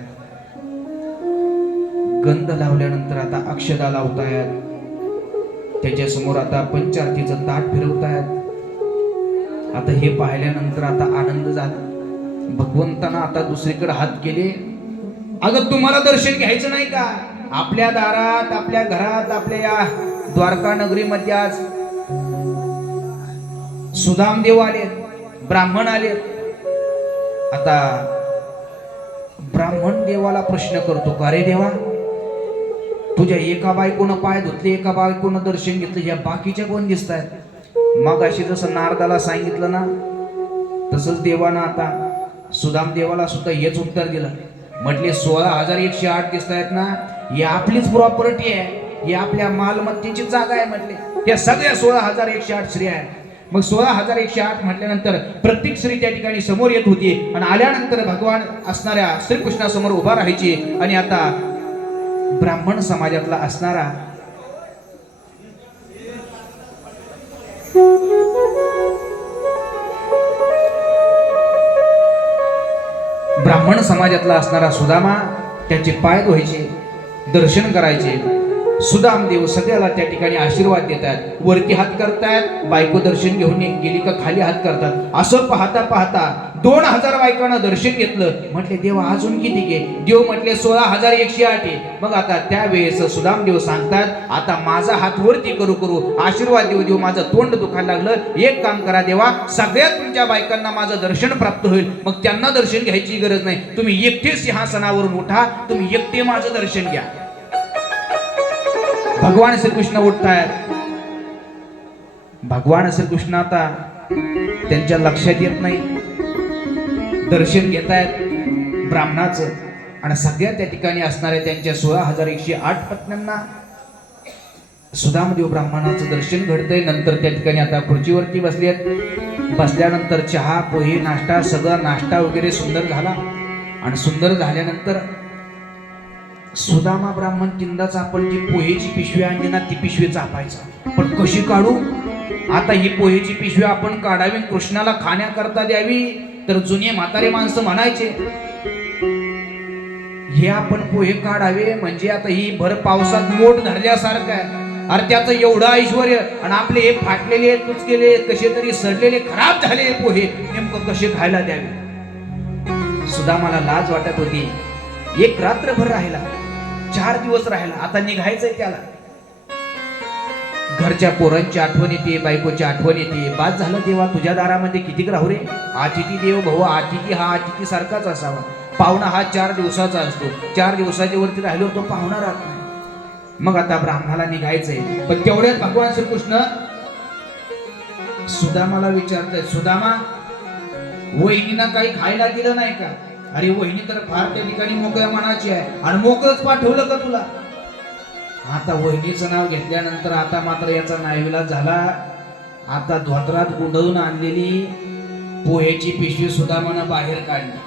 गंध लावल्यानंतर आता अक्षदा लावतायत. त्याच्या समोर आता पंचारतीचं ताट फिरवतायत. आता हे पाहिल्यानंतर आता आनंद झाला. भगवंतानं आता दुसरीकडे हात केले. अगं तुम्हाला दर्शन घ्यायचं नाही का. आपल्या दारात, आपल्या घरात, आपल्या या द्वारका नगरीमध्ये आज सुदामदेव आले, ब्राह्मण आले. आता ब्राह्मण देवाला प्रश्न करतो का रे देवा, तुझ्या एका बायकोनं पाय धुतले, एका बायकोनं दर्शन घेतलं, या बाकीच्या कोण दिसत आहेत. मग अशी जसं नारदाला सांगितलं ना, तसंच देवानं आता सुदाम देवाला सुद्धा हेच उत्तर दिलं. म्हटले 16,108 दिसत आहेत ना, ही आपलीच प्रॉपर्टी आहे, ही आपल्या मालमत्तेची जागा आहे. म्हटले त्या सगळ्या 16,108 स्त्री आहेत. मग 16,108 म्हटल्यानंतर प्रत्येक स्त्री त्या ठिकाणी समोर येत होती आणि आल्यानंतर भगवान असणाऱ्या श्रीकृष्णासमोर उभा राहायची. आणि आता ब्राह्मण समाजातला असणारा ब्राह्मण समाजातला असणारा सुदामा त्याचे पाय धुवायचे, दर्शन करायचे. सुदामदेव सगळ्याला त्या ठिकाणी आशीर्वाद देतात. वरती हात करतात, बायको दर्शन घेऊन गेली का खाली हात करतात. असं पाहता पाहता 2,000 बायकांना दर्शन घेतलं. म्हटले देवा अजून किती घे. देव म्हटले 16,108 आहे. मग आता त्यावेळेस सुदामदेव सांगतात, आता माझा हात वरती करू करू आशीर्वाद देऊ देऊ माझं तोंड दुखायला लागलं. एक काम करा देवा, सगळ्यात तुमच्या बायकांना माझं दर्शन प्राप्त होईल. मग त्यांना दर्शन घ्यायची गरज नाही, तुम्ही एकटे सिंहासनावरून उठा, तुम्ही एकटे माझं दर्शन घ्या. भगवान श्रीकृष्ण उठतायत. भगवान श्रीकृष्ण आता त्यांच्या लक्षात येत नाही, दर्शन घेतायत ब्राह्मणाचं. आणि सगळ्या त्या ठिकाणी असणाऱ्या त्यांच्या 16,108 पत्न्यांना सुदामदेव ब्राह्मणाचं दर्शन घडतंय. नंतर त्या ठिकाणी आता खुर्चीवरती बसलेत. बसल्यानंतर चहा पोहे नाश्ता, सगळा नाश्ता वगैरे सुंदर झाला. आणि सुंदर झाल्यानंतर सुदामा ब्राह्मण तिंदाच आपण जी पोहेची पिशवी आणली ना, ती पिशवी चापायचा. पण कशी काढू. आता ही पोहेची पिशवी आपण काढावी, कृष्णाला खाण्याकरता द्यावी. तर जुने म्हातारे माणसं म्हणायचे, हे आपण पोहे काढावे म्हणजे आता ही भर पावसात मोठ धरल्यासारखं आहे. अरे त्याचं एवढं ऐश्वर आणि आपले हे फाटलेले तुचकेले कसे तरी सडलेले खराब झालेले पोहे नेमकं कसे खायला द्यावे. सुदामाला लाज वाटत होती. एक रात्रभर राहिला, 4 दिवस राहिला. आता निघायचंय त्याला. घरच्या पोरांची आठवण येते, बायकोची आठवण येते. बाद झालं देवा, तुझ्या दारामध्ये कितीक राहू रे. अतिथी देव भाऊ, अतिथी हा अतिथी सारखाच असावा. पाहुणा हा 4 दिवसाचा असतो. 4 दिवसाच्या वरती राहिलो तो पाहुणा राहत नाही. मग आता ब्राह्मणाला निघायचंय. पण तेवढ्यात भगवान श्रीकृष्ण सुदामाला विचारताय, सुदामा वहिनीना काही खायला दिलं नाही का? अरे वहिनी तर फार त्या ठिकाणी मोकळ्या मनाची आहे आणि मोकळच पाठवलं का तुला? आता वहिनीचं नाव घेतल्यानंतर आता मात्र याचा नाईविलाज झाला. आता धोत्रात गुंडळून आणलेली पोह्याची पिशवी सुदामानं बाहेर काढली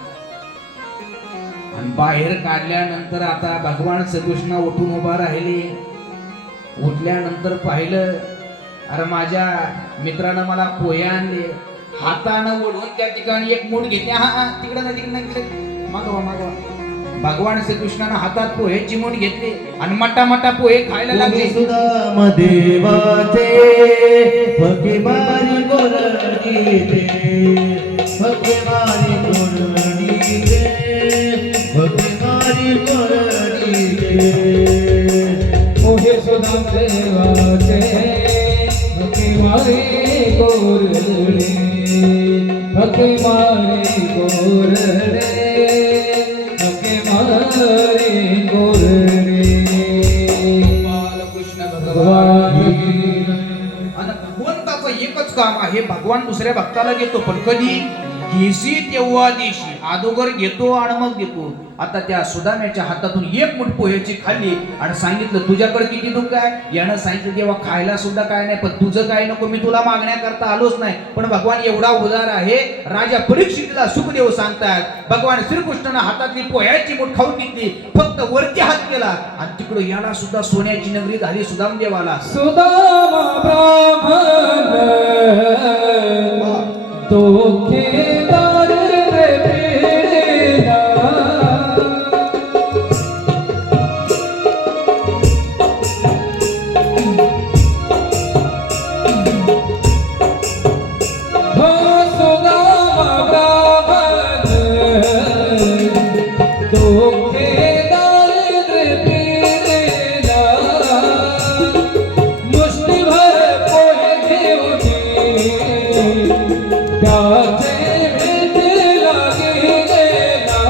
आणि बाहेर काढल्यानंतर आता भगवान श्रीकृष्ण उठून उभा राहिले. उठल्यानंतर पाहिलं, अरे माझ्या मित्रानं मला पोहे आणले. हातानं ओढून त्या ठिकाणी एक मूठ घेतली. हा तिकडे नाही, तिकडे नाही, तिकडे मागवा मागवा. भगवान श्रीकृष्णानं हातात पोहेची मूठ घेतली आणि मटा मटा पोहे खायला लागले. सुदाम देवाचे फके मारी गोरडी दे, फके मारी गोरडी दे, फके मारी गोरडी दे. मोहे सुदाम देवाचे फके मारी गोरडे, फके मारी गोरडे, फके मारी गोरडे. बालकृष्ण भगवान आणि भगवंताचं एकच काम आहे, भगवान दुसऱ्या भक्ताला घेतो, पण कधी घेसी तेव्हा देशी. अगोदर घेतो आणि मग देतो. आता त्या सुदाम्याच्या हातातून एक मुठ पोह्याची खाल्ली आणि सांगितलं, तुझ्याकडे किती दुःख आहे? यानं सांगितलं, देवा खायला सुद्धा काय नाही, पण तुझं काय नको, मी तुला मागण्याकरता आलोच नाही. पण भगवान एवढा उदार आहे. राजा परीक्षितला सुखदेव सांगतात, भगवान श्रीकृष्णानं हातातली पोह्याची मुठ खाऊन घेतली, फक्त वरती हात केला आणि तिकडे याला सुद्धा सोन्याची नगरी झाली सुदामदेवाला. सुदामा ब्राह्मण दुःखीदार रे पीडिला. हो सुदामा ब्राह्मण दुःखीदार रे पीडिला. मुष्टीभर पोहे घेऊन त्याचे भेट लागेला.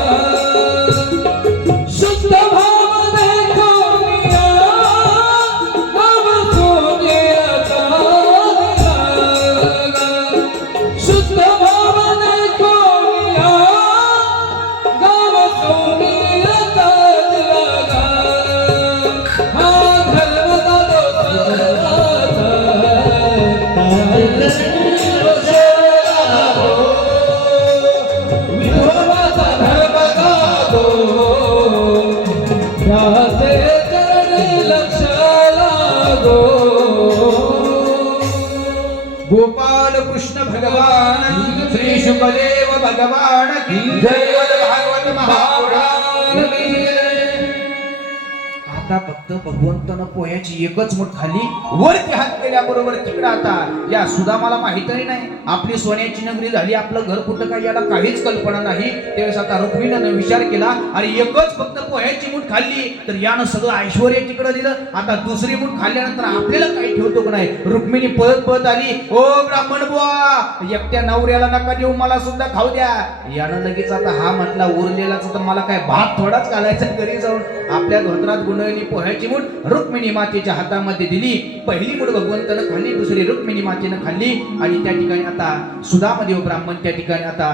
शुद्ध भाव देखोनिया नव सोनेचा लागा. शुद्ध भाव देखोनिया नव सोनेचा लागा. हा धर्मदा विठोबाचा धर्मदा त्याचे चरणी लक्ष लागो. गोपाल कृष्ण भगवान श्री शुकदेव भगवान की जय. भागवत महापुराण की जय. आता फक्त भगवंतानं पोह्याची एकच मुठ खाली वरती हात केल्याबरोबर तिकडं आता या सुदामाला माहितही नाही आपली सोन्याची नगरी झाली, आपलं घर कुठं काय याला काहीच कल्पना नाही. त्यावेळेस आता रुक्मिणीनं विचार केला, आणि एकच फक्त पोह्याची मुठ खाल्ली तर यानं सगळं ऐश्वर्य तिकडं दिलं. आता दुसरी मुठ खाल्ल्यानंतर आपल्याला काही ठेवतो का नाही? रुक्मिणी पळत पळत आली, ओ ब्राह्मण बुवा, एकट्या नवऱ्याला नका देऊ, मला सुद्धा खाऊ द्या. यानं लगेच आता हा म्हटला, उरलेलाच तर मला काय भात थोडाच घालायचा घरी जाऊन. आपल्या धोत्रात गुंडळलेली पोह्याची मूठ रुक्मिणी मातेच्या हातामध्ये दिली. पहिली मूठ भगवंतानं खाल्ली, दुसरी रुक्मिणी मातेनं खाल्ली. आणि त्या ठिकाणी आता सुदामदेव ब्राह्मण त्या ठिकाणी आता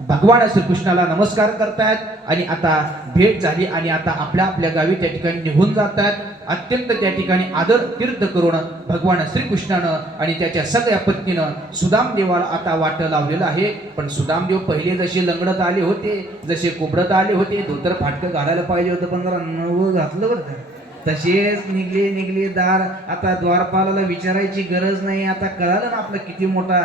भगवान श्रीकृष्णाला नमस्कार करतायत आणि आता भेट झाली आणि आता आपल्या आपल्या गावी त्या ठिकाणी निघून जातात. अत्यंत त्या ठिकाणी आदर तीर्थ करून भगवान श्रीकृष्णानं आणि त्याच्या सगळ्या पत्नीनं सुदामदेवाला आता वाट लावलेलं आहे. पण सुदामदेव पहिले जसे लंगडत आले होते, जसे कोबडत आले होते, धोतर फाटकं घालायला पाहिजे होतं, पण जरा नवं घातलं बरं का. तसेच निघले दार. आता द्वारपालाला विचारायची गरज नाही, आता कळालं ना आपलं किती मोठा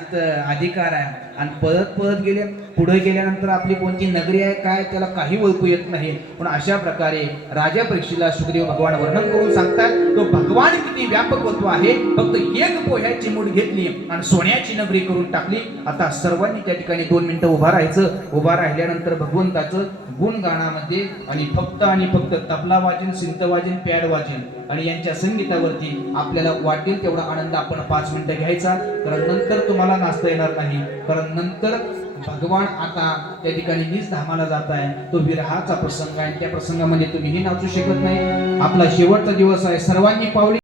तिथं अधिकार आहे. आणि पळत गेले, पुढे गेल्यानंतर आपली कोणती नगरी आहे काय त्याला काही ओळखू येत नाही. पण अशा प्रकारे राजा परीक्षेला सुखदेव भगवान वर्णन करून सांगतात, तो भगवान किती व्यापकत्व आहे. फक्त एक पोह्याची मूठ घेतली आणि सोन्याची नगरी करून टाकली. आता सर्वांनी त्या ठिकाणी 2 मिनिटं उभा राहायचं. उभा राहिल्यानंतर भगवंताचं गुणगानामध्ये आणि फक्त तबला वाजन, सिंत वाजन, पॅड वाजन आणि यांच्या संगीतावरती आपल्याला वाटेल तेवढा आनंद आपण 5 मिनिटं घ्यायचा. कारण नंतर तुम्हाला नाचता येणार नाही, कारण नंतर भगवान आता त्या ठिकाणी नीच धामाला जात आहे. तो विरहाचा प्रसंग आहे. त्या प्रसंगामध्ये तुम्हीही नाचू शकत नाही. आपला शेवटचा दिवस आहे. सर्वांनी पावली